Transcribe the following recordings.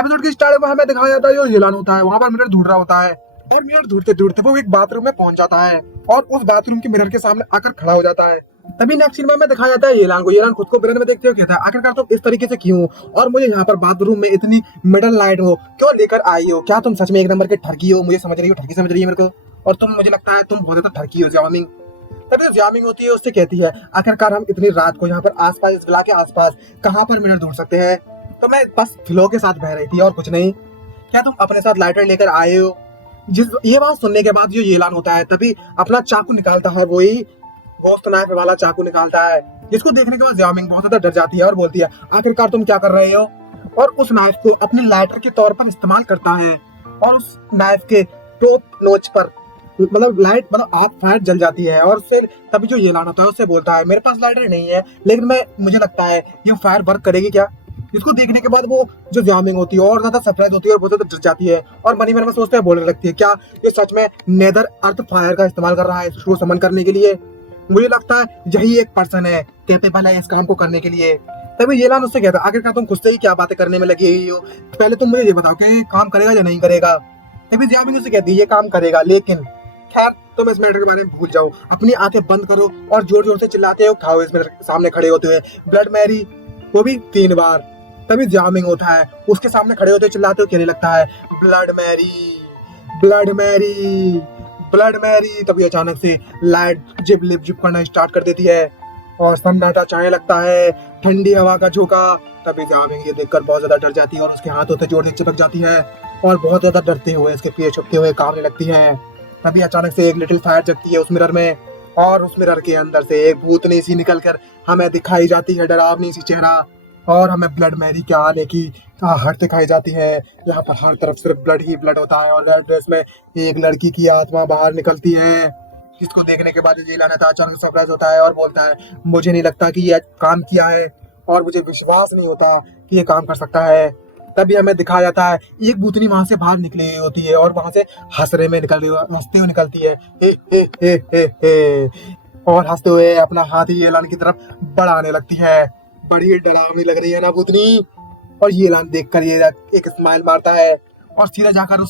Episode की start में हमें दिखाया जाता है जो हिलान होता है, वहां पर मिरर ढूंढ रहा होता है और मिरर ढूंढते ढूंढते वो एक बाथरूम में पहुंच जाता है और उस बाथरूम के मिरर के सामने आकर खड़ा हो जाता है। तभी नेक्स्ट सीन में दिखाया जाता है येलान को। येलान खुद को मिरर में देखते हुए कहता है, आखिरकार तुम इस तरीके से क्यों और मुझे यहाँ पर बाथरूम में इतनी मिडल लाइट हो क्यों लेकर आई हो? क्या तुम सच में एक नंबर के ठरकी हो? मुझे समझ रही हो, ठरकी समझ रही है मेरे को, और तुम, मुझे लगता है तुम बहुत ज्यादा ठरकी हो जामिंग। तभी जो जामिंग होती है उससे कहती है, आखिरकार हम इतनी रात को यहाँ पर आसपास, इस विला के आसपास कहाँ पर मिरर ढूंढ सकते हैं? तो मैं बस फ्लो के साथ बह रही थी और कुछ नहीं। क्या तुम अपने साथ लाइटर लेकर आए हो? ये बात सुनने के बाद जो येलान होता है तभी अपना चाकू निकालता है, वही गोश्त नाइफ वाला चाकू निकालता है, जिसको देखने के बाद जामिंग बहुत ज्यादा डर जाती है और बोलती है, आखिरकार तुम क्या कर रहे हो? और उस नाइफ को अपनी लाइटर के तौर पर इस्तेमाल करता है और उस नाइफ के टॉप नोच पर लाइट आग फायर जल जाती है। और उससे तभी जो येलान होता है उससे बोलता है, मेरे पास लाइटर नहीं है लेकिन मुझे लगता है ये फायर वर्क करेगी क्या? जिसको देखने के बाद वो जो जामिंग होती है और ज्यादा सरप्राइज होती है और बहुत ज्यादा डर जाती है और मन ही मन में सोचते हैं, बोलने लगती है, क्या ये सच में नेदर अर्थ फायर का इस्तेमाल कर रहा है इसको समन करने के लिए? मुझे लगता है यही एक पर्सन है कैपेबल है इस काम को करने के लिए। तभी येलान उससे कहता है, आखिरकार तुम खुद से ही क्या बातें करने में लगी हुई हो? पहले तुम मुझे ये बताओ कि ये काम करेगा या नहीं करेगा? तभी जामिंग उससे कहती है, ये काम करेगा, लेकिन खैर तुम इस मैटर के बारे में भूल जाओ, अपनी आंखें बंद करो और जोर जोर से चिल्लाते हो खाओ इस मैटर के सामने खड़े होते हुए ब्लड मैरी, वो भी 3 बार। तभी जामिंग होता है उसके सामने खड़े होते चिल्लाते हो, कहने लगता है, blood Mary, blood Mary, blood Mary. तभी अचानक से लाइट जिप लिप जिप करना स्टार्ट कर देती है और सन्नाटा छाने लगता है, ठंडी हवा का झोंका। तभी जामिंग ये देखकर बहुत ज्यादा डर जाती है और उसके हाथ होते जोर से चिपक जाती है और बहुत ज्यादा डरते हुए उसके पीछे छुपते हुए कांपने लगती है। तभी अचानक से एक लिटिल फायर जगती है उस मिरर में और उस मिरर के अंदर से एक भूतनी सी निकलकर हमें दिखाई जाती है, डरावनी सी चेहरा, और हमें ब्लड मैरी के आने की आहट दिखाई जाती है। यहाँ पर हर तरफ सिर्फ ब्लड ही ब्लड होता है और रेड ड्रेस में एक लड़की की आत्मा बाहर निकलती है, जिसको देखने के बाद येलान अचानक सरप्राइज होता है और बोलता है, मुझे नहीं लगता कि ये काम किया है और मुझे विश्वास नहीं होता कि ये काम कर सकता है। तभी हमें दिखाया जाता है एक भूतनी वहां से बाहर निकली होती है और वहां से हंसते हुए निकलती है, हे, और हंसते हुए अपना हाथ येलान की तरफ बढ़ाने लगती है। बड़ी डरावनी लग रही है ना भूतनी? और येलान देखकर ये एक स्माइल मारता है और सीधा जाकर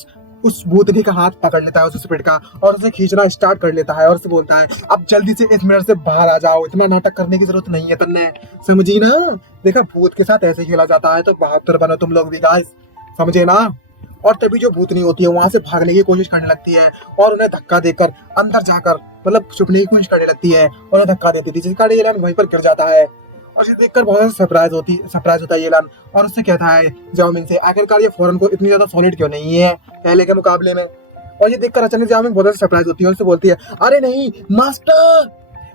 उस भूतनी का हाथ पकड़ लेता है उस स्पिरिट का और उसे खींचना स्टार्ट कर लेता है और उसे बोलता है, अब जल्दी से इस मिरर से बाहर आ जाओ, इतना नाटक करने की जरूरत नहीं है तुमने, समझी ना? देखा, भूत के साथ ऐसे खेला जाता है, तो बहादुर बनो तुम लोग भी गाइस, समझे ना? और तभी जो भूतनी होती है वहां से भागने की कोशिश करने लगती है और उन्हें धक्का देकर अंदर जाकर छुपने की कोशिश करने लगती है, उन्हें धक्का देती थी, जिसके कारण येलान वहीं पर गिर जाता है। और ये देखकर बहुत सरप्राइज होता है येलान और उससे कहता है जामिंग से, आखिरकार ये फौरन को इतनी ज्यादा सॉलिड क्यों नहीं है पहले के मुकाबले में? और ये देखकर अचानक जामिंग बहुत ज्यादा सरप्राइज होती है, उससे बोलती है, अरे नहीं मास्टर,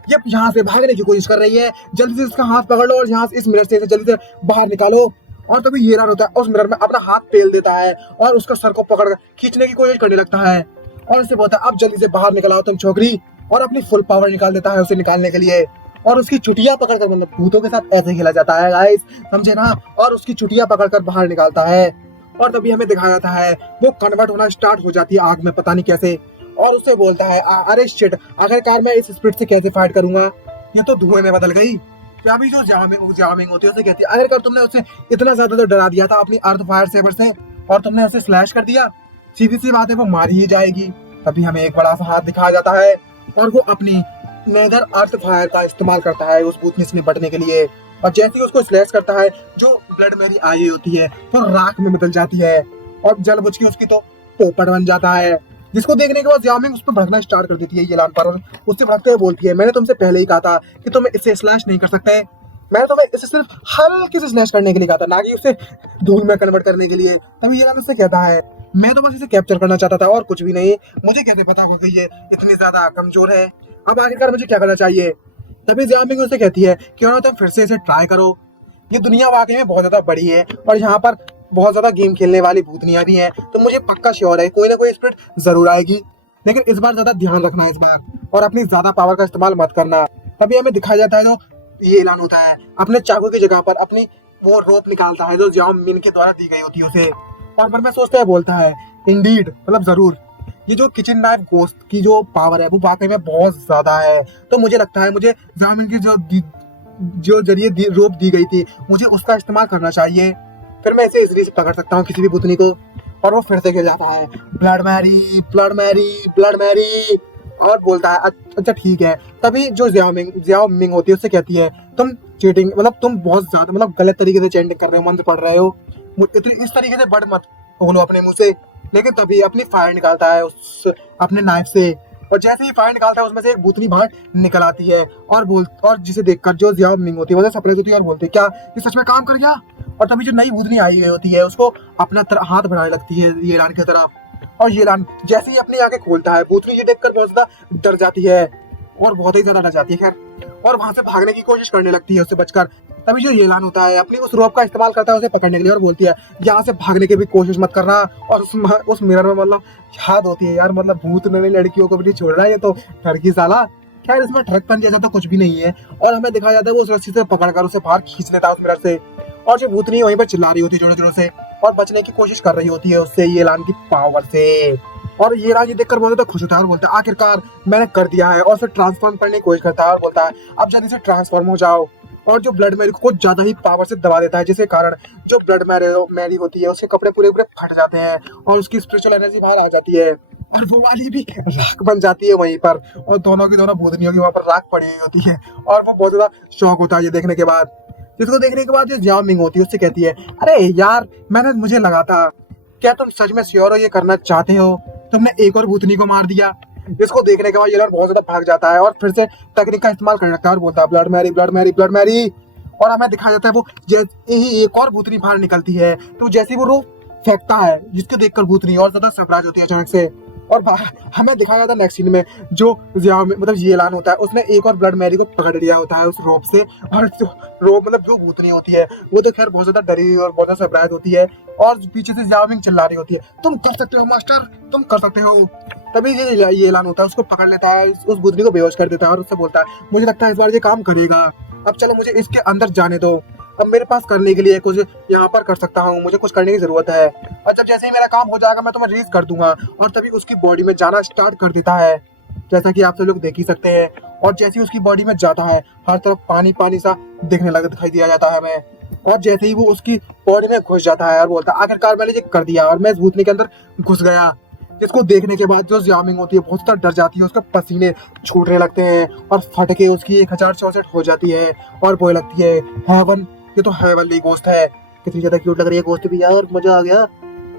ये यहाँ से भागने की कोशिश कर रही है, जल्दी से इसका हाथ पकड़ लो और यहाँ से इस मिरर से जल्दी से बाहर निकालो। और तभी येलान होता है उस मिरर में अपना हाथ पेल देता है और उसका सर को पकड़ खींचने की कोशिश करने लगता है और उससे बोलता है, अब जल्दी से बाहर निकल आओ तुम छोकरी, और अपनी फुल पावर निकाल देता है उसे निकालने के लिए और उसकी चुटिया पकड़कर, भूतों के साथ ऐसे खेला जाता है गाइस, समझे ना? और उसकी चुटिया पकड़कर बाहर निकालता है और तभी हमें दिखाया जाता है वो कन्वर्ट होना स्टार्ट हो जाती है आग में, पता नहीं कैसे, और उससे बोलता है, अरे शिट, आखिरकार मैं इस स्पिरिट से कैसे फाइट करूंगा? ये तो धुएं में बदल गई। अभी जो जामिंग होती है उसे कहती है, आखिरकार तुमने उसे इतना ज्यादा तो डरा दिया था अपनी अर्थ फायर सेबर से और तुमने उसे स्लैश कर दिया, सीधी सी बात है वो मारी ही जाएगी। तभी हमें एक बड़ा सा हाथ दिखाया जाता है और वो अपनी नेदर अर्थ फायर का इस्तेमाल करता है उस भूतनी से निपटने के लिए, और जैसे ही उसको स्लैश करता है जो ब्लड मेरी आई होती है वो राख में बदल जाती है और जल बुझ के उसकी तो पोपट बन जाता है, जिसको देखने के बाद जामिंग उस पर भड़कना स्टार्ट कर देती है येलान पर और उससे भड़कते हुए बोलती है, मैंने तुमसे पहले ही कहा था कि तुम इसे स्लैश नहीं कर सकते, मैंने तुम्हें इसे सिर्फ हल्के से स्लैश करने के लिए कहा था, ना कि उसे धूल में कन्वर्ट करने के लिए। तभी येलान उससे कहता है, मैं तो बस इसे कैप्चर करना चाहता था और कुछ भी नहीं, मुझे कैसे पता होगा कि ये इतनी ज्यादा कमजोर है, अब आखिरकार मुझे क्या करना चाहिए? तभी जामिंग उससे कहती है, क्यों ना तुम फिर से इसे ट्राई करो, ये दुनिया वाकई में बहुत ज्यादा बड़ी है और यहाँ पर बहुत ज्यादा गेम खेलने वाली भूतनियां भी हैं, तो मुझे पक्का श्योर है कोई ना कोई स्पिरिट जरूर आएगी, लेकिन इस बार ज्यादा ध्यान रखना इस बार और अपनी ज्यादा पावर का इस्तेमाल मत करना। तभी हमें दिखाया जाता है जो ये ऐलान होता है अपने चाकू की जगह पर अपनी वो रोप निकालता है जो जाओ मिन के द्वारा दी गई होती है उसे, और मन में सोचता है, बोलता है, इंडीड, जरूर ये जो किचन नाइफ गोश्त की जो पावर है वो वाकई में बहुत ज्यादा है, तो मुझे लगता है मुझे जामिन की जो जरिए रोप दी गई थी मुझे उसका इस्तेमाल करना चाहिए। फिर मैं इसे इजीली से पकड़ सकता हूँ किसी भी भूतनी को, और वो फिर से गिर जाता है, blood Mary blood Mary blood Mary, और बोलता है अच्छा ठीक है। तभी जो जियाओ मिंग होती है उससे कहती है तुम चीटिंग, मतलब तुम बहुत ज्यादा मतलब गलत तरीके से चैंटिंग कर रहे हो, मंत्र पढ़ रहे हो, इस तरीके से बड़ मत बोलो अपने मुंह से। लेकिन तभी अपनी फायर निकालता है उस अपने नाइफ से, और जैसे ही फायर निकालता है उसमें से एक भूतनी बाहर निकल आती है, और जिसे देखकर जो जियाओ मिंग होती है वो सरप्राइज होती है और बोलती है क्या ये सच में काम कर गया। और तभी जो नई भूतनी आई हुई होती है उसको अपना हाथ बढ़ाने लगती है येलान की तरफ, और येलान जैसे ही अपनी आंखें खोलता है भूतनी ये देखकर बहुत ज्यादा डर जाती है, और बहुत ही ज्यादा डर जाती है खैर, और वहां से भागने की कोशिश करने लगती है उससे बचकर। तभी जो येलान होता है अपनी उस रोप का इस्तेमाल करता है उसे पकड़ने के लिए, और बोलती है यहाँ से भागने की भी कोशिश मत करना। और उस मिरर में मतलब याद होती है यार, मतलब भूत नई लड़कियों को भी नहीं छोड़ रहा है ये तो ठरकी साला। खैर इसमें ठरकपन जैसा तो कुछ भी नहीं है, और हमें दिखाया जाता है वो उस रस्सी से पकड़कर उसे बाहर खींच लेता है उस मिरर से, और जो भूतनी वहीं पर चिल्ला रही होती है जोरों जोरों से, और बचने की कोशिश कर रही होती है उससे येलान की पावर से। और ये राज ये देखकर बहुत ज्यादा खुश होता है और बोलता है आखिरकार मैंने कर दिया है, और फिर ट्रांसफॉर्म करने की कोशिश करता है और बोलता है अब जल्दी से ट्रांसफॉर्म हो जाओ। और जो ब्लड मैरी को कुछ ज्यादा ही पावर से दबा देता है, जिसके कारण जो ब्लड मैरी होती है उसके कपड़े पूरे पूरे फट जाते हैं, और उसकी स्पिरिचुअल एनर्जी बाहर आ जाती है, और वो वाली भी राख बन जाती है वहीं पर, और दोनों की दोनों भूतनियों की वहां पर राख पड़ी हुई होती है। और वो बहुत ज्यादा शौक होता है ये देखने के बाद, जिसको देखने के बाद जो जियाओ मिंग होती है उससे कहती है अरे यार मुझे लगा था, क्या तुम सच में श्योर हो ये करना चाहते हो, तुमने एक और भूतनी को मार दिया। इसको देखने के बाद ये बहुत ज्यादा भाग जाता है और फिर से टेक्निक का इस्तेमाल करने लगता है और बोलता है blood Mary blood Mary blood Mary. और हमें दिखाया जाता है वो जैसे ही एक और भूतनी बाहर निकलती है तो जैसे ही वो रो फेंकता है, जिसको देखकर भूतनी और ज्यादा सरप्राइज होती है अचानक से। और हमें दिखाया जाता है नेक्स्ट सीन में जो मतलब येलान होता है उसने एक और ब्लड मैरी को पकड़ लिया होता है उस रोप से, और जो रोप मतलब जो भूतनी होती है वो तो खैर बहुत ज्यादा डरी और बहुत ज्यादा सरप्राइज होती है, और पीछे से जियाओ मिंग चिल्ला रही होती है तुम कर सकते हो मास्टर, तुम कर सकते हो। तभी ये ऐलान होता है उसको पकड़ लेता है, उस भूतनी को बेहोश कर देता है और उससे बोलता है मुझे लगता है इस बार ये काम करेगा, अब चलो मुझे इसके अंदर जाने दो, अब मेरे पास करने के लिए कुछ यहाँ पर कर सकता हूँ, मुझे कुछ करने की जरूरत है, और जब जैसे ही मेरा काम हो जाएगा मैं तुम्हें रिलीज कर दूंगा। और तभी उसकी बॉडी में जाना स्टार्ट कर देता है, जैसा कि आप सब लोग देख ही सकते हैं। और जैसे ही उसकी बॉडी में जाता है हर तरफ पानी पानी सा दिखाई दिया जाता है हमें, और जैसे ही वो उसकी बॉडी में घुस जाता है और बोलता है आखिरकार मैंने ये कर दिया और मैं इस भूतनी के अंदर घुस गया। जिसको देखने के बाद जो जियाओ मिंग होती है बहुत ज्यादा डर जाती है, उसके पसीने छूटने लगते हैं और फटके उसकी 1064 हो जाती है, और बोलने लगती है हेवन, ये तो हेवनली गोस्ट है, कितनी ज्यादा क्यूट लग रही है गोस्ट भी यार, मजा आ गया।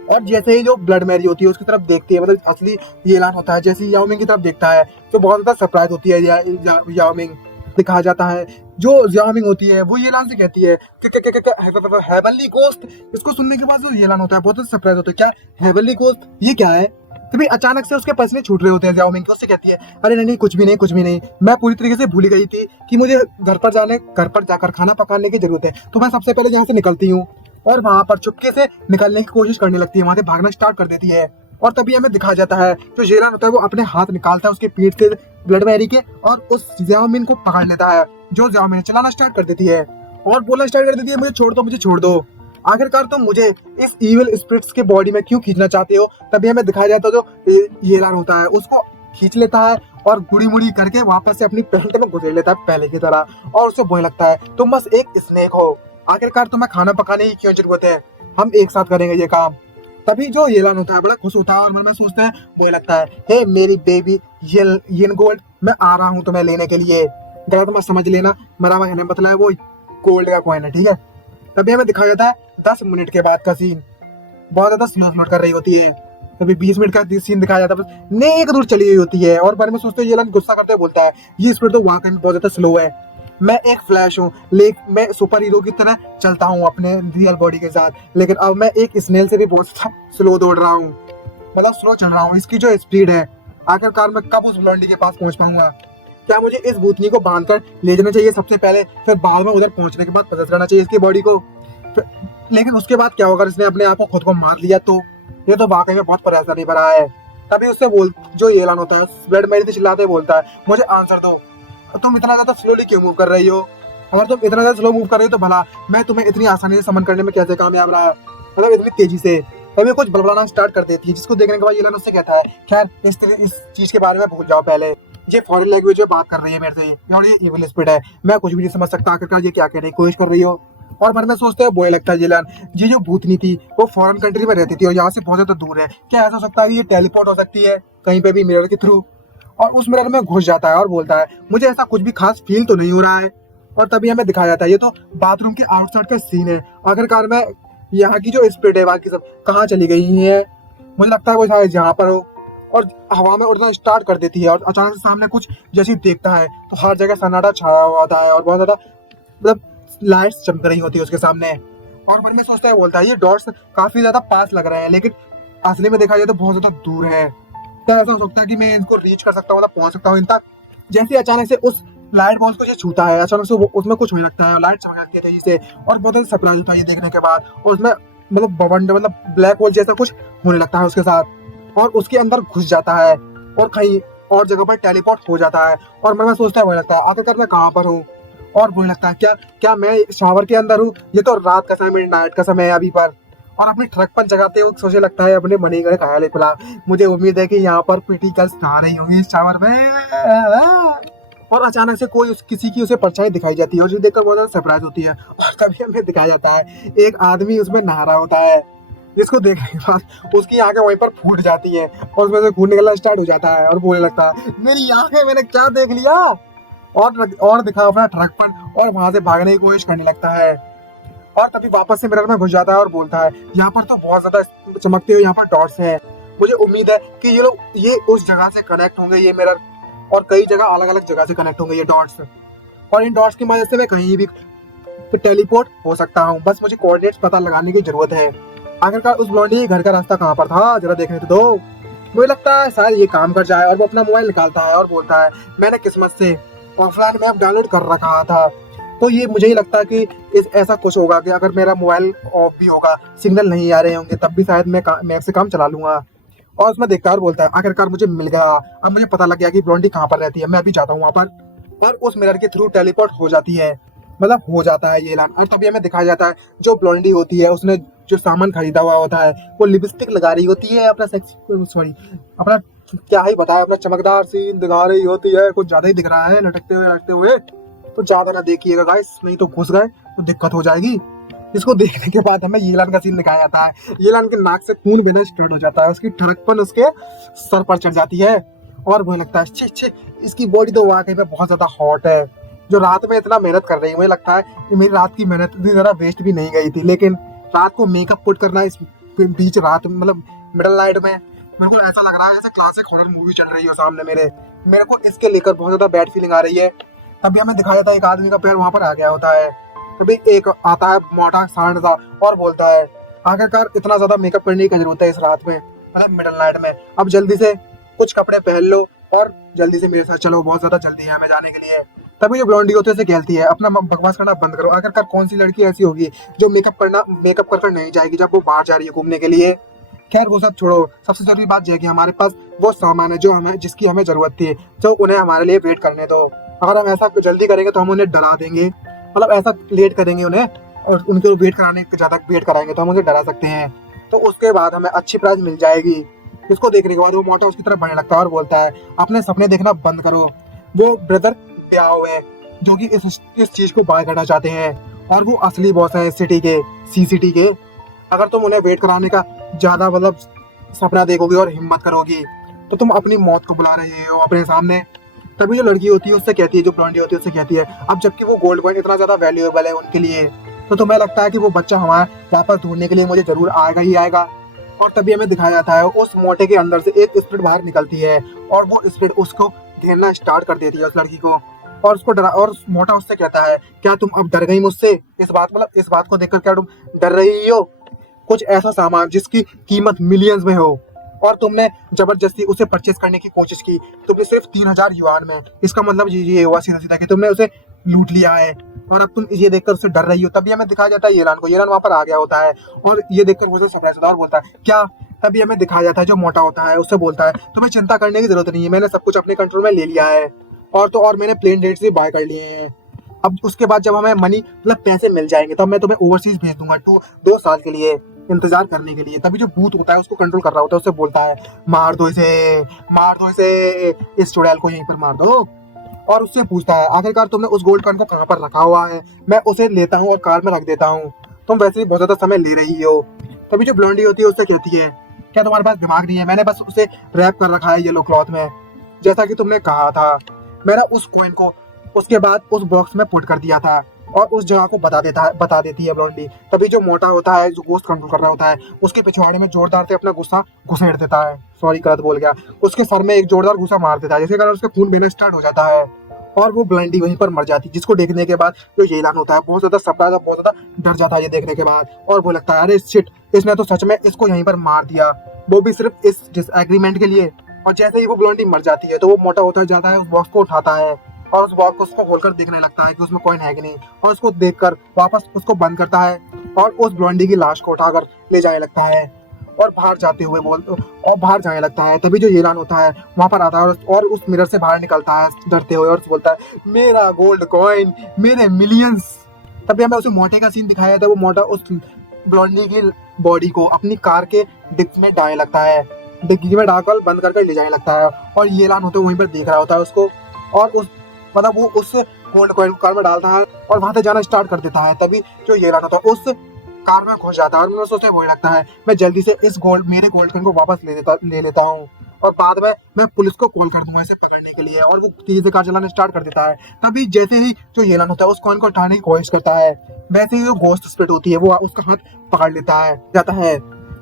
और जैसे ही जो ब्लड मैरी होती है उसकी तरफ देखती है, मतलब असली ये ऐलान होता है, जैसे ही जियाओ मिंग की तरफ देखता है तो बहुत ज्यादा सरप्राइज होती है जियाओ मिंग। दिखाया जाता है जो जियाओ मिंग होती है वो येलान से कहती है कि हेवनली गोस्ट। इसको सुनने के बाद जो येलान होता है बहुत ज्यादा सरप्राइज होता है, क्या हेवनली गोस्ट ये क्या है। तभी अचानक से उसके पसीने छूट रहे होते हैं जियाओ मिंग को, उससे कहती है अरे नहीं कुछ भी नहीं कुछ भी नहीं, मैं पूरी तरीके से भूल गई थी कि मुझे घर पर जाकर खाना पकाने की जरूरत है, तो मैं सबसे पहले यहाँ से निकलती हूँ। और वहां पर चुपके से निकलने की कोशिश करने लगती है, वहां से भागना स्टार्ट कर देती है। और तभी हमें दिखाया जाता है जो येलान होता है वो अपने हाथ निकालता है उसके पीठ से ब्लड मैरी के, और उस जियाओ मिंग को पकड़ लेता है, जो जियाओ मिंग चलाना स्टार्ट कर देती है और बोलना स्टार्ट कर देती है मुझे छोड़ दो मुझे छोड़ दो, आखिरकार तुम मुझे इस इविल स्पिरिट्स के बॉडी में क्यों खींचना चाहते हो। तभी हमें दिखाया जाता है जो येलान होता है उसको खींच लेता है और गुड़ी मुड़ी करके वापस से अपनी पैंट में घुसेड़ लेता है पहले की तरह, और उसे बोलने लगता है तुम बस एक स्नेक हो, आखिरकार तुम्हें खाना पकाने की क्यों जरूरत है, हम एक साथ करेंगे ये काम। तभी जो येलान होता है बड़ा खुश होता है और मन में सोचता है बोलने लगता है हे मेरी बेबी येन गोल्ड, मैं आ रहा हूँ तुम्हें लेने के लिए, गलत मत समझ लेना, मेरा कहने मतलब है वो गोल्ड का कॉइन है, ठीक है। तभी हमें दिखाया जाता है 10 मिनट के बाद का सीन, बहुत ज्यादा स्लो फ्लोट कर रही होती है। तभी 20 मिनट का सीन दिखाया जाता है, बस नेक दूर चली हुई होती है, और बारे में सोचते येलान गुस्सा करते हुए बोलता है ये स्पीड तो वाकई में बहुत ज्यादा स्लो है, मैं एक फ्लैश हूँ, लेकिन मैं सुपर हीरो की तरह चलता हूँ अपने रियल बॉडी के साथ, लेकिन अब मैं एक स्नेल से भी बहुत स्लो दौड़ रहा हूँ, मतलब स्लो चल रहा हूँ। इसकी जो स्पीड है आखिरकार मैं कब उस ब्लॉन्डी के पास पहुंच पाऊंगा, क्या मुझे इस भूतनी को बांधकर ले जाना चाहिए सबसे पहले, फिर बाद में उधर पहुंचने के बाद पता करना चाहिए इसकी बॉडी को, लेकिन उसके बाद क्या होगा इसने अपने आप को खुद को मार लिया तो ये तो वाकई में बहुत परेशानी भरा है। तभी उससे जो येलान होता है ब्लड मैरी से चिल्लाते बोलता है मुझे आंसर दो, तुम इतना ज्यादा स्लोली क्यों मूव कर रही हो, अगर तुम इतना ज्यादा स्लो मूव कर रही हो तो भला मैं तुम्हें इतनी आसानी से समन करने में कैसे कामयाब रहा, मतलब इतनी तेजी से। तभी कुछ बड़बड़ाना स्टार्ट कर देती है, जिसको देखने के बाद येलान उससे कहता है खैर इस चीज के बारे में भूल जाओ, पहले ये फॉरेन लैंग्वेज में बात कर रही है मेरे से और ये इविल स्पिरिट है, मैं कुछ भी नहीं समझ सकता, आखिरकार ये क्या कहने की कोशिश कर रही हो। और मन में सोचते हैं बुरे लगता है जिलान, ये जो भूतनी थी वो फॉरेन कंट्री में रहती थी और यहाँ से बहुत ज्यादा दूर है, क्या ऐसा हो सकता है कि ये टेलीपोर्ट हो सकती है कहीं पे भी मिरर के थ्रू? और उस मिरर में घुस जाता है और बोलता है मुझे ऐसा कुछ भी खास फील तो नहीं हो रहा है। और तभी हमें दिखाया जाता है ये तो बाथरूम के आउटसाइड का सीन है। आखिरकार में यहाँ की जो स्पिरिट है बाकी सब कहाँ चली गई है? मुझे लगता है वो शायद यहाँ पर हो। और हवा में उड़ना स्टार्ट कर देती है और अचानक से सामने कुछ जैसे ही देखता है तो हर जगह सन्नाटा छाया हुआ होता है और बहुत ज्यादा मतलब लाइट्स चमक रही होती है उसके सामने। और मन में सोचता है, बोलता है ये डॉट्स काफी ज्यादा पास लग रहे हैं लेकिन असली में देखा जाए तो बहुत ज्यादा दूर है। क्या ऐसा हो सकता है कि मैं इनको रीच कर सकता हूँ, मतलब पहुंच सकता हूँ इन तक? जैसे अचानक से उस लाइट बॉक्स को ये छूता है, अचानक से उसमें कुछ होने लगता है, लाइट चमक लगती है तेजी से और बहुत ज्यादा सरप्राइज होता है ये देखने के बाद। और उसमें मतलब बवंडर मतलब ब्लैक होल जैसा कुछ होने लगता है उसके साथ और उसके अंदर घुस जाता है और कहीं और जगह पर टेलीपोर्ट हो जाता है। और मन में सोचता है, मुझे लगता है आखिरकार मैं कहाँ पर हूँ? और मुझे लगता है क्या क्या मैं शावर के अंदर हूँ? ये तो रात का समय, नाइट का समय है अभी पर। और अपनी ट्रक पर जगाते हुए सोचे लगता है अपने मनी गए ख्याल खुला, मुझे उम्मीद है कि यहाँ पर पीटी गर्ल्स नहा रही होंगी इस शावर में। और अचानक से किसी की उसे परछाई दिखाई जाती है और जो देखकर बहुत ज्यादा सरप्राइज होती है। और तभी हमें दिखाया जाता है एक आदमी उसमें नहा रहा होता है, जिसको देखने के बाद उसकी आंखें वहीं पर फूट जाती है और उसमें से खून निकलना स्टार्ट हो जाता है और बोलने लगता है मेरी आंखें, मैंने क्या देख लिया? और दिखा अपना ट्रक पर और वहां से भागने की कोशिश करने लगता है। और तभी वापस से मिरर में घुस जाता है और बोलता है यहाँ पर तो बहुत ज्यादा चमकते हुए यहाँ पर डॉट्स हैं, मुझे उम्मीद है कि ये लोग ये उस जगह से कनेक्ट होंगे ये मिरर, और कई जगह अलग अलग जगह से कनेक्ट होंगे ये डॉट्स, और इन डॉट्स की मदद से मैं कहीं भी टेलीपोर्ट हो सकता हूँ, बस मुझे कोऑर्डिनेट्स पता लगाने की जरूरत है। आखिरकार उस ब्लॉन्डी के घर का रास्ता कहाँ पर था जरा देखने तो दो। मुझे लगता है शायद ये काम कर जाए और वो अपना मोबाइल निकालता है और बोलता है मैंने किस्मत से ऑफलाइन मैप डाउनलोड कर रखा था, तो ये मुझे ही लगता है कि ऐसा कुछ होगा कि अगर मेरा मोबाइल ऑफ भी होगा, सिग्नल नहीं आ रहे होंगे, तब भी शायद मैं मैप से काम चला लूंगा। और उसमें देखता है और बोलता है आखिरकार मुझे मिल गया, अब मुझे पता लग गया कि ब्लॉन्डी कहाँ पर रहती है, मैं अभी जाता हूँ वहाँ पर। और उस मिरर के थ्रू टेलीपोर्ट हो जाती है, मतलब हो जाता है ये ऐलान। और तभी हमें दिखाया जाता है जो ब्लॉन्डी होती है उसने जो सामान खरीदा हुआ होता है वो लिपस्टिक लगा रही होती है, अपना अपना क्या ही बताया, अपना चमकदार सीन दिखा रही होती है, कुछ ज्यादा ही दिख रहा है लटकते हुए, तो ज्यादा ना देखिएगा गाइस, नहीं तो घुस गए तो दिक्कत हो जाएगी। इसको देखने के बाद हमें येलान का सीन दिखाया जाता है, येलान के नाक से खून बहना स्टार्ट हो जाता है, उसकी ठड़कपन उसके सर पर चढ़ जाती है और मुझे लगता है छी छी, इसकी बॉडी तो वाकई में बहुत ज्यादा हॉट है, जो रात में इतना मेहनत कर रही है। मुझे लगता है कि मेरी रात की मेहनत इतनी ज्यादा वेस्ट भी नहीं गई थी, लेकिन रात को मेकअप पुट करना इस बीच रात मतलब मिडल नाइट में, मेरे को ऐसा लग रहा है जैसे क्लासिक हॉरर मूवी चल रही हो सामने मेरे को इसके लेकर बहुत ज्यादा बैड फीलिंग आ रही है। तभी हमें दिखाया जाता है एक आदमी का पैर वहां पर आ गया होता है, तभी एक आता है मोटा सांड सा और बोलता है आखिरकार इतना ज्यादा मेकअप करने की क्या जरूरत है इस रात में, मतलब मिडल नाइट में, अब जल्दी से कुछ कपड़े पहन लो और जल्दी से मेरे साथ चलो, बहुत ज्यादा जल्दी है हमें जाने के लिए। तभी जो ब्लॉन्डी होती है उसे कहती है अपना बकवास करना बंद करो, आखिरकार कौन सी लड़की ऐसी होगी जो मेकअप कर नहीं जाएगी जब वो बाहर जा रही है घूमने के लिए। खैर वो सब छोड़ो, सबसे जरूरी बात यह है कि हमारे पास वो सामान है जिसकी हमें जरूरत थी, जो उन्हें हमारे लिए वेट करने दो। अगर हम ऐसा जल्दी करेंगे तो हम उन्हें डरा देंगे, मतलब ऐसा लेट करेंगे उन्हें और उनके वेट कराने ज्यादा वेट कराएंगे तो हम उन्हें डरा सकते हैं, तो उसके बाद हमें अच्छी प्राइस मिल जाएगी। इसको देखने के बाद वो मोटा उसकी तरफ बढ़ने लगता है और बोलता है अपने सपने देखना बंद करो, वो ब्रदर ब्याह हुए हैं जो कि इस चीज को बाय करना चाहते हैं और वो असली बॉस है इस सिटी के, सीसिटी के। अगर तुम उन्हें वेट कराने का ज्यादा मतलब सपना देखोगे और हिम्मत करोगी तो तुम अपनी मौत को बुला रहे हो अपने सामने। तभी जो लड़की होती है उससे कहती है, जो ब्लॉन्डी होती है उससे कहती है अब जबकि वो गोल्ड कॉइन इतना ज्यादा वैल्यूएबल है उनके लिए, तो तुम्हें लगता है कि वो बच्चा हमारे वापस ढूंढने के लिए मुझे जरूर आएगा ही आएगा। और तभी हमें दिखाया जाता है उस मोटे के अंदर से एक स्पिरिट बाहर निकलती है और वो स्पिरिट उसको घेरना स्टार्ट कर देती है उस लड़की को, और उसको डरा, और मोटा उससे कहता है क्या तुम अब डर गई मुझसे? इस बात को देखकर क्या तुम डर रही हो? कुछ ऐसा सामान जिसकी कीमत मिलियंस में हो और तुमने जबरदस्ती उसे परचेस करने की कोशिश की, तुमने सिर्फ 3000 युआन में, इसका मतलब ये हुआ सीधा सीधा कि तुमने उसे लूट लिया है और अब तुम ये देखकर उससे डर रही हो। तभी हमें दिखाया जाता है येलान को, येलान वहां पर आ गया होता है और ये देखकर मुझे सरप्राइज होता है और बोलता है क्या? तभी हमें दिखाया जाता है जो मोटा होता है उससे बोलता है तुम्हें चिंता करने की जरूरत नहीं है, मैंने सब कुछ अपने कंट्रोल में ले लिया है और मैंने प्लेन रेट्स भी बाय कर लिए हैं। अब उसके बाद जब हमें मनी मतलब पैसे मिल जाएंगे तब मैं तुम्हें ओवरसीज भेज दूंगा 2 साल के लिए इंतजार करने के लिए। तभी जो भूत होता है उसको कंट्रोल कर रहा होता है उससे बोलता है मार दो इसे, इस चुड़ैल को यहीं पर मार दो। और उससे पूछता है आखिरकार तुमने उस गोल्ड कॉइन को कहाँ पर रखा हुआ है। मैं उसे लेता हूँ और कार में रख देता हूँ, तुम वैसे ही बहुत ज्यादा समय ले रही हो। तभी जो ब्लॉन्डी होती है उससे कहती है क्या तुम्हारे पास दिमाग नहीं है, मैंने बस उसे रैप कर रखा है येलो क्लॉथ में, जैसा कि तुमने कहा था। मैंने उस कॉइन को उसके बाद उस बॉक्स में पुट कर दिया था और उस जगह को बता देती है ब्लॉन्डी। तभी जो मोटा होता है जो गोश्त कंट्रोल कर रहा होता है उसके पिछवाड़े में जोरदार से अपना गुस्सा घुसेड़ देता है, सॉरी गलत बोल गया, उसके सर में एक जोरदार घुसा मार देता है, जिसके कारण उसके खून बहना स्टार्ट हो जाता है और वो ब्लॉन्डी वहीं पर मर जाती है। जिसको देखने के बाद जो येलान होता है बहुत ज्यादा सरप्राइज और बहुत ज्यादा डर जाता है ये देखने के बाद, और वो लगता है अरे शिट, इसने तो सच में इसको यहीं पर मार दिया, वो भी सिर्फ इस डिसएग्रीमेंट के लिए। और जैसे ही वो ब्लॉन्डी मर जाती है तो वो मोटा होता जाता है, उस बॉक्स को उठाता है और उस बॉक्स को उसको खोलकर देखने लगता है कि उसमें कॉइन है कि नहीं, और उसको देखकर वापस उसको बंद करता है और उस ब्लॉन्डी की लाश को उठाकर ले जाने लगता है और बाहर जाने लगता है। तभी जो येलान होता है वहां पर आता है और उस मिरर से बाहर निकलता है डरते हुए और बोलता है मेरा गोल्ड कॉइन, मेरे मिलियंस। तभी हमें उसे मोटे का सीन दिखाया था, वो मोटा उस ब्लॉन्डी की बॉडी को अपनी कार के डिक्की में डालने लगता है, डिक्की में डालकर बंद करके ले जाने लगता है और येलान होते वहीं पर देख रहा होता है उसको, और वो उस गोल्ड कॉइन को कार में डालता है और वहां से जाना स्टार्ट कर देता है। तभी जो येलान होता है उस कार में घुस जाता है और मुझे सोचते वही लगता है मैं जल्दी से मेरे गोल्ड कॉइन को वापस ले लेता हूँ और बाद में मैं पुलिस को कॉल कर दूंगा इसे पकड़ने के लिए, और वो तेजी से कार चलाना स्टार्ट कर देता है। तभी जैसे ही जो येलान होता है उस कॉइन को उठाने की कोशिश करता है, वैसे ही जो गोस्ट स्पिरिट होती है वो उसका हाथ पकड़ लेता है जाता है।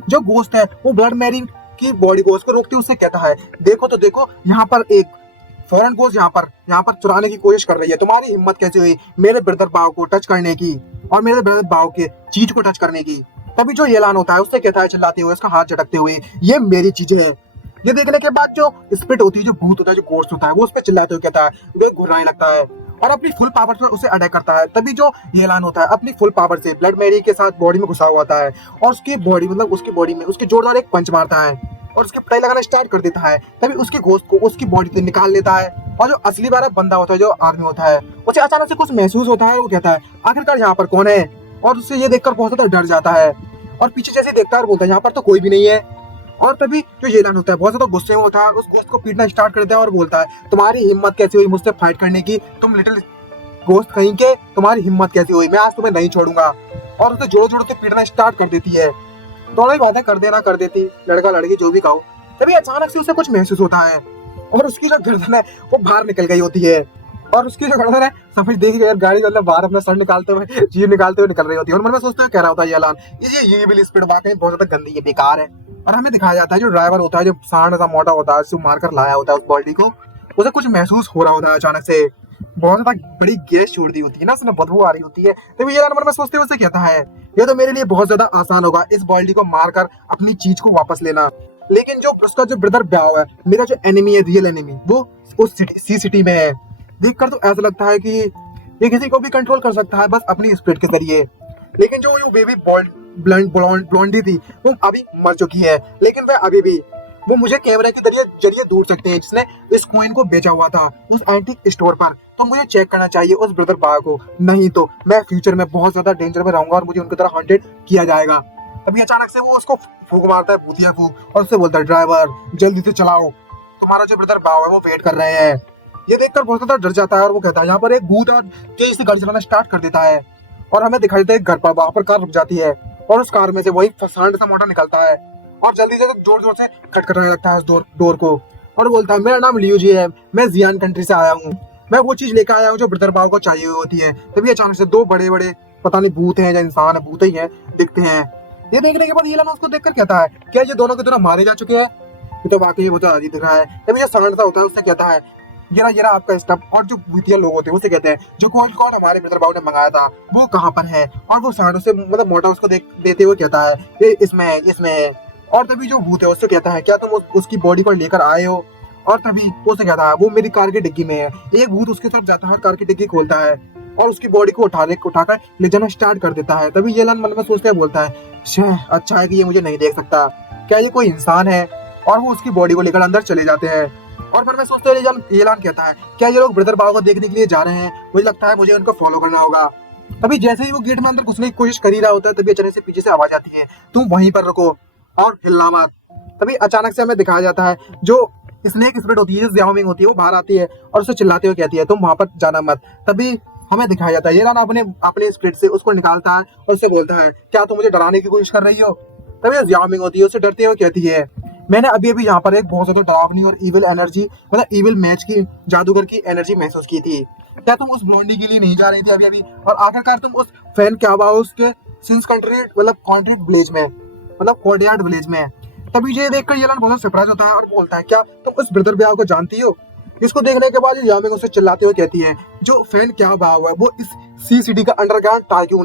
जो गोस्ट है वो ब्लड मैरी की बॉडी को उसको रोकती है, उससे कहता है देखो तो देखो यहाँ पर एक फॉरेन गोस्ट यहाँ पर चुराने की कोशिश कर रही है, तुम्हारी हिम्मत कैसे हुई मेरे ब्रदर बाव को टच करने की और मेरे ब्रदर बाव के चीज को टच करने की। तभी जो येलान होता है उससे कहता है चिल्लाते हुए, उसका हाथ झटकते हुए, ये मेरी चीजें है। ये देखने के बाद जो स्पिरिट होती है, जो भूत होता है, जो गोस्ट होता है, वो उस पर चिल्लाते हुए कहता है, वो घुर्राने लगता है और अपनी फुल पावर से उसे अटैक करता है। तभी जो येलान होता है अपनी फुल पावर से ब्लड मैरी के साथ बॉडी में घुसा हुआ होता है और उसकी बॉडी में उसके जोरदार एक पंच मारता है और उसके पिटाई लगाना स्टार्ट कर देता है। तभी उसके गोश्त को उसकी बॉडी से निकाल लेता है और जो असली वाला बंदा होता है, जो आदमी होता है, उसे अचानक से कुछ महसूस होता है। वो कहता है आखिरकार यहाँ पर कौन है, और उससे ये देखकर बहुत ज्यादा डर जाता है और पीछे जैसे देखता है और बोलता है यहाँ पर तो कोई भी नहीं है। और तभी जो येलान होता है बहुत ज्यादा गुस्से में होता है, उस गोश्त को पीटना स्टार्ट कर देता है और बोलता है तुम्हारी हिम्मत कैसी हुई मुझसे फाइट करने की, तुम लिटिल गोश्त कहीं के, तुम्हारी हिम्मत कैसी हुई, मैं आज तुम्हें नहीं छोड़ूंगा। और उसे जोड़ो जोड़ो से पीटना स्टार्ट कर देती है। दोनों ही बातें कर देती लड़का लड़की जो भी कहो। तभी अचानक से उसे कुछ महसूस होता है और उसकी जो गर्दन है वो बाहर निकल गई होती है और उसकी जो गर्दन है समझ देखी गई गाड़ी मतलब बाहर अपना सर निकालते हुए जीभ निकालते हुए निकल रही होती है। और मन में सोचते हुए कह रहा होता है येलान ये बिल स्पीड वाकई बहुत ज्यादा गंदी है, बेकार है। और हमें दिखाया जाता है जो ड्राइवर होता है, जो सांड सा मोटा होता है, उसको मारकर लाया होता है उस बॉडी को, उसे कुछ महसूस हो रहा होता है अचानक से, बहुत ज्यादा बड़ी गैस छोड़ दी होती है ना, उसमें बदबू आ रही होती है। तभी येलान मन में सोचते हुए कहता है ये तो मेरे लिए बहुत ज्यादा आसान होगा इस बॉडी को मारकर अपनी चीज को वापस लेना, लेकिन जो उसका जो ब्रदर ब्याव है, मेरा जो एनिमी है, रियल एनिमी, वो उस सिटी में है। देखकर तो ऐसा लगता है कि ये किसी को भी कंट्रोल कर सकता है बस अपनी स्पिरिट के जरिए। लेकिन जो बेबी ब्लॉन्डी थी वो अभी मर चुकी है, लेकिन वह अभी भी वो मुझे कैमरे के जरिए ढूंढ सकते हैं जिसने इस कॉइन को बेचा हुआ था उस एंटीक स्टोर पर। तो मुझे चेक करना चाहिए उस ब्रदर बा को, नहीं तो मैं फ्यूचर में बहुत ज्यादा डेंजर में रहूंगा और मुझे उनकी तरह हॉन्टेड किया जाएगा। तभी अचानक से वो उसको फूंक मारता है, भूतिया फूंक, और उससे बोलता है ड्राइवर जल्दी से चलाओ, तुम्हारा जो ब्रदर बाव है वो वेट कर रहे हैं। ये देखकर बहुत ज्यादा डर जाता है और वो कहता है यहाँ पर एक भूत है, और तेज से गाड़ी चलाना स्टार्ट कर देता है। और हमें दिखाई देता है घर पर, वहां पर कार रुक जाती है और उस कार में से वही सांड सा मोटा निकलता है और जल्दी से जोर जोर से खटखटाने लगता है उस डोर को और बोलता है मेरा नाम लियू जी है, मैं जियान कंट्री से आया हूँ, मैं वो चीज लेकर आया हूँ जो ब्रदर बाव को चाहिए होती है। तभी अचानक से दो बड़े बड़े पता नहीं भूत हैं या इंसान है, भूत ही है, दिखते हैं। ये देखने के बाद येलान उसको देखकर कहता है क्या ये दोनों के दोनों मारे जा चुके हैं, ये तो वाकई बहुत अजीब दिख रहा है। तभी जो सांड सा होता है उससे कहता है ये आपका स्टफ, और जो भूतिया लोग होते हैं उससे कहते हैं जो कौन हमारे ब्रदर बाव ने मंगाया था वो कहाँ पर है, और वो सांड से मतलब मोटा उसको देते हुए कहता है ये इसमें है। और तभी जो भूत है उससे कहता है क्या तुम उसकी बॉडी को लेकर आए हो, और तभी उससे कहता है वो मेरी कार की डिग्गी में है। एक भूत उसके तरफ जाता है, कार की डिग्गी खोलता है और उसकी बॉडी को उठाकर ले जाना स्टार्ट कर देता है। तभी येलान मन में सोचते हुए बोलता है अच्छा है कि ये मुझे नहीं देख सकता, क्या ये कोई इंसान है, और वो उसकी बॉडी को लेकर अंदर चले जाते हैं। और मन में सोचते हुए येलान कहता है क्या ये लोग ब्रदर बाव को देखने के लिए जा रहे हैं, मुझे लगता है मुझे उनको फॉलो करना होगा। तभी जैसे ही वो गेट में अंदर घुसने की कोशिश कर ही रहा होता है तभी अचानक से पीछे से आवाज आती है तुम वहीं पर रुको और हिलना मत। तभी अचानक से हमें दिखाया जाता है जो स्नेक स्पिरिट होती है, ज़ियाओमिंग होती है, वो बाहर आती है और उसे चिल्लाते हुए कहती है तुम वहां पर जाना मत। तभी हमें दिखाया जाता है येलान अपने अपने स्पिरिट से उसको निकालता है और उससे बोलता है क्या तुम मुझे डराने की कोशिश कर रही हो। तभी ज़ियाओमिंग होती है, उसे डरते हुए कहती है मैंने अभी अभी यहाँ पर एक बहुत ज्यादा डरावनी और इविल एनर्जी मतलब इविल मैच की जादूगर की एनर्जी महसूस की थी। क्या तुम उस ब्लोंडी के लिए नहीं जा रही थी अभी अभी, और आखिरकार तुम उस फैन क्या हाउस के सिंस कंट्री मतलब कॉन्ट्रीट विलेज में मतलब कोर्टयार्ड विलेज में। तभी ये देखकर येलन बहुत सरप्राइज होता है और बोलता है क्या तुम उस ब्रदर ब्याह को जानती हो। इसको देखने के बाद यामिंग उसे चिल्लाते हुए कहती है जो फैन क्या बाव है वो इस सी सिटी का अंडरग्राउंड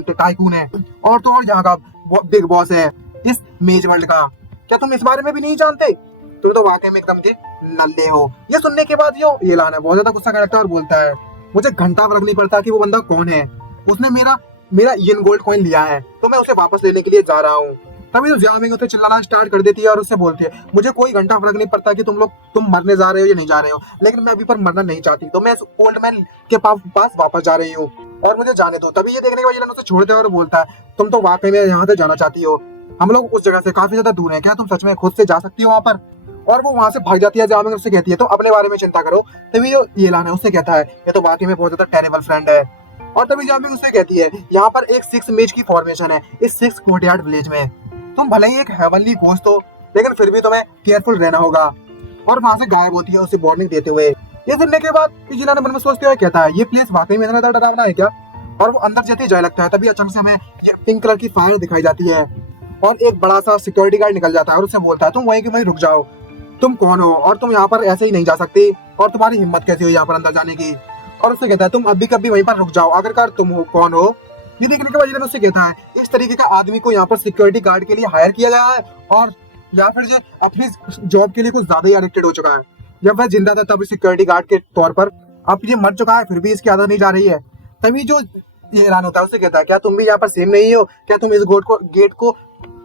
टाइकून है और तो और यहाँ का बिग बॉस है इस मेज वर्ल्ड का। क्या तुम इस बारे में भी नहीं जानते, तुम तो वाकई में एकदम के नल्ले हो। ये सुनने के बाद यो येलान है बहुत ज्यादा गुस्सा करता है और बोलता है मुझे घंटा फर्क नहीं पड़ता कि वो बंदा कौन है, उसने मेरा मेरा इन गोल्ड कॉइन लिया है तो मैं उसे वापस लेने के लिए जा रहा हूँ। तभी तो ज़ियाओमिंग उसे चिल्लाना स्टार्ट कर देती है और उससे बोलती है मुझे कोई घंटा फर्क नहीं पड़ता कि तुम मरने जा रहे हो या नहीं जा रहे हो, लेकिन मैं अभी पर मरना नहीं चाहती तो मैं ओल्ड मैन के पास वापस जा रही हूँ और मुझे जाने दो। तभी ये देखने के बाद येलन उसे छोड़ते हैं और बोलता है तुम तो वाकई में यहाँ से जाना चाहती हो, हम लोग उस जगह से काफी ज्यादा दूर हैं, क्या तुम सच में खुद से जा सकती हो वहाँ पर। और वो वहां से भाग जाती है। ज़ियाओमिंग उससे कहती है तो अपने बारे में चिंता करो। तभी जो येलान है उससे कहता है ये तो वाकई में बहुत ज्यादा टेरिबल फ्रेंड है। और तभी ज़ियाओमिंग उससे कहती है यहाँ पर एक 6 मेज की फॉर्मेशन है इस 6 कोर्टयार्ड विलेज में, तुम भले ही एक हेवनली घोस्ट हो लेकिन फिर भी तुम्हें केयरफुल रहना होगा। और वहां से गायब होती है उसे वार्निंग देते हुए। ये सुनने के बाद येलान मन में सोचते हुए कहता है ये प्लेस वाकई में इतना ज्यादा डरावना है क्या। और वो अंदर जाते ही जाने लगता है। तभी अचानक से हमें ये पिंक कलर की फायर दिखाई जाती है और एक बड़ा सा सिक्योरिटी गार्ड निकल जाता है और उससे बोलता है तुम वहीं के वहीं रुक जाओ, तुम कौन हो और तुम यहाँ पर ऐसे ही नहीं जा सकती और तुम्हारी हिम्मत कैसी हो यहाँ पर अंदर जाने की। और उससे कहता है तुम अभी कभी वहीं पर रुक जाओ, आखिरकार तुम हो कौन हो। ये देखने के बाद येलन उससे कहता है इस तरीके का आदमी को यहाँ पर सिक्योरिटी गार्ड के लिए हायर किया गया है और या फिर ये अपनी जॉब के लिए कुछ ज्यादा ही एडिक्टेड हो चुका है। जब वह जिंदा था तब सिक्योरिटी गार्ड के तौर पर, अब ये मर चुका है फिर भी इसकी आदत नहीं जा रही है। तभी जो ये हैरान होता है उससे कहता है क्या तुम भी यहाँ पर सेम नहीं हो, क्या तुम इस गेट को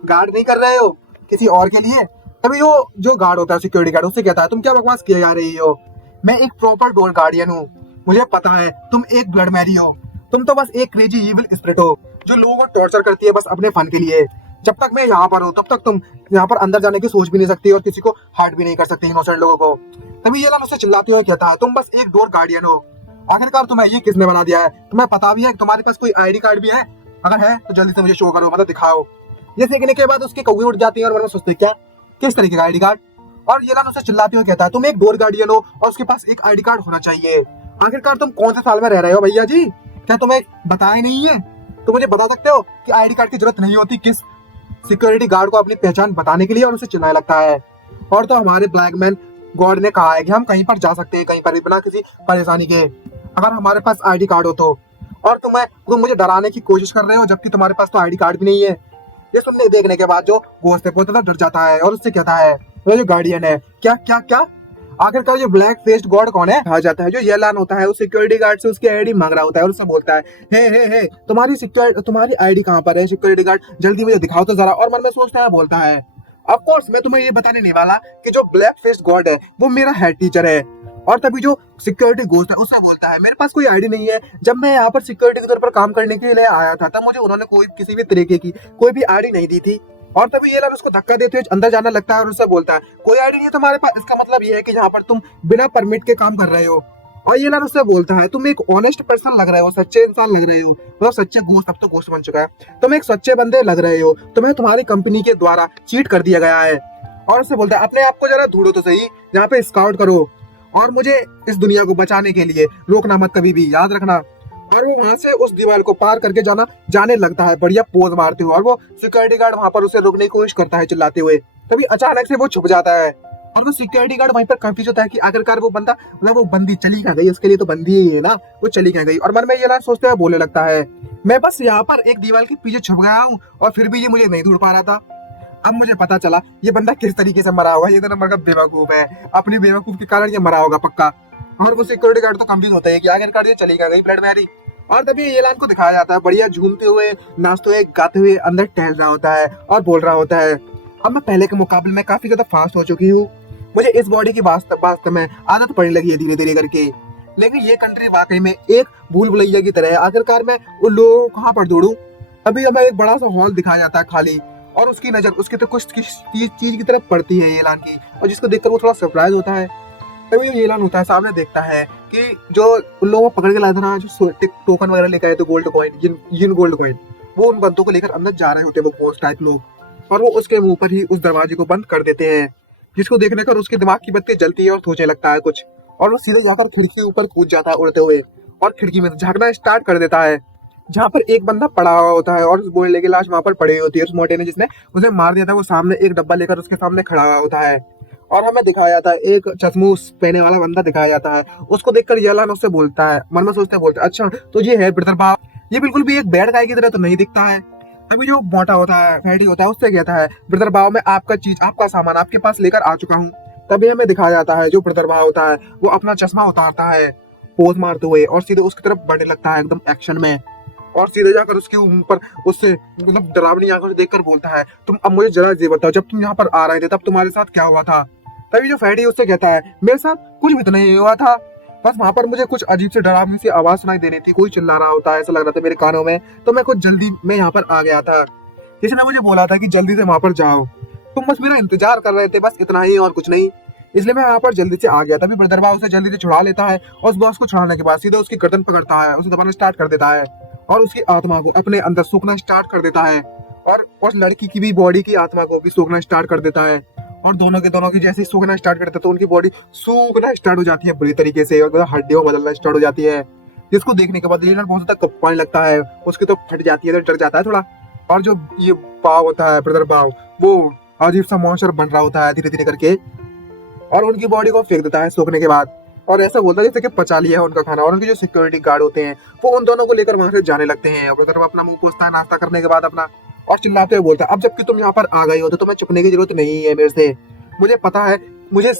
गार्ड नहीं कर रहे हो किसी और के लिए। तभी जो गार्ड होता है सिक्योरिटी गार्ड उससे कहता है तुम क्या बकवास किए जा रही हो, मैं एक प्रॉपर डोर गार्डियन हूँ, मुझे पता है तुम एक ब्लड मैरी हो, तुम तो बस एक क्रेजी इविल स्पिरिट हो जो लोगों को टॉर्चर करती है बस अपने फन के लिए। जब तक मैं यहाँ पर हूँ तब तक तुम यहाँ पर अंदर जाने की सोच भी नहीं सकती और किसी को हर्ट भी नहीं कर सकती इनोसेंट लोगों को। तभी येलन उससे चिल्लाते हुए कहता है तुम बस एक डोर गार्डियन हो, आखिरकार तुम्हें ये किसने बना दिया है, तुम्हें पता भी है तुम्हारे पास कोई आईडी कार्ड भी है, अगर है तो जल्दी से मुझे शो करो मतलब दिखाओ। ये देखने के बाद उसकी कौवी उड़ जाती है और मन में सोचते क्या किस तरीके का आईडी कार्ड। और येलन उसे चिल्लाते हुए कहता है तुम एक डोर गार्डियन हो और उसके पास एक आईडी कार्ड होना चाहिए, आखिरकार तुम कौन से साल में रह रहे हो भैया जी, क्या तुम्हें बताया नहीं है, तो मुझे बता सकते हो कि आईडी कार्ड की जरूरत नहीं होती किस सिक्योरिटी गार्ड को अपनी पहचान बताने के लिए। और उसे चिल्लाने लगता है और तो हमारे ब्लैक मैन गॉड ने कहा है कि हम कहीं पर जा सकते हैं कहीं पर भी बिना किसी परेशानी के, अगर हमारे पास आईडी कार्ड हो तो, और तुम मुझे डराने की कोशिश कर रहे हो जबकि तुम्हारे पास तो आईडी कार्ड भी नहीं है। ये सुनने देखने के बाद जो गोस्ट है बहुत ज्यादा डर जाता है और उससे कहता है वो जो गार्डियन है क्या क्या क्या आखिरकार जो ब्लैक फेस्ड गॉड कौन है। कहा जाता है जो येलान होता है उस सिक्योरिटी गार्ड से उसकी आईडी मांग रहा होता है और उससे बोलता है हे तुम्हारी आईडी कहाँ पर है सिक्योरिटी गार्ड, जल्दी मुझे दिखाओ तो जरा। और मन में सोचता है बोलता है ऑफ कोर्स मैं तुम्हें ये बताने नहीं वाला कि जो ब्लैक फेस्ड गॉड है वो मेरा हेड टीचर है। और तभी जो सिक्योरिटी गोस्ट है उससे बोलता है मेरे पास कोई आईडी नहीं है, जब मैं यहाँ पर सिक्योरिटी के तौर पर काम करने के लिए आया था तब मुझे उन्होंने कोई किसी भी तरीके की कोई भी आईडी नहीं दी थी। और तभी येलन उसको धक्का देते हुए अंदर जाना लगता है और उससे बोलता है कोई आईडी नहीं है तुम्हारे पास, इसका मतलब ये है कि यहाँ पर तुम बिना परमिट के काम कर रहे हो। और येलन उससे बोलता है तुम एक ऑनेस्ट पर्सन लग रहे हो, सच्चे इंसान लग रहे हो, मतलब सच्चे गोस्ट, अब तो गोस्ट बन चुका है, तुम एक सच्चे बंदे लग रहे हो, तुम्हें तुम्हारी कंपनी के द्वारा चीट कर दिया गया है। और उससे बोलता है अपने आप को जरा ढूंढो तो सही, यहाँ पे स्काउट करो और मुझे इस दुनिया को बचाने के लिए रोकना मत कभी भी, याद रखना। और वो वहां से उस दीवार को पार करके जाने लगता है बढ़िया पोज मारते हुए, और वो सिक्योरिटी गार्ड वहां पर उसे रोकने की कोशिश करता है चिल्लाते हुए। तभी अचानक से वो छुप जाता है और वो सिक्योरिटी गार्ड वहीं पर कंफ्यूज होता है कि आखिरकार वो बंदा मतलब वो बंदी चली कहाँ गई, उसके लिए तो बंदी ही है ना, वो चली कहाँ गई। और मन में ये ना सोचते हुए बोलने लगता है मैं बस यहाँ पर एक दीवार के पीछे छुप गया हूँ और फिर भी ये मुझे नहीं ढूंढ पा रहा था। अब मुझे पता चला ये बंदा किस तरीके से मरा होगा, ये तो नंबर का बेवकूफ है, अपनी बेवकूफ के कारण ये मरा होगा पक्का। और वो सिक्योरिटी गार्ड तो कंफ्यूज होता है कि आखिरकार ये चली कहाँ गई ब्लड मैरी। और तभी येलान को दिखाया जाता है बढ़िया झूमते हुए, नाचते हुए, गाते हुए अंदर टहल रहा होता है और बोल रहा होता है अब मैं पहले के मुकाबले में काफी ज्यादा फास्ट हो चुकी हूँ, मुझे इस बॉडी की वास्तव में आदत पड़ने लगी है धीरे धीरे करके, लेकिन ये कंट्री वाकई में एक भूल भुलैया की तरह है, आखिरकार मैं उन लोगों को कहाँ पर ढूंढूं। अभी हमें एक बड़ा सा हॉल दिखाया जाता है खाली, और उसकी नजर उसकी तो कुछ चीज की तरफ पड़ती है येलान की, और जिसको देखकर वो थोड़ा सरप्राइज होता है। तभी जो एलान होता है सामने देखता है कि जो उन लोगों को पकड़ के लाया था ना, जो टोकन वगैरह लेकर आए थे, गोल्ड कॉइन, जिन गोल्ड कॉइन, वो उन बंदों को लेकर अंदर जा रहे होते हैं, वो घोस्ट टाइप लोग, और वो उसके मुंह पर ही उस दरवाजे को बंद कर देते हैं, जिसको देखने कर उसके दिमाग की बत्ती जलती है और सोचने लगता है कुछ, और वो सीधे जाकर खिड़की के ऊपर कूद जाता है उड़ते हुए, और खिड़की में झांकना स्टार्ट कर देता है, जहाँ पर एक बंदा पड़ा हुआ होता है और उस गोल्ड की लाश वहां पर पड़ी होती है। उस मोटे ने जिसने उसे मार दिया था, वो सामने एक डब्बा लेकर उसके सामने खड़ा हुआ होता है, और हमें दिखाया जाता है एक चश्मूस पहने वाला बंदा दिखाया जाता है। उसको देखकर येलान उससे बोलता है, मन में सोचते बोलता है, अच्छा तो ये है ब्रदर भाव, ये बिल्कुल भी एक बैड गाय की तरह तो नहीं दिखता है। तभी जो मोटा होता है, फैटी होता है, उससे कहता है, ब्रदर भाव मैं आपका चीज, आपका सामान आपके पास लेकर आ चुका हूँ। तभी हमें दिखाया जाता है जो ब्रदर भाव होता है वो अपना चश्मा उतारता है पोज मारते हुए, और सीधे उसकी तरफ बढ़ने लगता है एकदम एक्शन में, और सीधे जाकर उसके ऊपर उससे मतलब डरावनी आंखों से देखकर बोलता है, तुम अब मुझे जरा ये बताओ, जब तुम यहाँ पर आ रहे थे तब तुम्हारे साथ क्या हुआ था। तभी जो फैडी उससे कहता है, मेरे साथ कुछ भी तो नहीं हुआ था, बस वहां पर मुझे कुछ अजीब से डरावनी सी आवाज सुनाई दे रही थी, कोई चिल्ला रहा होता है ऐसा लग रहा था मेरे कानों में, तो मैं कुछ जल्दी में यहाँ पर आ गया था, किसी ने मुझे बोला था कि जल्दी से वहां पर जाओ, तुम बस मेरा इंतजार कर रहे थे, बस इतना ही और कुछ नहीं, इसलिए मैं यहाँ पर जल्दी से आ गया। तभी ब्रदरबा उसे जल्दी से छुड़ा लेता है, और उस बॉस को छुड़ाने के बाद सीधे उसकी गर्दन पकड़ता है, उसे दबाना स्टार्ट कर देता है, और उसकी आत्मा को अपने अंदर सूखना स्टार्ट कर देता है, और उस लड़की की भी बॉडी की आत्मा को भी सूखना स्टार्ट कर देता है, और दोनों की जैसे सूखना स्टार्ट करता है तो उनकी बॉडी सूखना स्टार्ट हो जाती है बुरी तरीके से, और हड्डियों बदलना स्टार्ट हो जाती है, जिसको देखने के बाद लीलर बहुत ज्यादा पानी लगता है, उसकी तो फट जाती है, तो डर जाता है थोड़ा, और जो ये पाव होता है ब्रदर पाव, वो अजीब सा मॉन्स्टर बन रहा होता है धीरे धीरे करके, और उनकी बॉडी को फेंक देता है सूखने के बाद, और ऐसा बोलता है जैसे कि पचा लिया है उनका खाना, और उनके जो सिक्योरिटी गार्ड होते हैं वो उन दोनों को लेकर वहां से जाने लगते हैं, और ब्रदर अपना मुंह पोंछता है नाश्ता करने के बाद अपना, और चिल्लाते हुए बोलता है, अब जबकि तुम यहाँ पर आ गए हो तो तुम्हें छुपने की जरूरत नहीं है मेरे से, मुझे पता है, मुझे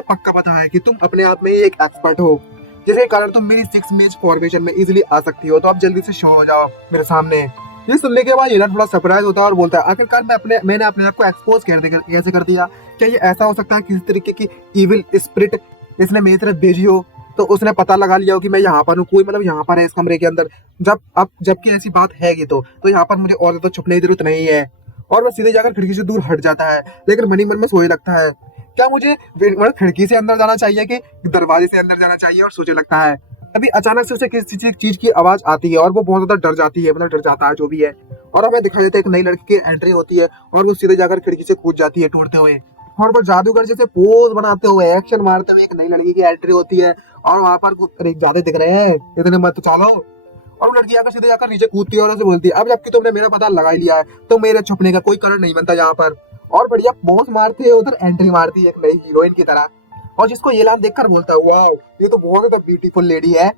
पक्का पता है कि तुम अपने आप में ही एक एक्सपर्ट हो, जिसके कारण तुम मेरी 6 मैच फॉर्मेशन में इजीली आ सकती हो, तो आप जल्दी से शो हो जाओ मेरे सामने। ये सुनने के बाद येलन थोड़ा सरप्राइज होता है और बोलता है, आखिरकार मैंने अपने आप को एक्सपोज कैसे कर दिया, क्या ये ऐसा हो सकता है किसी तरीके की इविल स्पिरिट इसने मेरी तरफ भेजी हो, तो उसने पता लगा लिया हो कि मैं यहाँ पर हूँ, कोई मतलब यहाँ पर है इस कमरे के अंदर, जबकि ऐसी बात है कि तो यहाँ पर मुझे और ज्यादा छुपने की जरूरत नहीं है, और वह सीधे जाकर खिड़की से दूर हट जाता है, लेकिन मनी मन में सोचने लगता है, क्या मुझे मतलब खिड़की से अंदर जाना चाहिए कि दरवाजे से अंदर जाना चाहिए, और सोचने लगता है। अभी अचानक से उसे किसी चीज की आवाज आती है, और वो बहुत ज्यादा डर जाती है, मतलब डर जाता है जो भी है, और हमें दिखाई देता है एक नई लड़की की एंट्री होती है, और वो सीधे जाकर खिड़की से कूद जाती है टूटते हुए, और वो जादूगर जैसे पोज बनाते हुए एक्शन मारते हुए एक नई लड़की की एंट्री होती है, और वहां पर ज्यादा दिख रहे हैं इतने मत चलो, और वो लड़की आकर सीधे जाकर नीचे कूदती है और उसे बोलती है, अब जबकि तुमने मेरा पता लगा ही लिया है तो मेरे छुपने का कोई कारण नहीं बनता यहाँ पर, और बढ़िया पोज मारते है उधर एंट्री मारती है एक नई हीरोइन की तरह, और जिसको येलान देखकर बोलता है, वाह ये तो बहुत ज्यादा ब्यूटीफुल लेडी है,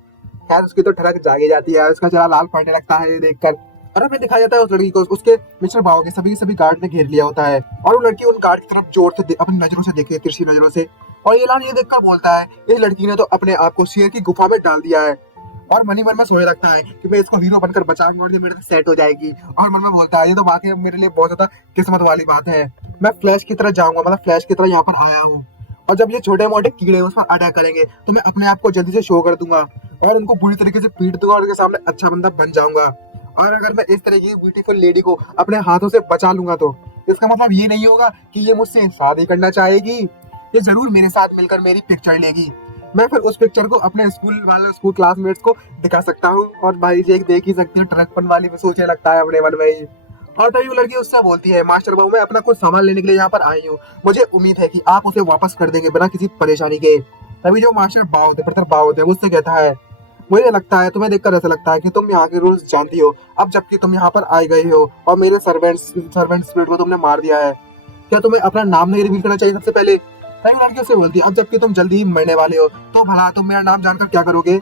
खैर उसकी तो ठड़क जागी जाती है, उसका चेहरा लाल पड़ने लगता है ये देखकर, और हमें दिखाया जाता है उस लड़की को उसके मिस्टर भाव के सभी गार्ड ने घेर लिया होता है, और वो लड़की उन गार्ड की तरफ जोर से अपनी नजरों से देखती है, तिरछी नजरों से, और येलान ये देखकर बोलता है, इस लड़की ने तो अपने आप को शेर की गुफा में डाल दिया है, और मनी मन में सोचने लगता है कि मैं इसको हीरो बनकर बचाऊंगा और ये मेरे से सेट हो जाएगी, और मन में बोलता है, ये तो वाकई मेरे लिए बहुत ज्यादा किस्मत वाली बात है, मैं फ्लैश की तरह जाऊंगा, मतलब फ्लैश की तरह यहाँ पर आया हूँ, और जब ये छोटे मोटे कीड़े उस पर अटैक करेंगे तो मैं अपने आप को जल्दी से शो कर दूंगा, और उनको बुरी तरीके से पीट दूंगा, और उनके सामने अच्छा बंदा बन जाऊंगा, और अगर मैं इस तरह की ब्यूटीफुल लेडी को अपने हाथों से बचा लूंगा तो इसका मतलब ये नहीं होगा कि ये मुझसे शादी करना चाहेगी, ये जरूर मेरे साथ मिलकर मेरी पिक्चर लेगी, मैं फिर उस पिक्चर को अपने स्कूल क्लासमेट्स को दिखा सकता हूँ, और भाई जी देख ही सकती है ट्रकपन वाली में सोचने लगता है अपने मन में ही, और तभी वो लड़की उससे बोलती है, मास्टर बाबू मैं अपना कुछ सामान लेने के लिए यहाँ पर आई हूँ, मुझे उम्मीद है कि आप उसे वापस कर देंगे बिना किसी परेशानी के। तभी जो मास्टर बाव होते हैं उससे कहता है, मुझे लगता है तुम्हें देखकर ऐसा लगता है कि तुम यहाँ के रूल्स जानती हो, अब जबकि तुम यहाँ पर आई गई हो और मेरे सर्वेंट स्पिरिट को तुमने मार दिया है, क्या तुम्हें अपना नाम नहीं रिवील करना चाहिए सबसे पहले। तभी लड़की उससे बोलती है, अब जबकि तुम जल्दी ही मरने वाले हो तो भला तुम मेरा नाम जानकर क्या करोगे,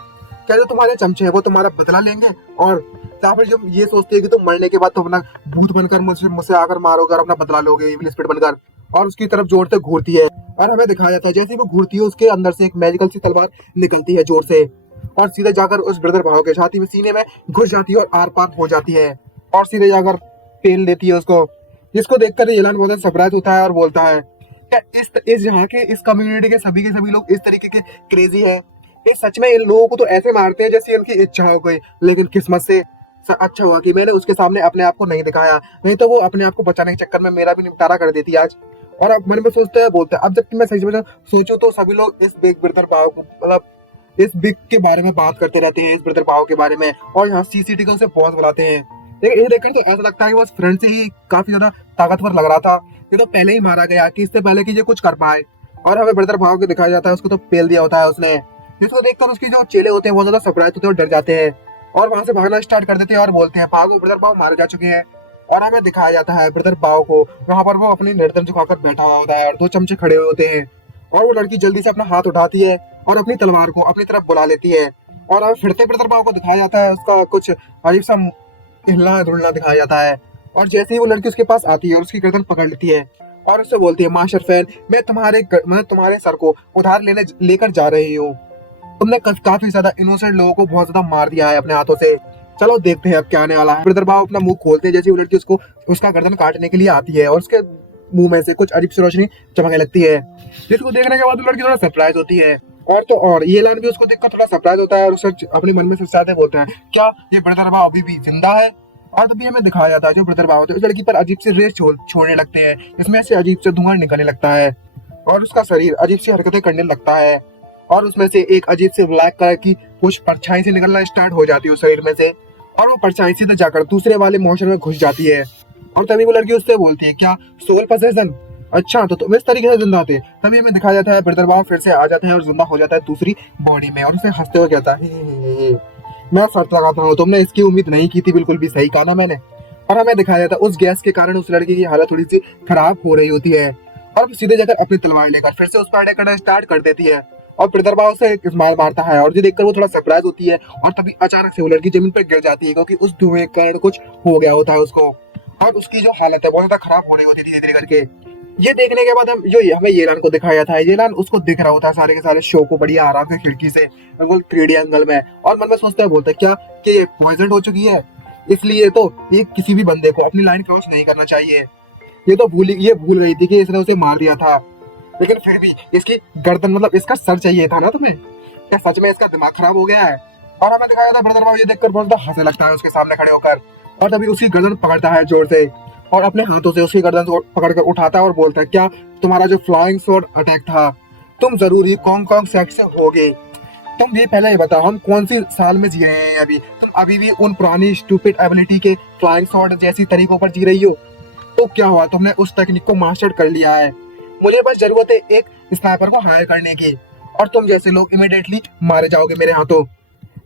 क्या जो तुम्हारे चमचे हैं वो तुम्हारा बदला लेंगे, और या फिर जो ये सोचते हैं कि तुम मरने के बाद तुम अपना भूत बनकर मुझसे आकर मारोगे और अपना बदला लोगे इविल स्पिरिट बनकर, और उसकी तरफ जोर से घूरती है, और हमें दिखाया जाता है जैसे वो घूरती है उसके अंदर से एक मैजिकल सी तलवार निकलती है जोर से, और सीधे जाकर उस ब्रदर भाव के छाती में सीने में घुस जाती है और आर पार हो जाती है, और सीधे जाकर पेल देती है उसको, जिसको देखकर येलान बहुत सरप्राइज होता है और बोलता है, क्या इस यहाँ के इस कम्युनिटी के सभी लोग इस तरीके के क्रेजी है, ये सच में इन लोगों को तो ऐसे मारते हैं जैसे उनकी इच्छा हो गई, लेकिन किस्मत से अच्छा हुआ कि मैंने उसके सामने अपने आप को नहीं दिखाया, नहीं तो वो अपने आप को बचाने के चक्कर में मेरा भी निपटारा कर देती आज। और अब मन में सोचते हैं बोलते हैं। अब जबकि मैं सही में सोचूं तो सभी लोग इस बिग ब्रदर पाव को मतलब इस बिग के बारे में बात करते रहते हैं, इस ब्रदर पाव के बारे में, और यहाँ सीसीटी को उसे बॉस बुलाते हैं। लेकिन ये देखकर तो ऐसा लगता है कि बस फ्रेंड से ही काफी ज्यादा ताकतवर लग रहा था। ये तो पहले ही मारा गया कि इससे पहले कि ये कुछ कर पाए। और हमें ब्रदर पाव को दिखाया जाता है, उसको तो पेल दिया होता है उसने, जिसको देखकर उसके जो चेले होते हैं बहुत ज्यादा सरप्राइज होते हैं और डर जाते हैं और वहां से भागना स्टार्ट कर देते हैं और बोलते हैं पाव को ब्रदर पाव मारे जा चुके हैं। और हमें दिखाया जाता है ब्रदर पाव को, वहां पर वो अपनी गर्दन झुकाकर बैठा हुआ होता है और दो चमचे खड़े हुए होते हैं। और वो लड़की जल्दी से अपना हाथ उठाती है और अपनी तलवार को अपनी तरफ बुला लेती है। और हमें फिरते ब्रदर पाव को दिखाया जाता है, उसका कुछ अजीब सा हिलना डुलना दिखाया जाता है। और जैसे ही वो लड़की उसके पास आती है और उसकी गर्दन पकड़ लेती है और उससे बोलती है मास्टर फैन, मैं तुम्हारे सर को उधार लेकर जा रही हूँ। तुमने काफी ज्यादा इनोसेंट लोगों को बहुत ज्यादा मार दिया है अपने हाथों से। चलो देखते हैं अब क्या आने वाला है। ब्रदर पाव अपना मुंह खोलते हैं जैसे वो लड़की उसको उसका गर्दन काटने के लिए आती है और उसके मुंह में से कुछ अजीब सी रोशनी चमकने लगती है, जिसको देखने के बाद वो लड़की थोड़ा सरप्राइज होती है। और तो और ये लान भी उसको देखकर थोड़ा सरप्राइज होता है और उसे अपने मन में सोचते बोलते हैं क्या ये ब्रदर पाव अभी भी जिंदा है। और तभी हमें दिखाया जाता है जो ब्रदर पाव होते हैं उस लड़की पर अजीब से रेस छोड़ने लगते हैं, इसमें से अजीब से धुआं निकलने लगता है और उसका शरीर अजीब सी हरकतें करने लगता है। और उसमें से एक अजीब से ब्लैक कलर की कुछ परछाई से निकलना स्टार्ट हो जाती है उस शरीर में से, और वो परछाई सीधे जाकर दूसरे वाले मॉन्स्टर में घुस जाती है। और तभी वो लड़की उससे बोलती है क्या सोल पोसेशन, अच्छा तो तुम इस तरीके से जिंदा थे। तभी हमें दिखाया जाता है ब्रदर पाव फिर से आ जाता है और जिंदा हो जाता है दूसरी बॉडी में और उसे हंसते हुए कहता है मैं शर्त लगाता हूँ तुमने इसकी उम्मीद नहीं की थी, बिल्कुल भी सही कहा ना मैंने। और हमें दिखाया जाता है उस गैस के कारण उस लड़की की हालत थोड़ी सी खराब हो रही होती है और सीधे जाकर अपनी तलवार लेकर फिर से उस पर अटैक करना स्टार्ट कर देती है और ब्रदर पाव से एक स्माइल मारता है और ये देखकर वो थोड़ा सरप्राइज होती है। और तभी अचानक से वो लड़की जमीन पर गिर जाती है क्योंकि उस धुएं के कारण कुछ हो गया होता है उसको, और उसकी जो हालत है बहुत ज्यादा खराब हो रही होती है धीरे धीरे करके। ये देखने के बाद हमें येलान को दिखाया जाता है। येलान उसको दिख रहा होता है सारे के सारे शो को बढ़िया आराम से खिड़की से बिल्कुल 3D एंगल में, और मन में सोचता है बोलता है क्या कि ये पॉइजन हो चुकी है, इसलिए तो ये किसी भी बंदे को अपनी लाइन क्रॉस नहीं करना चाहिए। ये तो भूल गई थी कि इसने उसे मार दिया था, लेकिन फिर भी इसकी गर्दन मतलब इसका सर चाहिए था ना तुम्हें, क्या सच में इसका दिमाग खराब हो गया है। और हमें दिखाया था ब्रदर पाव ये देखकर बहुत ज्यादा हंसने लगता है उसके सामने खड़े होकर, और तभी उसकी गर्दन पकड़ता है जोर से और अपने हाथों से उसकी गर्दन को पकड़कर उठाता है और बोलता है क्या तुम्हारा जो फ्लाइंग स्वॉर्ड अटैक था तुम जरूरी कॉन्ग सेक्ट से होगे। तुम ये पहले ही बताओ हम कौन सी साल में जी रहे हैं अभी, तुम अभी भी उन पुरानी स्टूपिड एबिलिटी के फ्लाइंग स्वॉर्ड जैसी तरीकों पर जी रही हो। तो क्या हुआ तुमने उस टेक्निक को मास्टर कर लिया है, मुझे बस जरूरत है एक स्नाइपर को हायर करने की और तुम जैसे लोग इमीडिएटली मारे जाओगे मेरे हाथों।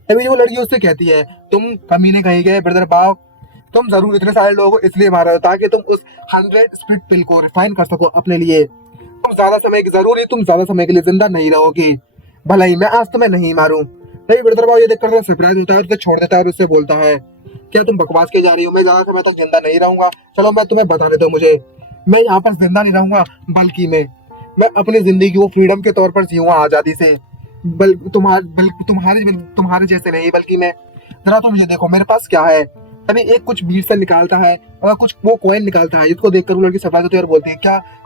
तभी वो लड़की उससे कहती है तुम कमीने कहीं गए ब्रदर पाव, तुम जरूर इतने सारे लोगों को इसलिए मार रहे हो ताकि तुम उस 100 स्प्लिट पिल को रिफाइन कर सको अपने लिए। तुम ज्यादा समय के लिए जिंदा नहीं रहोगी, भले ही मैं आज तुम्हें नहीं मारूं। तभी ब्रदर पाव ये देखकर सरप्राइज होता है और उसे छोड़ देता है और उससे बोलता है क्या तुम बकवास के जा रही हो, मैं ज्यादा समय तक जिंदा नहीं रहूंगा। चलो मैं तुम्हें बताने दो मुझे, मैं यहाँ पर जिंदा नहीं रहूंगा बल्कि मैं अपनी जिंदगी को फ्रीडम के तौर पर जीऊंगा आजादी से, तुम्हारे जैसे नहीं, बल्कि मैं जरा तुम ये देखो मेरे पास क्या है। तभी एक कुछ भीड़ से निकालता है और कुछ वो कॉइन निकालता है जिसको देखकर वो लड़की सरप्राइज होती है और बोलती है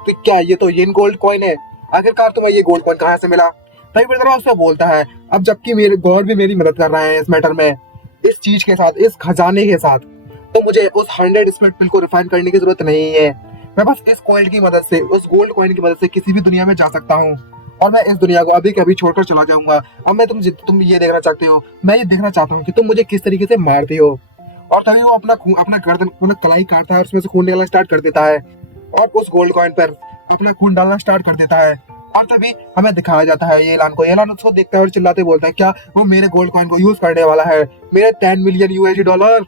क्या ये तो येन गोल्ड कॉइन है, आखिरकार तुम्हें ये गोल्ड कॉइन कहाँ से मिला। तभी ब्रदर उससे बोलता है अब जबकि मेरे गॉड भी मेरी मदद कर रहे हैं इस मैटर में, इस चीज के साथ, इस खजाने के साथ, तो मुझे उस 100 स्प्लिट पिल को रिफाइन करने की जरूरत नहीं है। मैं बस इस कॉइन की मदद से, उस गोल्ड कॉइन की मदद से किसी भी दुनिया में जा सकता हूँ और मैं इस दुनिया को अभी के अभी छोड़कर चला जाऊंगा। अब मैं तुम ये देखना चाहते हो, मैं ये देखना चाहता हूँ कि तुम मुझे किस तरीके से मारते हो। और तभी वो अपना गर्दन मतलब कलाई काटता है और उसमें से खून निकलना स्टार्ट कर देता है और उस गोल्ड कॉइन पर अपना खून डालना स्टार्ट कर देता है। और तभी हमें दिखाया जाता है येलान उसको देखता है और चिल्लाते बोलता है क्या वो मेरे गोल्ड कॉइन को यूज करने वाला है, मेरे 10 मिलियन USD डॉलर।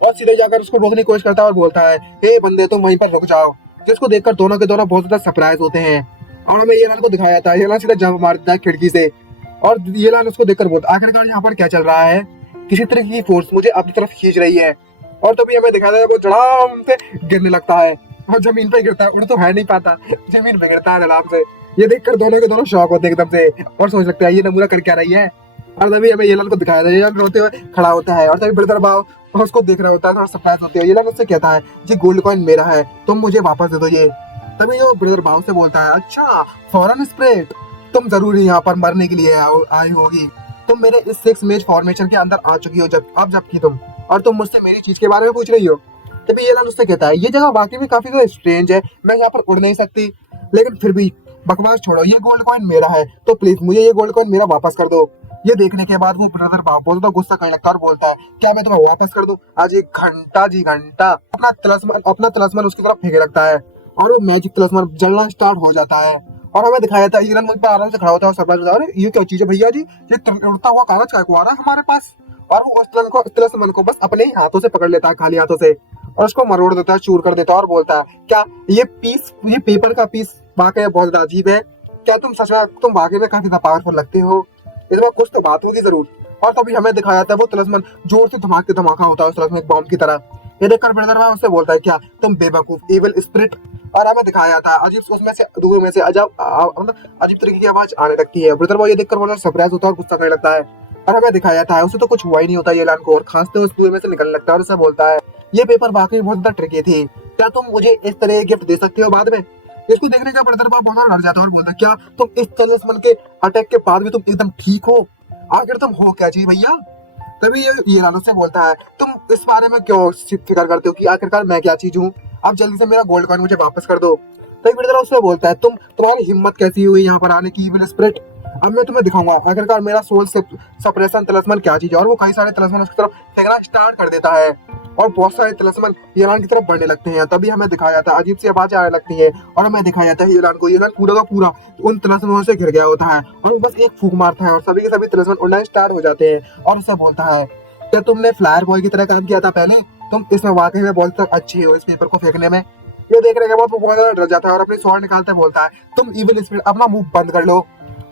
और सीधे जाकर उसको रोकने की कोशिश करता है और बोलता है हे बंदे तुम वहीं पर रुक जाओ, जिसको देखकर दोनों के दोनों बहुत ज्यादा सरप्राइज होते हैं। और हमें येलान को दिखाया जाता है, येलान सीधा जंप मार देता है खिड़की से और येलान उसको देखकर बोलता है आखिरकार यहाँ पर क्या चल रहा है, किसी तरह की फोर्स मुझे अपनी तरफ खींच रही है। और तभी हमें दिखाया जाता है वो धड़ाम से गिरने लगता है और जमीन पे गिरता है, उड़ तो है नहीं पाता, जमीन पे गिरता है धड़ाम से। ये देखकर दोनों के दोनों शॉक होते हैं एकदम से और सोच लगता है ये नमूना कर क्या रही है। और तभी हमें येलान को दिखाया जाता है, येलान रोते हुए खड़ा होता है और तभी ब्रदर पाव उसको देख रहा होता है और सरप्राइज होते हैं। येलान उससे कहता है ये गोल्ड कॉइन मेरा है, तुम मुझे वापस दे दो ये। तभी वो ब्रदर पाव से बोलता है अच्छा फॉरेन स्प्रेड, तुम जरूर यहाँ पर मरने के लिए आई होगी, तुम मेरे इस 6 मेज फॉर्मेशन के अंदर आ चुकी हो जबकि तुम, और तुम मुझसे मेरी चीज के बारे में पूछ रही हो। तभी ये लाल उससे कहता है ये जगह वाकई में काफी ज्यादा स्ट्रेंज है, मैं यहाँ पर उड़ नहीं सकती, लेकिन फिर भी बकवास छोड़ो, ये गोल्ड कॉइन मेरा है तो प्लीज मुझे ये गोल्ड कॉइन मेरा वापस कर दो। ये देखने के बाद वो ब्रदर बहुत तो गुस्सा करने लगता है और बोलता है क्या मैं तुम्हें वापस कर दूं? आज एक घंटा जी घंटा अपना तलस्मन उसकी तरफ फेंकने लगता है और वो मैजिक तलस्मन जलना स्टार्ट हो जाता है। और हमें दिखाया जाता है ईरान मुझ पर आराम से खड़ा होता है और सरप्राइज होता है, अरे ये क्या चीज है भैया जी, ये उड़ता हुआ कागज का आ रहा है हमारे पास। और वो उस तलस्मन को बस अपने ही हाथों से पकड़ लेता है, खाली हाथों से, और उसको मरोड़ देता है, चूर कर देता है और बोलता है क्या ये पेपर का पीस वाकई बहुत ज्यादा अजीब है, क्या तुम सच में तुम वाकई में काफी ज्यादा पावरफुल लगते हो, इसमें कुछ तो बात होगी जरूर। और तभी हमें दिखाया जाता है वो तलस्मन जोर से धमाका होता है उस तलस्मन एक बॉम्ब की तरह। ये देखकर ब्रदर भाई उससे बोलता है क्या तुम बेवकूफ एविल स्पिरिट। और हमें दिखाया जाता है अजीब उसमें से दूर में से मतलब अजीब तरीके की आवाज आने लगती है। ब्रदर भाई ये देखकर बहुत सरप्राइज होता है और गुस्सा करने लगता है। और हमें दिखाया जाता है उसे तो कुछ हुआ ही नहीं होता ये ऐलान को, और खांसते हुए उस कुएं में से निकलने लगता है और उसे बोलता है ये पेपर वाकई बहुत ज्यादा ट्रिकी थी, क्या तुम मुझे इस तरह गिफ्ट दे सकते हो बाद में? इसको देखने का ब्रदर बहुत ज्यादा डर जाता है और बोलता है क्या तुम इस तलिस्मन के अटैक के बाद भी तुम एकदम ठीक हो? आखिर तुम हो क्या चीज भैया? तभी ये लालू से बोलता है तुम इस बारे में क्यों फिक्र करते हो कि आखिरकार मैं क्या चीज हूँ, आप जल्दी से मेरा गोल्ड कॉइन मुझे वापस कर दो। तभी ब्रदर उससे बोलता है तुम्हारी हिम्मत कैसी हुई यहाँ पर आने की इविल स्पिरिट, अब मैं तुम्हें दिखाऊंगा आखिरकार मेरा सोल सप्रेशन तलिस्मन क्या चीज है। और वो कई सारे तलिस्मन उसकी तरफ फेंकना स्टार्ट कर देता है और बहुत सारे तलिस्मन ईरान की तरफ बढ़ने लगते हैं। तभी हमें दिखाया जाता है अजीब सी आवाजें आने लगती है और हमें दिखाया जाता है ईरान पूरा का पूरा उन तलिस्मनों से घिर गया होता है और वो बस एक फूंक मारता है और सभी के सभी तलिस्मन उड़ना स्टार्ट हो जाते हैं। और उसे बोलता है क्या तुमने फ्लायर बॉय की तरह काम किया था पहले, तुम इसमें वाकई में बहुत तक अच्छे हो इस पेपर को फेंकने में। ये देखने के बाद वो बहुत ज्यादा डर जाता है और अपनी स्वॉर्ड निकालते बोलता है तुम इविल स्पिरिट अपना मुंह बंद कर लो,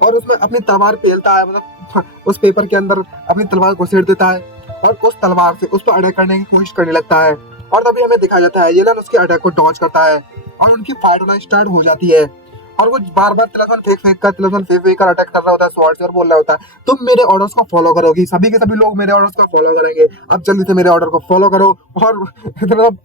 और उसमें अपनी तलवार पेलता है, मतलब उस पेपर के अंदर अपनी तलवार घुसेड़ देता है और उस तलवार से उस पर अटैक करने की कोशिश करने लगता है। और तभी हमें दिखाया जाता है येलन उसके अटैक को डॉज करता है और उनकी फाइट होना स्टार्ट हो जाती है और वो बार बार तलस्मन फेंक कर अटैक कर रहा होता है स्वॉर्ड से और बोल रहा होता है तुम मेरे ऑर्डर्स को फॉलो करोगी, सभी के सभी लोग मेरे ऑर्डर्स को फॉलो करेंगे, अब जल्दी से मेरे ऑर्डर को फॉलो करो। और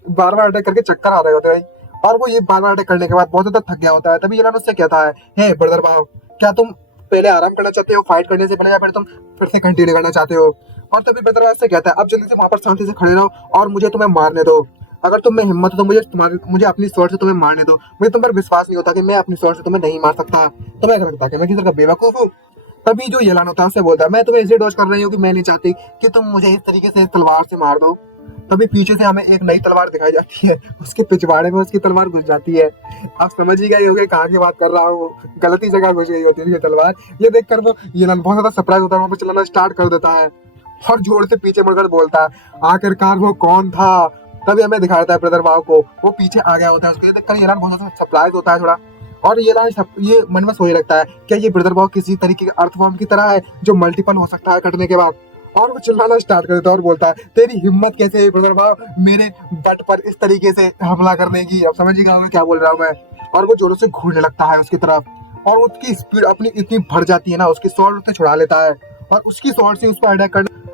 बार बार अटैक करके चक्कर आ रहे होते हैं और वो ये बार बार अटैक करने के बाद बहुत ज्यादा थक गया होता है। तभी येलन उससे कहता है हे ब्रदर भाव, क्या तुम पहले आराम करना चाहते हो फाइट करने से पहले, या फिर तुम फिर से कंटिन्यू करना चाहते हो? और तभी ब्रदर भाव से कहता है अब जल्दी से वहां पर शांति से खड़े रहो और मुझे तुम्हें मारने दो, अगर तुम में हिम्मत हो तो मुझे अपनी स्वॉर्ड से तुम्हें मारने दो, मुझे तुम पर विश्वास नहीं होता कि मैं अपनी स्वॉर्ड से तुम्हें नहीं मार सकता, तुम्हें ऐसा लगता है कि मैं किसी तरह का बेवकूफ हूँ। तभी जो येलान होता है उससे बोलता है मैं तुम्हें इसलिए डॉज कर रही हूँ कि मैं नहीं चाहती कि तुम मुझे इस तरीके से इस तलवार से मार दो। तभी पीछे से हमें एक नई तलवार दिखाई जाती है, उसके पिछवाड़े में उसकी तलवार घुस जाती है। आप समझ ही गए होंगे कहाँ की बात कर रहा हूँ, गलती जगह घुस गई होती है ये तलवार। ये देखकर वो येलान बहुत ज्यादा सरप्राइज होता है, वहां पर चलाना स्टार्ट कर देता है और जोर से पीछे मुड़कर बोलता है आखिरकार वो कौन था। तभी हमें दिखाया जाता है ब्रदर भाव को वो पीछे आ गया होता है, उसको देखकर येलान बहुत ज्यादा सरप्राइज होता है थोड़ा, और ये मन में सोच रखता है क्या ये ब्रदर भाव किसी तरीके के अर्थवॉर्म की तरह है जो मल्टीपल हो सकता है कटने के बाद। और वो चिल्लाना स्टार्ट कर देता है और बोलता है तेरी हिम्मत कैसे है ब्रदर भाव मेरे बट पर इस तरीके से हमला करने की, अब समझ ही गया मैं क्या बोल रहा हूँ मैं। और वो जोरों से घूरने लगता है उसकी तरफ और उसकी स्पीड अपनी इतनी बढ़ जाती है ना, उसकी स्वॉर्ड उससे छुड़ा लेता है और उसकी स्वॉर्ड से उस पर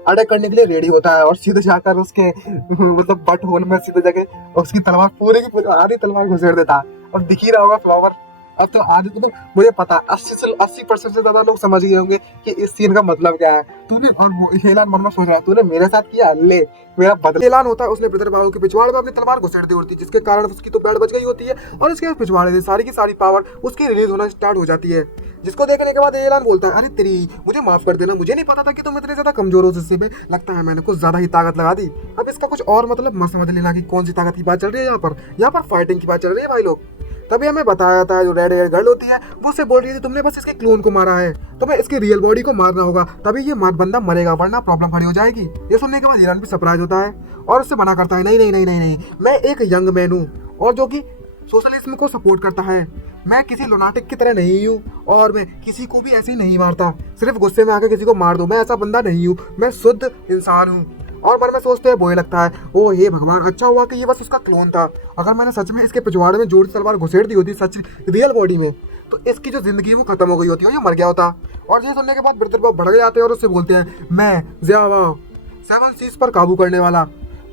अटैक करने के लिए रेडी होता है और सीधे जाकर उसके मतलब बट होल में सीधे जगह उसकी तलवार पूरी की पूरी आधी तलवार घुसेड़ देता है। और दिख ही रहा होगा फ्लावर, अब तो आधी तो मुझे पता 80% से ज्यादा लोग समझ गए होंगे कि इस सीन का मतलब क्या है। तूने और येलान मन में सोच रहा है तूने मेरे साथ किया, ले मेरा बदला। येलान होता है उसने ब्रदर बाबू के पिछवाड़े में अपनी तलवार घुसेड़ दी होती है जिसके कारण उसकी तो बैंड बच गई होती है और इसके पिछवाड़े से सारी की सारी पावर उसकी रिलीज होना स्टार्ट हो जाती है, जिसको देखने के बाद येलान बोलता है अरे तेरी मुझे माफ कर देना, मुझे नहीं पता था कि तुम इतने ज्यादा कमजोर हो, जिससे में लगता है मैंने कुछ ज्यादा ही ताकत लगा दी। अब इसका कुछ और मतलब मत समझ लेना कि कौन सी ताकत की बात चल रही है यहाँ पर फाइटिंग की बात चल रही है भाई लोग। तभी हमें बताया जाता है जो रेड हेयर गर्ल होती है वो उससे बोल रही है तुमने बस इसके क्लोन को मारा है, तुम्हें इसकी रियल बॉडी को मारना होगा तभी ये बंदा मरेगा वरना प्रॉब्लम खड़ी हो जाएगी। ये सुनने के बाद ईरान भी सरप्राइज होता है और उससे मना करता है नहीं नहीं नहीं नहीं नहीं, मैं एक यंग मैन हूँ और जो कि सोशलिज्म को सपोर्ट करता है, मैं किसी लुनाटिक की तरह नहीं हूँ और मैं किसी को भी ऐसे ही नहीं मारता सिर्फ गुस्से में आकर किसी को मार दो, मैं ऐसा बंदा नहीं हूँ, मैं शुद्ध इंसान हूँ। और मन में सोचते हैं बोए लगता है ओ हे भगवान, अच्छा हुआ कि ये बस उसका क्लोन था, अगर मैंने सच में इसके पिछवाड़े में जोड़ी तलवार घुसेड़ दी होती सच रियल बॉडी में तो इसकी जो जिंदगी है वो खत्म हो गई होती है, ये मर गया होता। और ये सुनने के बाद ब्रदर बाबू भड़क जाते हैं और उससे बोलते हैं मैं ज़ियावा 7 सीज पर काबू करने वाला,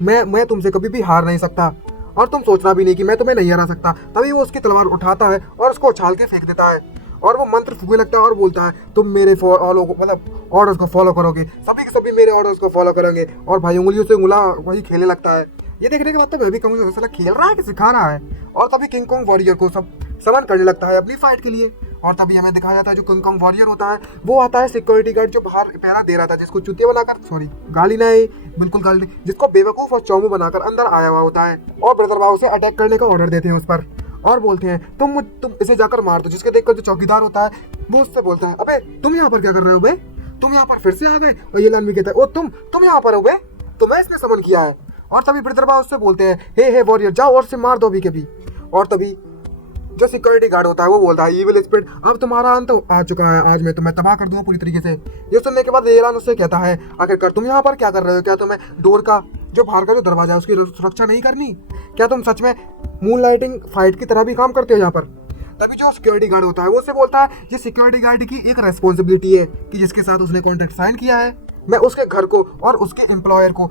मैं तुमसे कभी भी हार नहीं सकता और तुम सोचना भी नहीं कि मैं तुम्हें नहीं हरा सकता। तभी वो उसकी तलवार उठाता है और उसको उछाल के फेंक देता है और वो मंत्र फूकने लगता है और बोलता है तुम मेरे मतलब ऑर्डर्स को फॉलो करोगे, सभी के सभी मेरे ऑर्डर्स को फॉलो करेंगे। और भाई उंगलियों से उंगला वही खेलने लगता है। ये देखने के बाद तो मैं भी कहूँगा साला खेल रहा है कि सिखा रहा है। और तभी किंग कॉन्ग वॉरियर को सब समन करने लगता है अपनी फाइट के लिए। और तभी हमें दिखाया जाता है जो किंग कॉन्ग वॉरियर होता है वो आता है सिक्योरिटी गार्ड जो बाहर पहरा दे रहा था, जिसको चुतिया बनाकर, सॉरी गाली नहीं, बिल्कुल गाली नहीं, जिसको बेवकूफ और चौमू बनाकर अंदर आया हुआ होता है। और ब्रदर बाबू से अटैक करने का ऑर्डर देते हैं उस पर और बोलते हैं तुम इसे जाकर मार दो। जिसके देखकर जो चौकीदार होता है वो उससे बोलता है अबे तुम यहाँ पर क्या कर रहे हो बे, तुम यहाँ पर फिर से आ गए। और ये लान भी कहता है ओ तुम यहाँ पर हो बे, तुम्हें इसने समन किया है। और तभी ब्रदर बाबू उससे बोलते हैं हे वॉरियर जाओ और से मार दो अभी के भी। और तभी जो सिक्योरिटी गार्ड होता है वो बोलता है इविल स्पिरिट अब तुम्हारा अंत आ चुका है, आज मैं तुम्हें तबाह कर दूंगा पूरी तरीके से। ये सुनने के बाद एलान उससे कहता है आखिरकार तुम यहाँ पर क्या कर रहे हो, क्या तुम्हें डोर का जो बाहर का जो दरवाजा है उसकी सुरक्षा नहीं करनी, क्या तुम सच में मून लाइटिंग फाइट की तरह भी काम करते हो यहाँ पर। तभी जो सिक्योरिटी गार्ड होता है वो उससे बोलता है ये सिक्योरिटी गार्ड की एक रेस्पॉन्सिबिलिटी है कि जिसके साथ उसने कॉन्ट्रैक्ट साइन किया है मैं उसके घर को और उसके एम्प्लॉयर को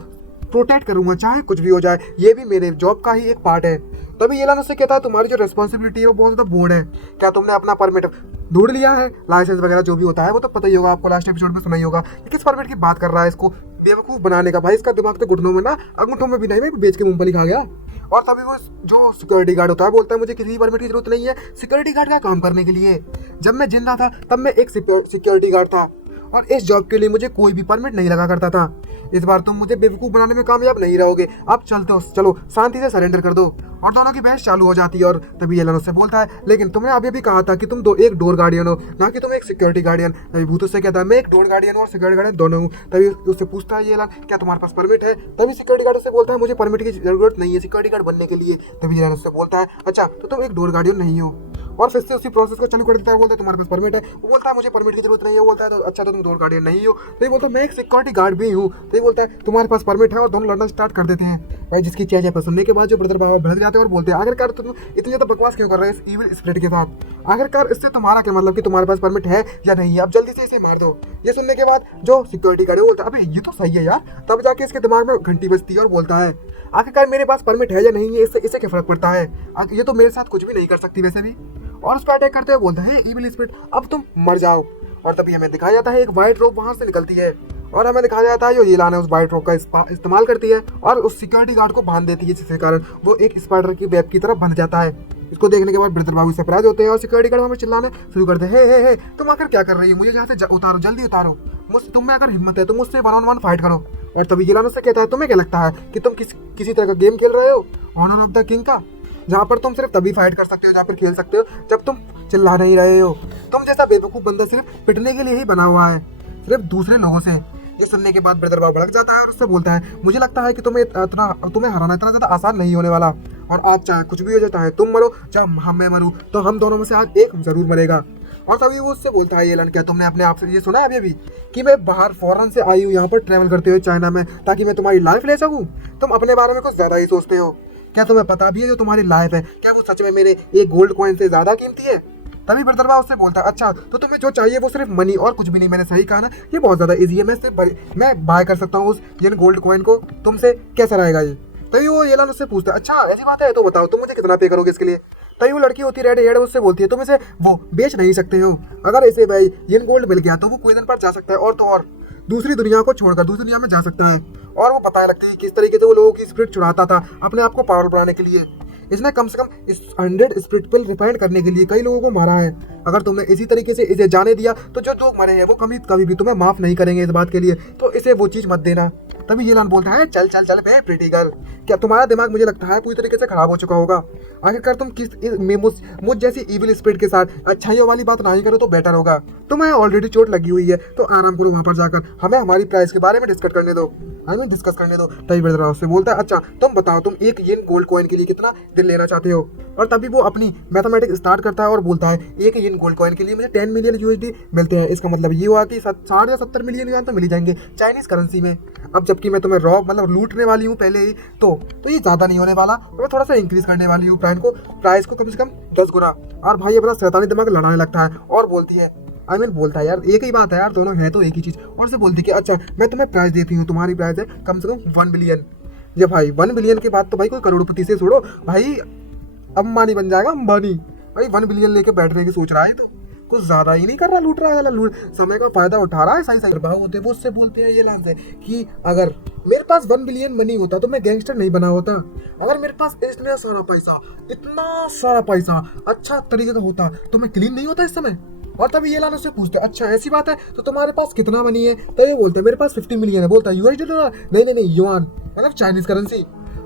प्रोटेक्ट करूंगा चाहे कुछ भी हो जाए, ये भी मेरे जॉब का ही एक पार्ट है। तभी एलान उससे कहता है तुम्हारी जो रेस्पॉन्सिबिलिटी है वो बहुत ज़्यादा बोर्ड है, क्या तुमने अपना परमिट ढूंढ लिया है, लाइसेंस वगैरह जो भी होता है वो तो पता ही होगा आपको, लास्ट एपिसोड में सुना ही होगा। ये किस परमिट की बात कर रहा है इसको बेवकूफ़ बनाने का, भाई इसका दिमाग तो घुटनों में ना अंगूठों में भी नहीं, मैं बेच के मुंह पर लिखा गया। और तभी वो जो सिक्योरिटी गार्ड होता है बोलता है मुझे किसी परमिट की जरूरत नहीं है सिक्योरिटी गार्ड का काम करने के लिए। जब मैं जिंदा था तब मैं एक सिक्योरिटी गार्ड था और इस जॉब के लिए मुझे कोई भी परमिट नहीं लगा करता था। इस बार तुम मुझे बेवकूफ़ बनाने में कामयाब नहीं रहोगे, आप चलो शांति से सरेंडर कर दो। और दोनों की बहस चालू हो जाती है। और तभी एलन उससे बोलता है लेकिन तुमने अभी भी कहा था कि तुम एक डोर गार्डियन हो ना कि तुम एक सिक्योरिटी गार्डियन। तभी भूत उससे कहता है मैं एक डोर गार्डियन और सिक्योरिटी गार्डियन दोनों हूँ। तभी उससे पूछता है ये एलन क्या तुम्हारे पास परमिट है। तभी सिक्योरिटी गार्ड उससे बोलता है मुझे परमिट की जरूरत नहीं है सिक्योरिटी गार्ड बनने के लिए। तभी एलन उससे बोलता है अच्छा तो तुम एक डोर गार्डियन नहीं हो। और फिर से उसी प्रोसेस को चालू कर देता है, बोलता है तुम्हारे पास परमिट है, वो बोलता है मुझे परमिट की जरूरत नहीं है। वो बोलता है तो अच्छा तो तुम डोर गार्डियन नहीं हो। तो ये बोलता है मैं एक सिक्योरिटी गार्ड भी हूँ। तो ये बोलता है तुम्हारे पास परमिट है और दोनों लड़ना स्टार्ट कर देते हैं। भाई जिसकी चेहरे पर सुनने के बाद जो ब्रदर बाबा भड़क जाते हैं और बोलते हैं आखिरकार तुम इतनी ज़्यादा बकवास क्यों कर रहे हो इस इविल स्पिरिट के साथ, आखिरकार इससे तुम्हारा क्या मतलब कि तुम्हारे पास परमिट है या नहीं है, अब जल्दी से इसे मार दो। ये सुनने के बाद जो सिक्योरिटी गार्ड है बोलता है अबे ये तो सही है यार। तब जाके इसके दिमाग में घंटी बजती है और बोलता है आखिरकार मेरे पास परमिट है या नहीं है इससे क्या फर्क पड़ता है, ये तो मेरे साथ कुछ भी नहीं कर सकती वैसे भी। और उस पर अटैक करते हुए बोलता है इविल स्पिरिट अब तुम मर जाओ। और तभी हमें दिखाया जाता है एक वाइट रोप वहां से निकलती है और हमें दिखाया जाता है जो येलान है उस वाइट रोप का इस्तेमाल करती है और उस सिक्योरिटी गार्ड को बांध देती है, जिसके कारण वो एक स्पाइडर की वेब की तरफ बंध जाता है। इसको देखने के बाद ब्रदर बाबू सरप्राइज होते हैं और सिक्योरिटी गार्ड वहां पर चिल्लाने शुरू करते हैं हे तुम आकर क्या कर रही हो, मुझे यहाँ से उतारो, जल्दी उतारो, तुम में अगर हिम्मत है तो मुझसे 1-on-1 फाइट करो। और तभी येलान उससे कहता है तुम्हें क्या लगता है कि तुम किसी तरह का गेम खेल रहे हो ऑनर ऑफ द किंग का, जहाँ पर तुम सिर्फ तभी फाइट कर सकते हो, जहाँ पर खेल सकते हो जब तुम चिल्ला नहीं रहे हो। तुम जैसा बेवकूफ़ बंदा सिर्फ पिटने के लिए ही बना हुआ है, सिर्फ दूसरे लोगों से। ये सुनने के बाद ब्रदर बाबू भड़क जाता है और उससे बोलता है मुझे लगता है कि तुम्हें हराना इतना ज़्यादा आसान नहीं होने वाला, और आज चाहे कुछ भी हो जाता है तुम मरो चाहे मैं मरूँ तो हम दोनों में से आज एक जरूर मरेगा। और तभी वो उससे बोलता है एलन क्या तुमने अपने आप से ये सुना है अभी कि मैं बाहर फॉरेन से आई हूँ यहाँ पर ट्रैवल करते हुए चाइना में ताकि मैं तुम्हारी लाइफ ले सकूँ। तुम अपने बारे में कुछ ज़्यादा ही सोचते हो, क्या तुम्हें पता भी है जो तुम्हारी लाइफ है क्या वो सच में मेरे एक गोल्ड कॉइन से ज़्यादा कीमती है। तभी ब्रदर बाबू उससे बोलता है अच्छा तो तुम्हें जो चाहिए वो सिर्फ मनी और कुछ भी नहीं, मैंने सही कहा ना, ये बहुत ज़्यादा ईजी है, मैं बाय कर सकता हूँ उस येन गोल्ड कॉइन को, तुमसे कैसा रहेगा ये। तभी वो एलन उससे पूछता है अच्छा ऐसी बात है तो बताओ तुम मुझे कितना पे करोगे इसके लिए। तभी वो लड़की होती रेड हेड उससे बोलती है तुम इसे वो बेच नहीं सकते हो, अगर इसे भाई येन गोल्ड मिल गया तो वो कोई दिन पर जा सकता है और तो और दूसरी दुनिया को छोड़कर दूसरी दुनिया में जा सकता है। और वो बताने लगती है किस तरीके से वो लोगों की स्पिरिट चुराता था अपने आप को पावरफुल बनाने के लिए। इसने कम से कम इस 100 स्पिरिट को रिफाइन करने के लिए कई लोगों को मारा है। अगर तुमने इसी तरीके से इसे जाने दिया तो जो लोग मरे हैं वो कभी भी तुम्हें माफ नहीं करेंगे इस बात के लिए, तो इसे वो चीज़ मत देना। तभी येलान बोलता है चल चल चल बे प्रीटी गर्ल, क्या तुम्हारा दिमाग मुझे लगता है पूरी तरीके से खराब हो चुका होगा। आखिरकार तुम मुझ जैसी इविल स्पिरिट के साथ अच्छाइयों वाली बात नहीं करो तो बेटर होगा। तुम्हें ऑलरेडी चोट लगी हुई है तो आराम करो वहाँ पर जाकर, हमें हमारी प्राइस के बारे में डिस्कस करने दो। तभी ब्रदर उससे बोलता है अच्छा तुम बताओ तुम एक येन गोल्ड कॉइन के लिए कितना दिन लेना चाहते हो। और तभी वो अपनी मैथमेटिक्स स्टार्ट करता है और बोलता है एक येन गोल्ड कॉइन के लिए मुझे 10 मिलियन USD मिलते हैं, इसका मतलब ये हुआ कि 60 या 70 मिलियन युआन तो मिल ही जाएंगे चाइनीज करेंसी में। अब जबकि मैं तुम्हें लूटने वाली हूँ पहले ही तो ये ज़्यादा नहीं होने वाला, मैं थोड़ा सा इंक्रीज करने वाली हूँ प्राइस को कम से कम 10 गुना। और भाई अपना शैतानी दिमाग लड़ाने लगता है और बोलती है बोलता है यार एक ही बात है यार, दोनों है तो एक ही चीज़। और से बोलती है कि अच्छा मैं तुम्हें प्राइस देती हूँ, तुम्हारी प्राइस है कम से कम 1 बिलियन। ये भाई 1 बिलियन के बाद तो भाई कोई करोड़पति से छोड़ो भाई अंबानी बन जाएगा, अंबानी। भाई 1 बिलियन लेके बैठ रहे की सोच रहा है तो कुछ ज्यादा ही नहीं कर रहा, लूट रहा है, लूट समय का फायदा उठा रहा है। सही सही भाव होते हैं वो उससे बोलते हैं ये लाइन से कि अगर मेरे पास 1 बिलियन मनी होता तो मैं गैंगस्टर नहीं बना होता। अगर मेरे पास इतना सारा पैसा अच्छा तरीके का होता तो मैं क्लीन नहीं होता इस समय। और तभी ये लान उससे पूछते हैं अच्छा ऐसी बात है तो तुम्हारे पास कितना मनी है? तो ये बोलता है मेरे पास 50 मिलियन है। बोलता है यूएसडी डॉलर? नहीं युआन, मतलब चाइनीज करेंसी।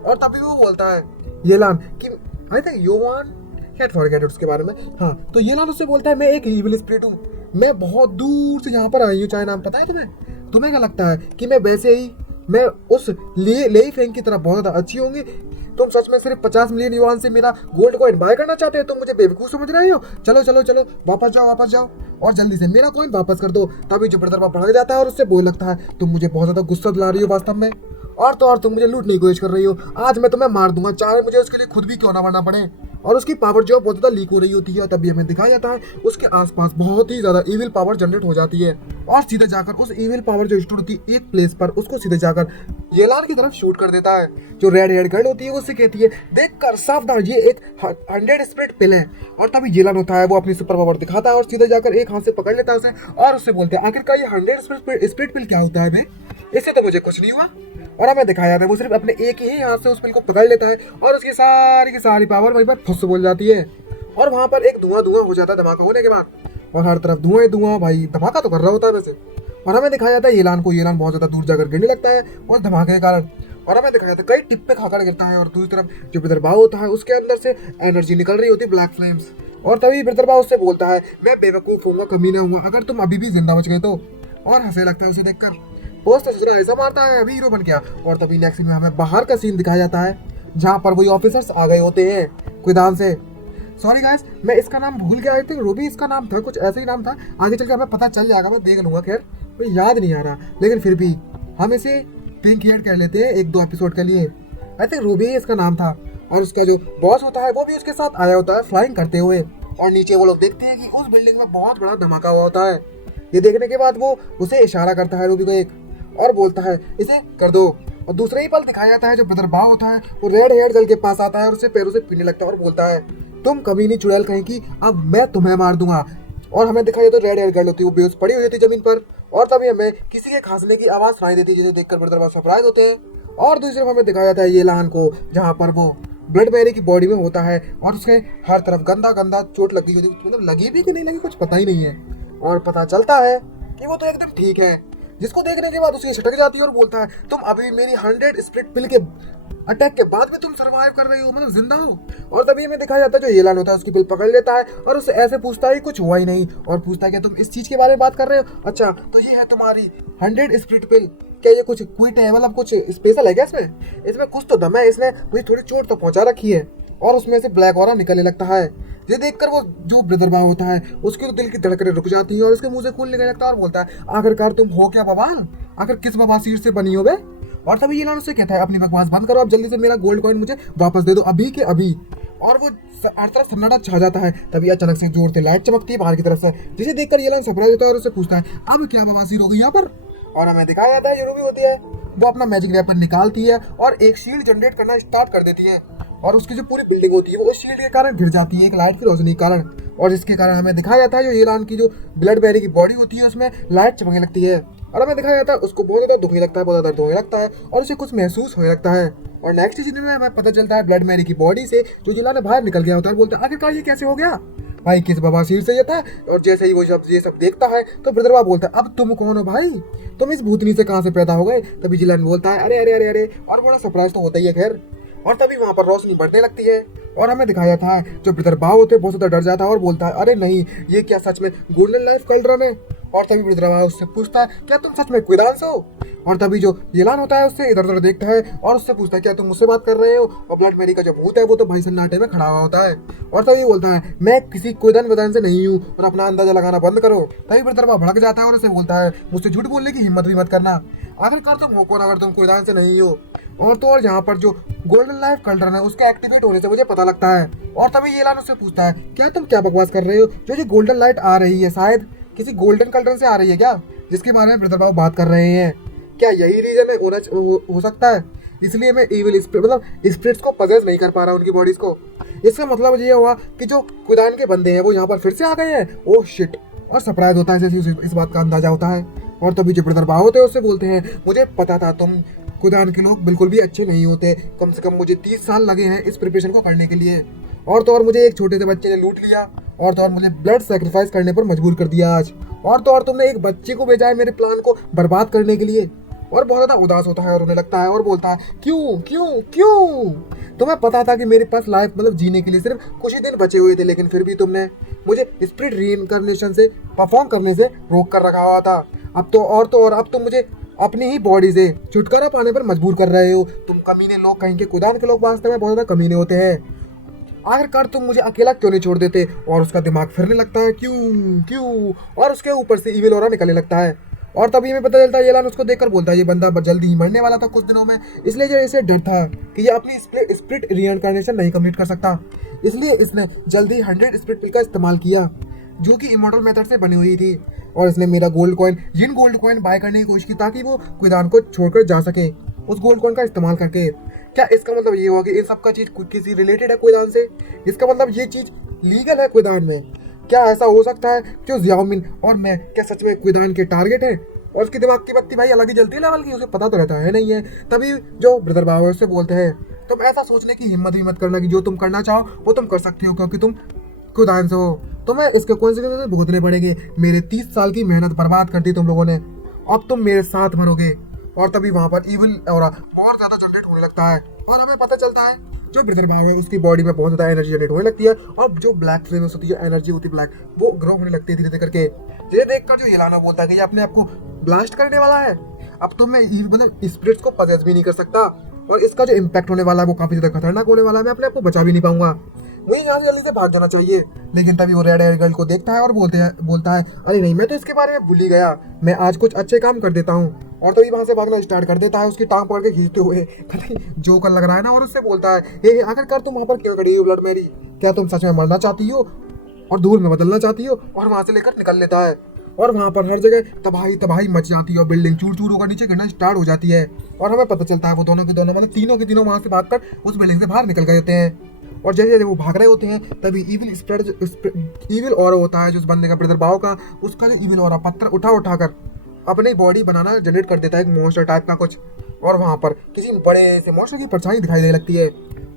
और तभी वो बोलता है ये लान कि आई थिंक युआन, क्या फॉरगेट उसके बारे में। हाँ, तो ये लान उससे बोलता है मैं एक इविल स्पिरिट हूँ, मैं बहुत दूर से यहाँ पर आई हूँ चाइना में। पता है तुम्हें क्या लगता है कि मैं वैसे ही मैं उस ले फेंग की तरह बहुत ज्यादा अच्छी होंगी? तुम सच में सिर्फ 50 मिलियन युआन से मेरा गोल्ड कॉइन बाय करना चाहते हो? तुम मुझे बेवकूफ समझ रहे हो? चलो चलो चलो वापस जाओ और जल्दी से मेरा कॉइन वापस कर दो। तभी जुपिटर भड़क जाता है और उससे बोल लगता है तुम मुझे बहुत ज्यादा गुस्सा दिला रही हो वास्तव में, और तो और तुम मुझे लूटने की कोशिश कर रही हो। आज मैं तुम्हें मार दूंगा, चाहे मुझे उसके लिए खुद भी क्यों ना मरना पड़े। और उसकी पावर जो बहुत ज्यादा लीक हो रही होती है, तभी हमें दिखाया जाता है उसके आसपास बहुत ही ज्यादा इविल पावर जनरेट हो जाती है। और सीधे जाकर उस इविल पावर जो स्टोर होती है एक प्लेस पर, उसको सीधे जाकर येलान की तरफ शूट कर देता है। जो रेड हेयर गर्ल होती है उससे कहती है देखकर सावधान, ये एक 100 स्पिरिट पिल है। और तभी येलान होता है वो अपनी सुपर पावर दिखाता है और सीधे जाकर एक हाथ से पकड़ लेता है उसे और उससे बोलते हैं आखिरकार ये 100 स्पिरिट पिल क्या होता है बे? इससे तो मुझे कुछ नहीं हुआ। और हमें दिखाया जाता है वो सिर्फ अपने एक ही हाथ से उस पिल को पकड़ लेता है और उसकी सारी की सारी पावर वहीं पर फुस बोल जाती है। और वहां पर एक धुआं हो जाता है धमाका होने के बाद, और हर तरफ धुआं ही धुआं, भाई धमाका तो कर रहा होता है वैसे। और हमें दिखाया जाता है येलान बहुत ज्यादा दूर जाकर गिरने लगता है उस धमाके के कारण। और हमें दिखाया जाता है कई टिप्पे खाकर गिरता है और दूसरी तरफ जो ब्रदरबाव होता है उसके अंदर से एनर्जी निकल रही होती है, ब्लैक फ्लेम्स। और तभी ब्रदरबाव उससे बोलता है मैं बेवकूफ होऊंगा, कमीना हूँ, अगर तुम अभी भी जिंदा बच गए तो। और हंसने लगता है उसे देखकर, पोस्ट तो ऐसा मारता है अभी हीरो बन गया। और तभी नेक्स्ट में हमें बाहर का सीन दिखाया जाता है जहाँ पर वही ऑफिसर्स आ गए होते हैं क्विदान से। सॉरी गाइस, मैं इसका नाम भूल गया, आई थिंक रूबी इसका नाम था, कुछ ऐसा ही नाम था। आगे चल के हमें पता चल जाएगा, मैं देख लूंगा, खैर मुझे याद नहीं आ रहा, लेकिन फिर भी हम इसे पिंक हेयर कह लेते हैं 1-2 एपिसोड के लिए। आई थिंक रूबी इसका नाम था। और उसका जो बॉस होता है वो भी उसके साथ आया होता है फ्लाइंग करते हुए। और नीचे वो लोग देखते हैं कि उस बिल्डिंग में बहुत बड़ा धमाका हुआ होता है। ये देखने के बाद वो उसे इशारा करता है रूबी को एक, और बोलता है इसे कर दो। और दूसरे ही पल दिखाया जाता है जो ब्रदरबाव होता है वो रेड हेयर गर्ल के पास आता है और उसे पैरों से पीने लगता है और बोलता है तुम कभी नहीं चुड़ैल कहीं की, अब मैं तुम्हें मार दूंगा। और हमें दिखाई तो रेड हेयर गर्ल होती है वो बेहोश पड़ी हुई होती है जमीन पर। और तभी हमें किसी के खांसने की आवाज सुनाई देती है जिसे देखकर ब्रदरबाव सरप्राइज होते हैं। और दूसरी तरफ हमें दिखाया जाता है येलान को जहाँ पर वो ब्लड मैरी की बॉडी में होता है और उसके हर तरफ गंदा चोट लगी होती है, मतलब लगी भी कि नहीं लगी कुछ पता ही नहीं है। और पता चलता है कि वो तो एकदम ठीक है, जिसको देखने के बाद उसकी छटक जाती है और बोलता है तुम अभी मेरी 100 स्प्लिट पिल के अटैक के बाद भी तुम सरवाइव कर रही हो, मतलब जिंदा हो। और तभी हमें दिखाया जाता है जो येलान होता है उसकी पिल पकड़ लेता है और उससे ऐसे पूछता है कुछ हुआ ही नहीं, और पूछता है क्या तुम इस चीज के बारे में बात कर रहे हो? अच्छा तो ये है तुम्हारी 100 स्प्लिट पिल, क्या ये कुछ क्विट है, मतलब कुछ स्पेशल है क्या इसमें कुछ तो दम है, इसने मुझे थोड़ी चोट तो पहुंचा रखी है। और उसमें से ब्लैक ऑरा निकलने लगता है। ये देखकर वो जो ब्रदरबाव होता है उसके तो दिल की धड़कनें रुक जाती हैं और उसके मुंह से खून निकलने लगता है और बोलता है आखिरकार तुम हो क्या बवाल, आखिर किस बवासीर से बनी हो बे? और तभी येलान उससे कहता है अपनी बकवास बंद करो, अब जल्दी से मेरा गोल्ड कॉइन मुझे वापस दे दो अभी के अभी। और वो हर तरफ सन्नाटा छा जाता है। तभी अचानक से जोर से लाइट चमकती है बाहर की तरफ से, जिसे देखकर येलान सरप्राइज होता है और उससे पूछता है अब क्या बवासीर हो गई यहाँ पर? और हमें दिखाया जाता है जो रूबी होती है वो अपना मैजिक वेपन निकालती है और एक शील्ड जनरेट करना स्टार्ट कर देती है। और उसकी जो पूरी बिल्डिंग होती है वो उस शील्ड के कारण गिर जाती है एक लाइट की रोशनी के कारण। और जिसके कारण हमें दिखाया जाता है जो येलान की जो ब्लड बेरी की बॉडी होती है उसमें लाइट चमकने लगती है। और हमें दिखाया जाता है उसको बहुत ज्यादा दुखने लगता है, बहुत ज्यादा दर्द होने लगता है और उसे कुछ महसूस होने लगता है। और नेक्स्ट सीजन में हमें पता चलता है ब्लड मैरी की बॉडी से जो येलान बाहर निकल गया होता है, बोलता है आखिरकार ये कैसे हो गया भाई, किस बवासीर से ये था? और जैसे ही वो ये सब देखता है तो ब्रदरबाव बोलता है अब तुम कौन हो भाई, तुम इस भूतनी से कहाँ से पैदा हो गए? तभी येलान बोलता है अरे अरे अरे अरे, और बड़ा सरप्राइज तो होता ही है खैर। और तभी वहाँ पर रोशनी बढ़ने लगती है और हमें दिखाया था जो ब्रदरबाव होते हैं बहुत ज्यादा डर जाता है और बोलता है अरे नहीं ये क्या सच में गोल्डन लाइफ कल्ड्रन है? और तभी ब्रदरबाव उससे पूछता है क्या तुम सच में क्विदांस हो? और तभी जो येलान होता है उससे इधर उधर देखता है और उससे पूछता है क्या तुम मुझसे बात कर रहे हो? और ब्लड मैरी का जो भूत है वो तो भाई सन्नाटे में खड़ा हुआ होता है और तभी बोलता है मैं किसी क्विदान विदान से नहीं हूँ और अपना अंदाजा लगाना बंद करो। तभी ब्रदरबाव भड़क जाता है और उसे बोलता है मुझसे झूठ बोलने की हिम्मत भी मत करना, आखिरकार तुम हो कौन अगर तुम क्विदान से नहीं हो? और तो और यहाँ पर जो गोल्डन लाइफ कल्ड्रन है उसका एक्टिवेट होने से मुझे पता लगता है। और तभी येलान उससे पूछता है क्या बकवास कर रहे हो? जो ये गोल्डन लाइट आ रही है शायद किसी गोल्डन कल्ड्रन से आ रही है क्या, जिसके बारे में ब्रदरबाव बात कर रहे हैं? क्या यही रीजन है हो सकता है इसलिए मैं इविल स्पिरिट मतलब स्पिरिट्स को पजेस नहीं कर पा रहा उनकी बॉडीज को। इसका मतलब ये हुआ कि जो खुदान के बंदे हैं वो यहाँ पर फिर से आ गए हैं। Oh shit. और सरप्राइज होता है जैसे उसे इस बात का अंदाजा होता है। और तभी जो ब्रदर बाव होते हैं उससे बोलते हैं, मुझे पता था तुम खुदान के लोग बिल्कुल भी अच्छे नहीं होते, कम से कम मुझे 30 साल लगे हैं इस प्रिपरेशन को करने के लिए। और तो और मुझे एक छोटे से बच्चे ने लूट लिया, और तो और मुझे ब्लड सेक्रीफाइस करने पर मजबूर कर दिया आज। और तो और तुमने एक बच्चे को भेजा है मेरे प्लान को बर्बाद करने के लिए। और बहुत ज्यादा उदास होता है और रोने लगता है और बोलता है, क्यों क्यों क्यों? तुम्हें पता था कि मेरे पास लाइफ मतलब जीने के लिए सिर्फ कुछ ही दिन बचे हुए थे, लेकिन फिर भी तुमने मुझे स्पिरिट रीइंकार्नेशन से परफॉर्म करने से रोक कर रखा हुआ था। अब तुम मुझे अपनी ही बॉडी से छुटकारा पाने पर मजबूर कर रहे हो। तुम कमीने लोग, कहीं के खुदान के लोग वास्तव में बहुत ज्यादा कमीने होते हैं। आखिरकार तुम मुझे अकेला क्यों नहीं छोड़ देते? और उसका दिमाग फिरने लगता है, क्यों क्यों, और उसके ऊपर से इविल ऑरा निकलने लगता है। और तभी हमें पता चलता है येलान उसको देखकर बोलता है, ये बंदा जल्दी ही मरने वाला था कुछ दिनों में, इसलिए जो इसे डर था कि ये अपनी स्पिरिट रीइंकार्नेशन नहीं कंप्लीट कर सकता, इसलिए इसने जल्दी 100 स्पिरिट पिल का इस्तेमाल किया जो कि इमॉर्टल मेथड से बनी हुई थी। और इसने मेरा gold coin gold coin buy करने की कोशिश की ताकि वो खुदान को छोड़कर जा सके उस गोल्ड कॉइन का इस्तेमाल करके। क्या इसका मतलब ये हुआ कि इन सब का चीज किसी रिलेटेड है खुदान से? इसका मतलब ये चीज लीगल है खुदान में? क्या ऐसा हो सकता है जो जियाओमिन और मैं क्या सच में खुदान के टारगेट है? और उसके दिमाग की बत्ती भाई अलग ही जलती है लेवल की, उसे पता तो रहता है नहीं है। तभी जो ब्रदर बाबा है उससे बोलते हैं, तुम ऐसा सोचने की हिम्मत भी मत करना कि जो तुम करना चाहो वो तुम कर सकती हो, क्योंकि तुम खुदान से हो। तुम्हें इसके कॉन्सिक्वेंसेस भुगतने पड़ेंगे। मेरे 30 साल की मेहनत बर्बाद कर दी तुम लोगों ने, अब तुम मेरे साथ मरोगे। और तभी वहां पर इविल ऑरा और ज्यादा जनरेट होने लगता है और हमें पता चलता है जो ब्रदर बाव है उसकी बॉडी में बहुत ज्यादा एनर्जी जनरेट होने लगती है और जो ब्लैक फ्लेम होती है, एनर्जी होती है ब्लैक, वो ग्रो होने लगती है धीरे धीरे करके। ये देखकर जो येलाना बोलता है कि ये अपने आप को ब्लास्ट करने वाला है, अब तो मैं मतलब स्पिरिट्स को पजेस भी नहीं कर सकता और इसका जो इम्पैक्ट होने वाला है वो काफी ज्यादा खतरनाक होने वाला है, मैं अपने आप को बचा भी नहीं पाऊंगा, मुझे यहाँ से जल्दी से भाग जाना चाहिए। लेकिन तभी वो रेड हेयर गर्ल को देखता है और बोलता है अरे नहीं, मैं तो इसके बारे में भूल ही गया, मैं आज कुछ अच्छे काम कर देता हूँ। और तभी वहां से भागना स्टार्ट कर देता है उसकी टांग पकड़ के खींचते हुए, जोकर लग रहा है ना। और उससे बोलता है, ये आखिरकार तुम वहां पर क्यों खड़ी हो ब्लड मेरी? क्या तुम सच में मरना चाहती हो और धूल में बदलना चाहती हो? और वहां से लेकर निकल लेता है और वहां पर हर जगह तबाही तबाही मच जाती है और बिल्डिंग चूर चूर होकर नीचे गिरना स्टार्ट हो जाती है। और हमें पता चलता है वो दोनों के दोनों मतलब तीनों के तीनों वहां से भागकर उस बिल्डिंग से बाहर निकल गए होते हैं। और जैसे जैसे वो भाग रहे होते हैं तभी इविल ऑरा होता है जो उस बंदे का ब्रदर बाव का, उसका जो इविल ऑरा पत्थर उठाकर अपनी बॉडी बनाना जनरेट कर देता है, एक मॉन्स्टर टाइप का कुछ। और वहां पर किसी बड़े से मॉन्स्टर की परछाई दिखाई देने लगती है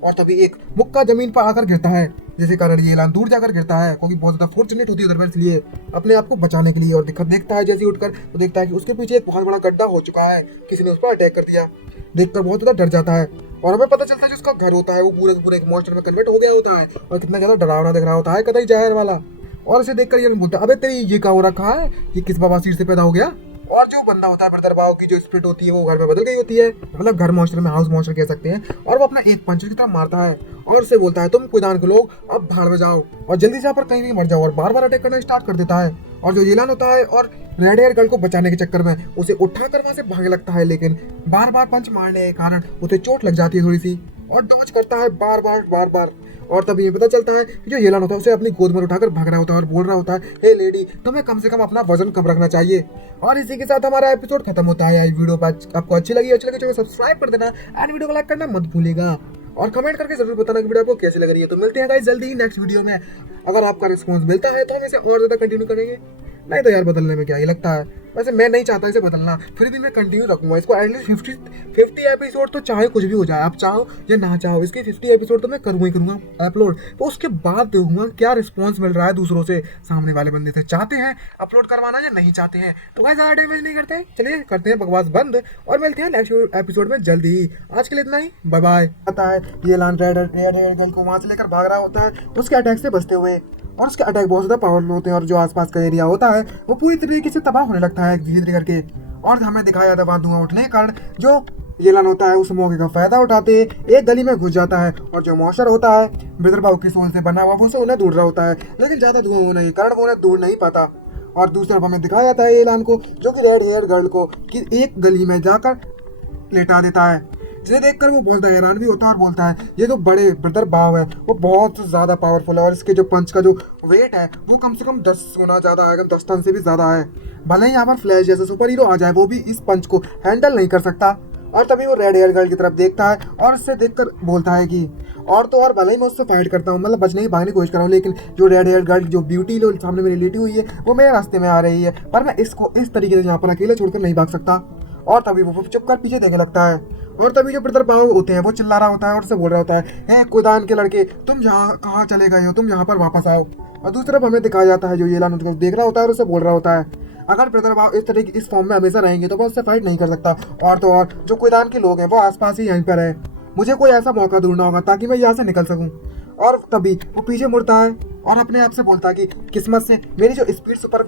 और तभी एक मुक्का जमीन पर आकर गिरता है, जिसके कारण ये एलान दूर जाकर गिरता है क्योंकि बहुत ज्यादा फोर्स जनरेट होती है उधर पर, इसलिए अपने आप को बचाने के लिए। और देखता है जैसे उठकर तो देखता है कि उसके पीछे एक बहुत बड़ा गड्ढा हो चुका है, किसी ने उस पर अटैक कर दिया। देखकर बहुत ज्यादा डर जाता है और हमें पता चलता है जिसका घर होता है वो पूरे एक मॉन्स्टर में कन्वर्ट हो गया होता है और कितना ज्यादा डरावना दिख रहा होता है, कतई जहर वाला। और इसे देखकर ये बोलता है, अबे तेरी ये क्या हो रखा है, ये किस बवासीर से पैदा हो गया? और जो बंदा होता है ब्रदर बाव की जो स्पिरिट होती है वो घर में बदल गई होती है, मतलब घर मॉन्स्टर में हाउस मॉन्स्टर कह सकते हैं। और वो अपना एक पंच की तरह मारता है और उसे बोलता है, तुम खुदान के लोग अब भाड़ में जाओ और जल्दी से यहाँ पर कहीं मर जाओ, और बार बार अटैक करना स्टार्ट कर देता है। और जो येलान होता है और रेड हेयर गर्ल को बचाने के चक्कर में उसे उठाकर वहां से भागने लगता है, लेकिन बार बार पंच मारने के कारण उसे चोट लग जाती है थोड़ी सी और डॉज करता है बार बार। और तभी ये पता चलता है कि जो येलान होता है उसे अपनी गोद में उठाकर भाग रहा होता है और बोल रहा होता है, हे लेडी, तुम्हें कम से कम अपना वजन कम रखना चाहिए। और इसी के साथ हमारा एपिसोड खत्म होता है। ये वीडियो आपको अच्छी लगी तो सब्सक्राइब कर देना एंड वीडियो को लाइक करना मत भूलिएगा और कमेंट करके जरूर बताना कि वीडियो आपको कैसी लग रही है। तो मिलते हैं गाइस जल्दी ही नेक्स्ट वीडियो में। अगर आपका रिस्पॉन्स मिलता है तो हम इसे और ज्यादा कंटिन्यू करेंगे, नहीं तो यार बदलने में क्या ही लगता है। वैसे मैं नहीं चाहता इसे बदलना, फिर भी मैं कंटिन्यू रखूंगा इसको एटलीस्ट 50 एपिसोड, तो चाहे कुछ भी हो जाए, आप चाहो या ना चाहो इसके 50 एपिसोड तो मैं करूंगा ही करूंगा अपलोड। तो उसके बाद देखूंगा क्या रिस्पॉन्स मिल रहा है दूसरों से, सामने वाले बंदे से, चाहते हैं अपलोड करवाना या नहीं चाहते हैं। तो गाइस ज़्यादा डैमेज नहीं करते, चलिए करते हैं बकवास बंद और मिलते हैं नेक्स्ट एपिसोड में जल्दी ही। आज के लिए इतना ही, बाय बाय। आता है ये लान रेड गर्ल को वहां से लेकर भाग रहा होता है उसके अटैक से बचते हुए, और उसके अटैक बहुत ज्यादा पावरफुल होते हैं और जो आसपास का एरिया होता है वो पूरी तरीके से तबाह होने लगता है धीरे धीरे करके। और हमें दिखाया जाता है वहां धुआं उठने के कारण जो येलान होता है उस मौके का फायदा उठाते एक गली में घुस जाता है और जो मॉन्स्टर होता है ब्रदर बाव की सोल से बना हुआ वो उसे उन्हें ढूंढ रहा होता है, लेकिन ज्यादा धुआं होने के कारण वो उन्हें ढूंढ नहीं पाता। और दूसरी तरफ हमें दिखाया जाता है येलान को जो कि रेड हेयर गर्ल को कि एक गली में जाकर लेटा देता है, जिसे देखकर वो बहुत हैरान भी होता है और बोलता है ये जो बड़े ब्रदर बाव है वो बहुत ज्यादा पावरफुल है और इसके जो पंच का जो वेट है वो कम से कम 10 गुना ज्यादा है, 10 टन से भी ज्यादा है। भले ही यहाँ पर फ्लैश जैसे सुपर हीरो आ जाए वो भी इस पंच को हैंडल नहीं कर सकता। और तभी वो रेड हेयर गर्ल की तरफ देखता है और उससे देखकर बोलता है कि और तो और भले ही मैं उससे फाइट करता हूँ, मतलब बचने की भागने की कोशिश कर रहा हूँ, लेकिन जो रेड हेयर गर्ल जो ब्यूटी लो सामने मेरी लेटी हुई है वो मेरे रास्ते में आ रही है, पर मैं इसको इस तरीके से यहाँ पर अकेले छोड़कर नहीं भाग सकता। और तभी वो चुप कर पीछे देखने लगता है। और तभी जो ब्रदर बाव होते हैं वो चिल्ला रहा होता है और उससे बोल रहा होता है, हे कुदान के लड़के, तुम जहाँ कहाँ चले गए हो, तुम यहाँ पर वापस आओ। और दूसरी तरफ हमें दिखाया जाता है जो येलान उसको देख रहा होता है और उससे बोल रहा होता है, अगर ब्रदर बाव इस तरह की इस फॉर्म में हमेशा रहेंगे तो मैं उससे फाइट नहीं कर सकता, और तो और जो कुदान के लोग हैं वो आसपास ही यहीं पर है, मुझे कोई ऐसा मौका ढूंढना होगा ताकि मैं यहाँ से निकल सकूं। और तभी वो पीछे मुड़ता है और अपने आप से बोलता है कि किस्मत से मेरी जो स्पीड सुपर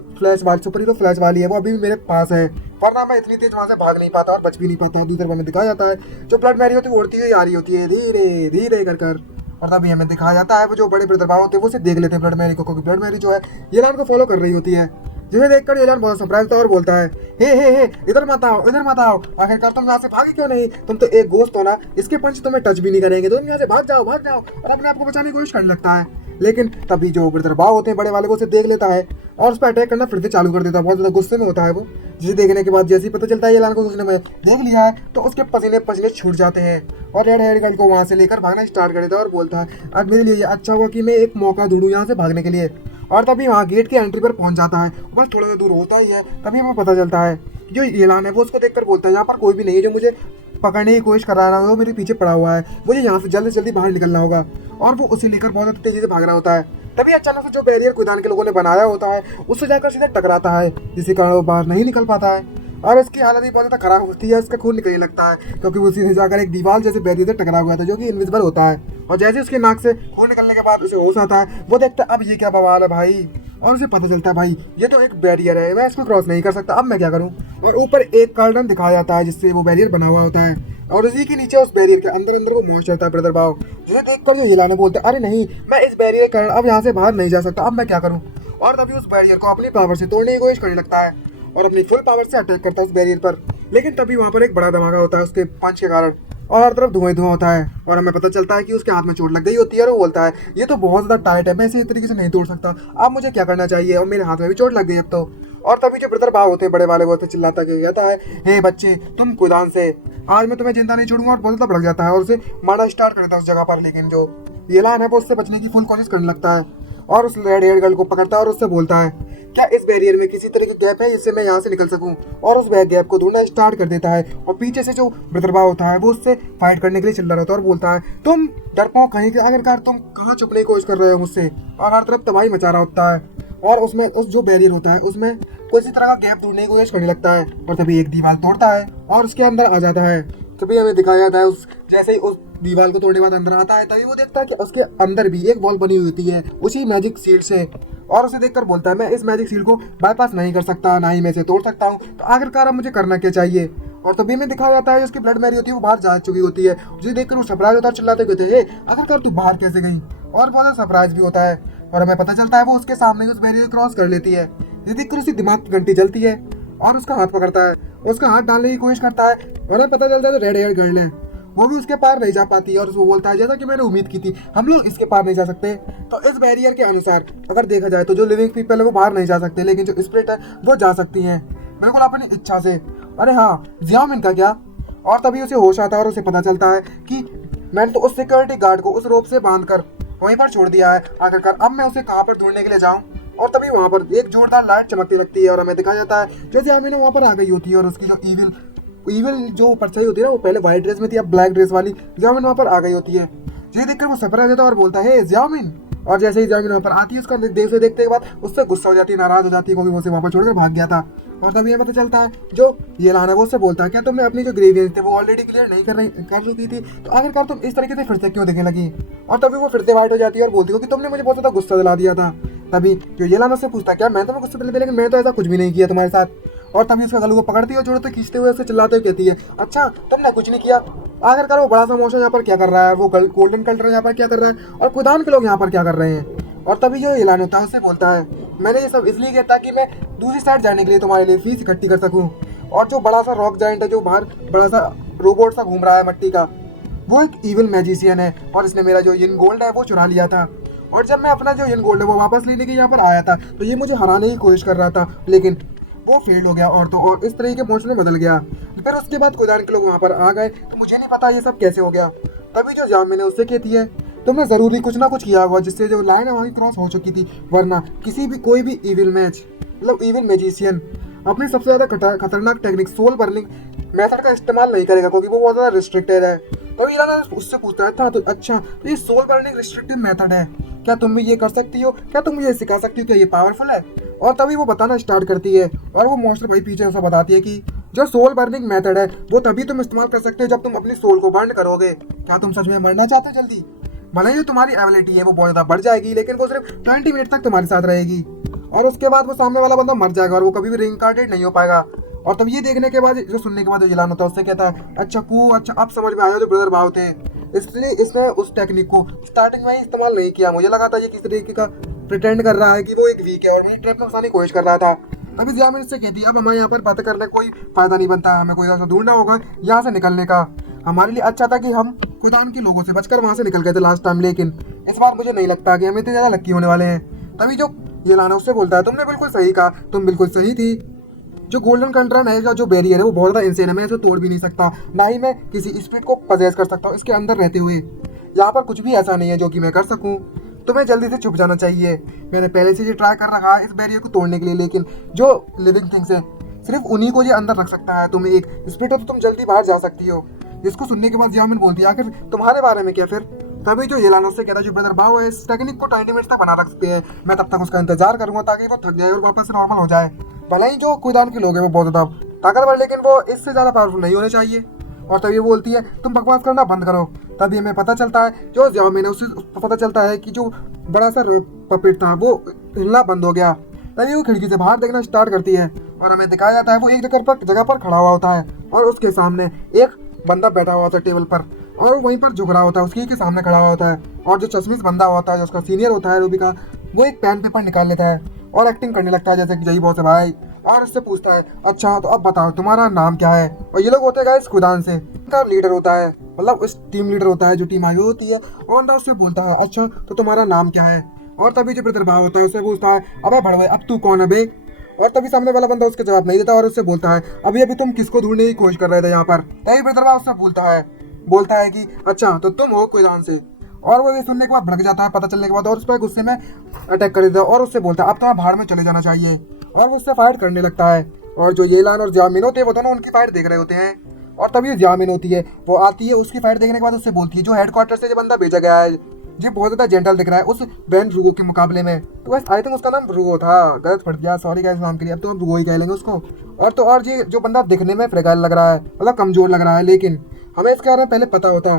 हीरो फ्लैश वाली है वो अभी भी मेरे पास है, वरना मैं इतनी तेज वहां से भाग नहीं पाता और बच भी नहीं पाता। दूसरी तरफ हमें दिखाया जाता है जो ब्लड मैरी होती है वो उड़ती हुई आ रही होती है धीरे धीरे कर। और तभी हमें दिखाया जाता है वो जो बड़े ब्रदर बाव होते हैं वो उसे देख लेते हैं ब्लड मैरी को, क्योंकि ब्लड मैरी जो है येलान को फॉलो कर रही होती है, जिसे देखकर येलान बहुत सरप्राइज था और बोलता है, हे इधर मत आओ, इधर मत आओ, आखिरकार तुम यहाँ से भागे क्यों नहीं, तुम तो एक घोस्ट हो ना, इसके पंच तुम्हें टच भी नहीं करेंगे, तुम यहाँ से भाग जाओ। और अपने आप को बचाने की कोशिश करने लगता है, लेकिन तभी जो ब्रदर बाव होते हैं बड़े वाले को उसे देख लेता है और उस पर अटैक करना फिर से चालू कर देता है। बहुत ज्यादा गुस्से में होता है वो, जिसे देखने के बाद जैसे ही पता चलता है येलान को उसने में देख लिया है तो उसके पसीने छूट जाते हैं और रेड हेयर गर्ल को वहां से लेकर भागना स्टार्ट कर देता है और बोलता है, आज मेरे लिए अच्छा हुआ कि मैं एक मौका ढूंढूं यहाँ से भागने के लिए। और तभी वहाँ गेट के एंट्री पर पहुंच जाता है, बस थोड़ा सा दूर होता ही है, तभी हमें पता चलता है जो येलान है वो उसको देखकर बोलता है, यहाँ पर कोई भी नहीं है जो मुझे पकड़ने की कोशिश कर रहा है, वो मेरे पीछे पड़ा हुआ है, मुझे यहाँ से जल्दी से जल्दी बाहर निकलना होगा। और वो उसे लेकर बहुत तेजी से भाग रहा होता है। तभी अचानक से जो बैरियर कुदान के लोगों ने बनाया होता है उससे जाकर सीधे टकराता है, जिसके कारण वो बाहर नहीं निकल पाता है और इसकी हालत भी बहुत ज्यादा खराब होती है, इसका खून निकलने लगता है क्योंकि वो सीधे जाकर एक दीवार जैसे बैरियर से टकरा हुआ था जो कि इनविजिबल होता है। और जैसे उसके नाक से खून निकलने के बाद उसे होश आता है, वो देखता है अब ये क्या बवाल है भाई, और उसे पता चलता है भाई ये तो एक बैरियर है, मैं इसको क्रॉस नहीं कर सकता, अब मैं क्या करूं। और ऊपर एक कर्टन दिखाया जाता है जिससे वो बैरियर बना हुआ होता है और उसी के नीचे उस बैरियर के अंदर वो मौज चलता है ब्रदर बाव, जिसे देखकर जो येलान बोलते हैं, अरे नहीं, मैं इस बैरियर के कारण अब यहाँ से बाहर नहीं जा सकता, अब मैं क्या करूँ। और तभी उस बैरियर को अपनी पावर से तोड़ने की कोशिश करने लगता है और अपनी फुल पावर से अटैक करता है उस बैरियर पर, लेकिन तभी वहाँ पर एक बड़ा धमाका होता है उसके पंच के कारण और हर तरफ धुआं होता है और हमें पता चलता है कि उसके हाथ में चोट लग गई होती है और वो बोलता है, ये तो बहुत ज्यादा टाइट है, मैं इसे इस तरीके से नहीं तोड़ सकता, अब मुझे क्या करना चाहिए, और मेरे हाथ में भी चोट लग गई अब तो। और तभी जो ब्रदर बाव होते हैं बड़े वाले वो चिल्लाता कहता है, हे बच्चे तुम कुदान से, आज मैं तुम्हें जिंदा नहीं छोड़ूंगा, और बहुत ज्यादा भड़क जाता है और उसे मारना स्टार्ट कर देता है उस जगह पर। लेकिन जो येलान है वो उससे बचने की फुल कोशिश करने लगता है और उस रेड हेयर गर्ल को पकड़ता है और उससे बोलता है, क्या इस बैरियर में किसी तरह की गैप है जिससे मैं यहाँ से निकल सकूं, और उस गैप को ढूंढना स्टार्ट कर देता है। और पीछे से जो ब्रदर बाव होता है वो उससे फाइट करने के लिए चिल्ला रहा होता है और बोलता है, तुम डरपोक कहीं के, आखिरकार तुम कहाँ छुपने की कोशिश कर रहे हो मुझसे, और हर तरफ तबाही मचा रहा होता है। और उसमें उस जो बैरियर होता है उसमें किसी तरह का गैप ढूंढने की कोशिश करने लगता है और तभी एक दीवार तोड़ता है और उसके अंदर आ जाता है। तभी हमें दिखाया जाता है उस जैसे ही उस दीवार को तोड़ने के बाद अंदर आता है तभी वो देखता है कि उसके अंदर भी एक वॉल बनी हुई होती है उसी मैजिक शील्ड से, और उसे देखकर बोलता है, मैं इस मैजिक शील्ड को बाईपास नहीं कर सकता, ना ही मैं इसे तोड़ सकता हूँ, तो आखिरकार अब मुझे करना क्या चाहिए। और तभी में दिखाया जाता है उसकी ब्लड मैरी होती है वो बाहर जा चुकी होती है, उसे देखकर वो सरप्राइज होता है, चिल्लाते कहते हैं, आखिरकार तू बाहर कैसे गई, और बहुत सरप्राइज भी होता है। और हमें पता चलता है वो उसके सामने उस बैरियर क्रॉस कर लेती है, ये देखकर उसकी दिमाग की घंटी जलती है और उसका हाथ पकड़ता है, उसका हाथ डालने की कोशिश करता है और हमें पता चलता है तो रेड हेयर गर्ल है वो भी उसके पार नहीं जा पाती है और वो बोलता है, जैसा कि मैंने उम्मीद की थी, हम लोग इसके पार नहीं जा सकते। तो इस बैरियर के अनुसार अगर देखा जाए तो जो लिविंग पीपल है वो बाहर नहीं जा सकते, लेकिन जो स्पिरिट है वो जा सकती हैं बिल्कुल अपनी इच्छा से। अरे हाँ, जियामिन का क्या। और तभी उसे होश आता है और उसे पता चलता है कि मैंने तो उस सिक्योरिटी गार्ड को उस रोप से बांधकर वहीं पर छोड़ दिया है, आखिरकार अब मैं उसे कहाँ पर ढूंढने के लिए जाऊँ। और तभी वहाँ पर एक जोरदार लाइट चमकती लगती है और हमें दिखाया जाता है जैसे जियामिन वहाँ पर आ गई होती है और उसकी जो इविल जो परछाई होती है ना वो पहले व्हाइट ड्रेस में थी, अब ब्लैक ड्रेस वाली जियामिन वहाँ पर आ गई होती है। ये देखकर वो सरप्राइज होता है और बोलता है, जियामिन। और जैसे ही जियामिन वहाँ पर आती है उसका देखते के बाद उससे गुस्सा हो जाती है, नाराज हो जाती है क्योंकि वो उसे वहाँ पर छोड़कर भाग गया था। और तभी हमें पता चलता है जो येलान है वो उससे बोलता है, क्या तुमने अपनी जो ग्रेवियंस थे वो ऑलरेडी क्लियर नहीं कर चुकी थी, तो आखिरकार तुम इस तरीके से फिर से क्यों दिखने लगी। और तभी वो फिर से वाइट हो जाती है और बोलती है कि तुमने मुझे बहुत ज्यादा गुस्सा दिला दिया था। तभी जो येलान उससे पूछता है, क्या मैं तुम्हें गुस्सा दिला दिया, लेकिन मैं तो ऐसा कुछ भी नहीं किया तुम्हारे साथ। और तभी उसका गले को पकड़ती है और जोड़ते खींचते हुए उसे चिल्लाते हुए कहती है, अच्छा तुमने कुछ नहीं किया। आखिरकार वो बड़ा सा मोशन यहाँ पर क्या कर रहा है, वो गोल्डन कलर यहाँ पर क्या कर रहा है और खुदान के लोग यहाँ पर क्या कर रहे हैं। और तभी जो येलान होता है उससे बोलता है, मैंने ये सब इसलिए किया ताकि मैं दूसरी साइड जाने के लिए तुम्हारे लिए फीस इकट्ठी कर सकूं। और जो बड़ा सा रॉक जाइंट है जो बाहर बड़ा सा रोबोट सा घूम रहा है मट्टी का, वो एक इविल मैजिशियन है और इसने मेरा जो इन गोल्ड है वो चुरा लिया था। और जब मैं अपना जो इन गोल्ड है वो वापस लेने के यहाँ पर आया था तो ये मुझे हराने की कोशिश कर रहा था, लेकिन वो फेल हो गया और तो और इस तरह के मोशन में बदल गया, फिर उसके बाद कुदान के लोग वहां पर आ गए, तो मुझे नहीं पता ये सब कैसे हो गया। तभी जो जामिन है उससे कहती है तुमने जरूरी कुछ ना कुछ किया होगा जिससे जो लाइन है वहीं क्रॉस हो चुकी थी, वरना किसी भी कोई भी इविल मैच मतलब इविल मैजिशियन अपनी सबसे ज्यादा खतरनाक टेक्निक सोल बर्निंग मेथड का इस्तेमाल नहीं करेगा, क्योंकि वो बहुत ज्यादा रिस्ट्रिक्टेड है। तो ईराना उससे पूछता है था तो अच्छा तो ये सोल बर्निंग रिस्ट्रिक्टिव मेथड है, क्या तुम भी ये कर सकती हो, क्या तुम मुझे सिखा सकती हो, क्या ये पावरफुल है। और तभी वो बताना स्टार्ट करती है और वो मॉन्स्टर भाई पीछे ऐसा बताती है कि जो सोल बर्निंग मेथड है वो तभी तुम इस्तेमाल कर सकते हो जब तुम अपनी सोल को बर्न करोगे। क्या तुम सच में मरना चाहते हो जल्दी? भले ही जो तुम्हारी एबिलिटी है वो बहुत ज्यादा बढ़ जाएगी, लेकिन वो सिर्फ 20 मिनट तक तुम्हारे साथ रहेगी और उसके बाद वो सामने वाला बंदा मर जाएगा और वो कभी भी रिइंकार्नेट नहीं हो पाएगा। और तब ये देखने के बाद जो सुनने के बाद जो जिलान होता है उससे कहता है अच्छा अब समझ में आया जो ब्रदर भाव थे, इसलिए इसने उस टेक्निक को स्टार्टिंग में ही इस्तेमाल नहीं किया। मुझे लगा था ये किस तरीके का प्रिटेंड कर रहा है कि वो एक वीक है और मुझे ट्रैप में फंसाने की कोशिश कर रहा था। तभी जामिन इससे कहती है अब हमें यहाँ पर बात करने कोई फायदा नहीं बनता, हमें कोई ऐसा ढूंढना होगा यहाँ से निकलने का। हमारे लिए अच्छा था कि हम खुदान के लोगों से बचकर वहां से निकल गए थे लास्ट टाइम, लेकिन इस बार मुझे नहीं लगता कि हम इतने ज्यादा लक्की होने वाले हैं। तभी जो ये लाना उससे बोलता है तुमने बिल्कुल सही कहा, तुम बिल्कुल सही थी। जो गोल्डन कंट्रन है जो बैरियर है वो बहुत ज्यादा इंसेन है, मैं इसे तोड़ भी नहीं सकता, ना ही मैं किसी स्पीड को पजेस कर सकता हूँ इसके अंदर रहते हुए। यहाँ पर कुछ भी ऐसा नहीं है जो कि मैं कर सकूँ। तुम्हें जल्दी से छुप जाना चाहिए। मैंने पहले से ये ट्राई कर रखा है इस बैरियर को तोड़ने के लिए, लेकिन जो लिविंग थिंग्स है सिर्फ उन्हीं को ये अंदर रख सकता है। तुम्हें एक स्पीड हो तो तुम जल्दी बाहर जा सकती हो। जिसको सुनने के बाद जामिन बोलती है आखिर तुम्हारे बारे में क्या फिर। तभी जो येलानो से कहता है जो ब्रदर बाव है इस टेक्निक को 20 मिनट्स तक बना रखते हैं, मैं तब तक उसका इंतजार करूंगा ताकि वो थक जाए और वापस नॉर्मल हो जाए। भले ही जो खुदान के लोग हैं वो बहुत ज्यादा ताकतवर, लेकिन वो इससे ज्यादा पावरफुल नहीं होने चाहिए। और तभी वो बोलती है तुम बकवास करना बंद करो। तभी हमें पता चलता है जो जामिन है उससे पता चलता है कि जो बड़ा सा पपेट था वो हिलना बंद हो गया। तभी वो खिड़की से बाहर देखना स्टार्ट करती है और हमें दिखाया जाता है वो एक जगह पर खड़ा हुआ होता है और उसके सामने एक बंदा बैठा हुआ होता है टेबल पर और वहीं पर झुक रहा होता है, उसके सामने खड़ा हुआ होता है। और जो चश्मिश बंदा होता है जो उसका सीनियर होता है रूबी का, वो एक पेन पेपर निकाल लेता है और एक्टिंग करने लगता है जैसे कि जही बॉस है भाई, और उससे पूछता है अच्छा तो अब बताओ तुम्हारा नाम क्या है। और ये लोग होते हैं खुदान से, इनका लीडर होता है मतलब उस टीम लीडर होता है जो टीम आई होती है। और बंदा उससे बोलता है अच्छा तो तुम्हारा नाम क्या है। और तभी जो ब्रदर भाव होता है उससे पूछता है अबे भड़वे अब तू कौन है बे। और तभी सामने वाला बंदा उसके जवाब नहीं देता और उससे बोलता है अभी तुम किसको ढूंढने की कोशिश कर रहे थे यहाँ पर। तभी ब्रदर भाव उससे बोलता है कि अच्छा तो तुम हो खुदान से। और वो ये सुनने के बाद भड़क जाता है पता चलने के बाद और उस पर गुस्से में अटैक कर देता है और उससे बोलता है अब तुम्हें भाड़ में चले जाना चाहिए। और वो उससे फाइट करने लगता है और जो येलान और जामिन होते हैं वो दोनों उनकी फाइट देख रहे होते हैं। और तभी जामिन होती है वो आती है, उसकी फाइट देखने के बाद उससे बोलती है जो हेडक्वार्टर से जो बंदा भेजा गया है जी बहुत ज्यादा जेंटल दिख रहा है उस बैन रूगो के मुकाबले में। तो बस आई थिंक उसका नाम रूगो था, गलत पड़ गया सॉरी गाइस नाम के लिए, अब तो हम रूगो ही कह लेंगे उसको। और ये जो बंदा दिखने में फ्रेगाइल लग रहा है मतलब कमजोर लग रहा है, लेकिन हमें इसके बारे में पहले पता होता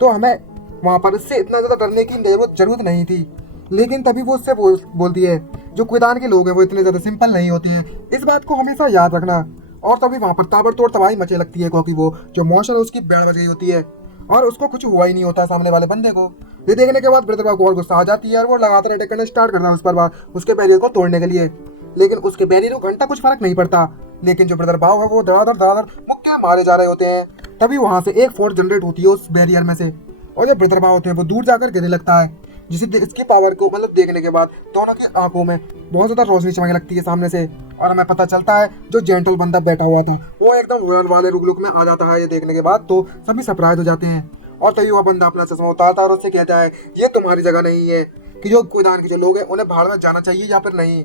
तो हमें वहाँ पर इससे इतना ज्यादा डरने की जरूरत नहीं थी। लेकिन तभी वो उससे बोलती है जो खुदान के लोग हैं वो इतने ज्यादा सिंपल नहीं होते हैं, इस बात को हमेशा याद रखना। और तभी वहाँ पर ताबड़तोड़ तबाही मचे लगती है क्योंकि वो जो मॉन्स्टर है उसकी बैंड बज गई होती है और उसको कुछ हुआ ही नहीं होता सामने वाले बंदे को। ये देखने के बाद ब्रदर को और गुस्सा आ जाती है और वो लगातार अटैक करना स्टार्ट करता है उस पर उसके बैरियर को तोड़ने के लिए। लेकिन उसके बैरियर को घंटा कुछ फर्क नहीं पड़ता, लेकिन जो ब्रदर भाव है वो धड़ाधड़ मुक्के मारे जा रहे होते हैं। तभी वहां से एक फोर्स जनरेट होती है उस बैरियर में से और जो ब्रदर भाव होते हैं वो दूर जाकर गिरने लगता है, जिसे इसकी पावर को मतलब देखने के बाद दोनों की आंखों में बहुत ज्यादा रोशनी चमकने लगती है सामने से। और हमें पता चलता है जो जेंटल बंदा बैठा हुआ था वो एकदम रोयल वाले लुक में आ जाता है। ये देखने के बाद तो सभी सरप्राइज हो जाते हैं और तभी वह बंदा अपना चश्मा उतारता है और उससे कहता है ये तुम्हारी जगह नहीं है कि जो खुदान के जो लोग हैं उन्हें भाड़ में जाना चाहिए या फिर नहीं,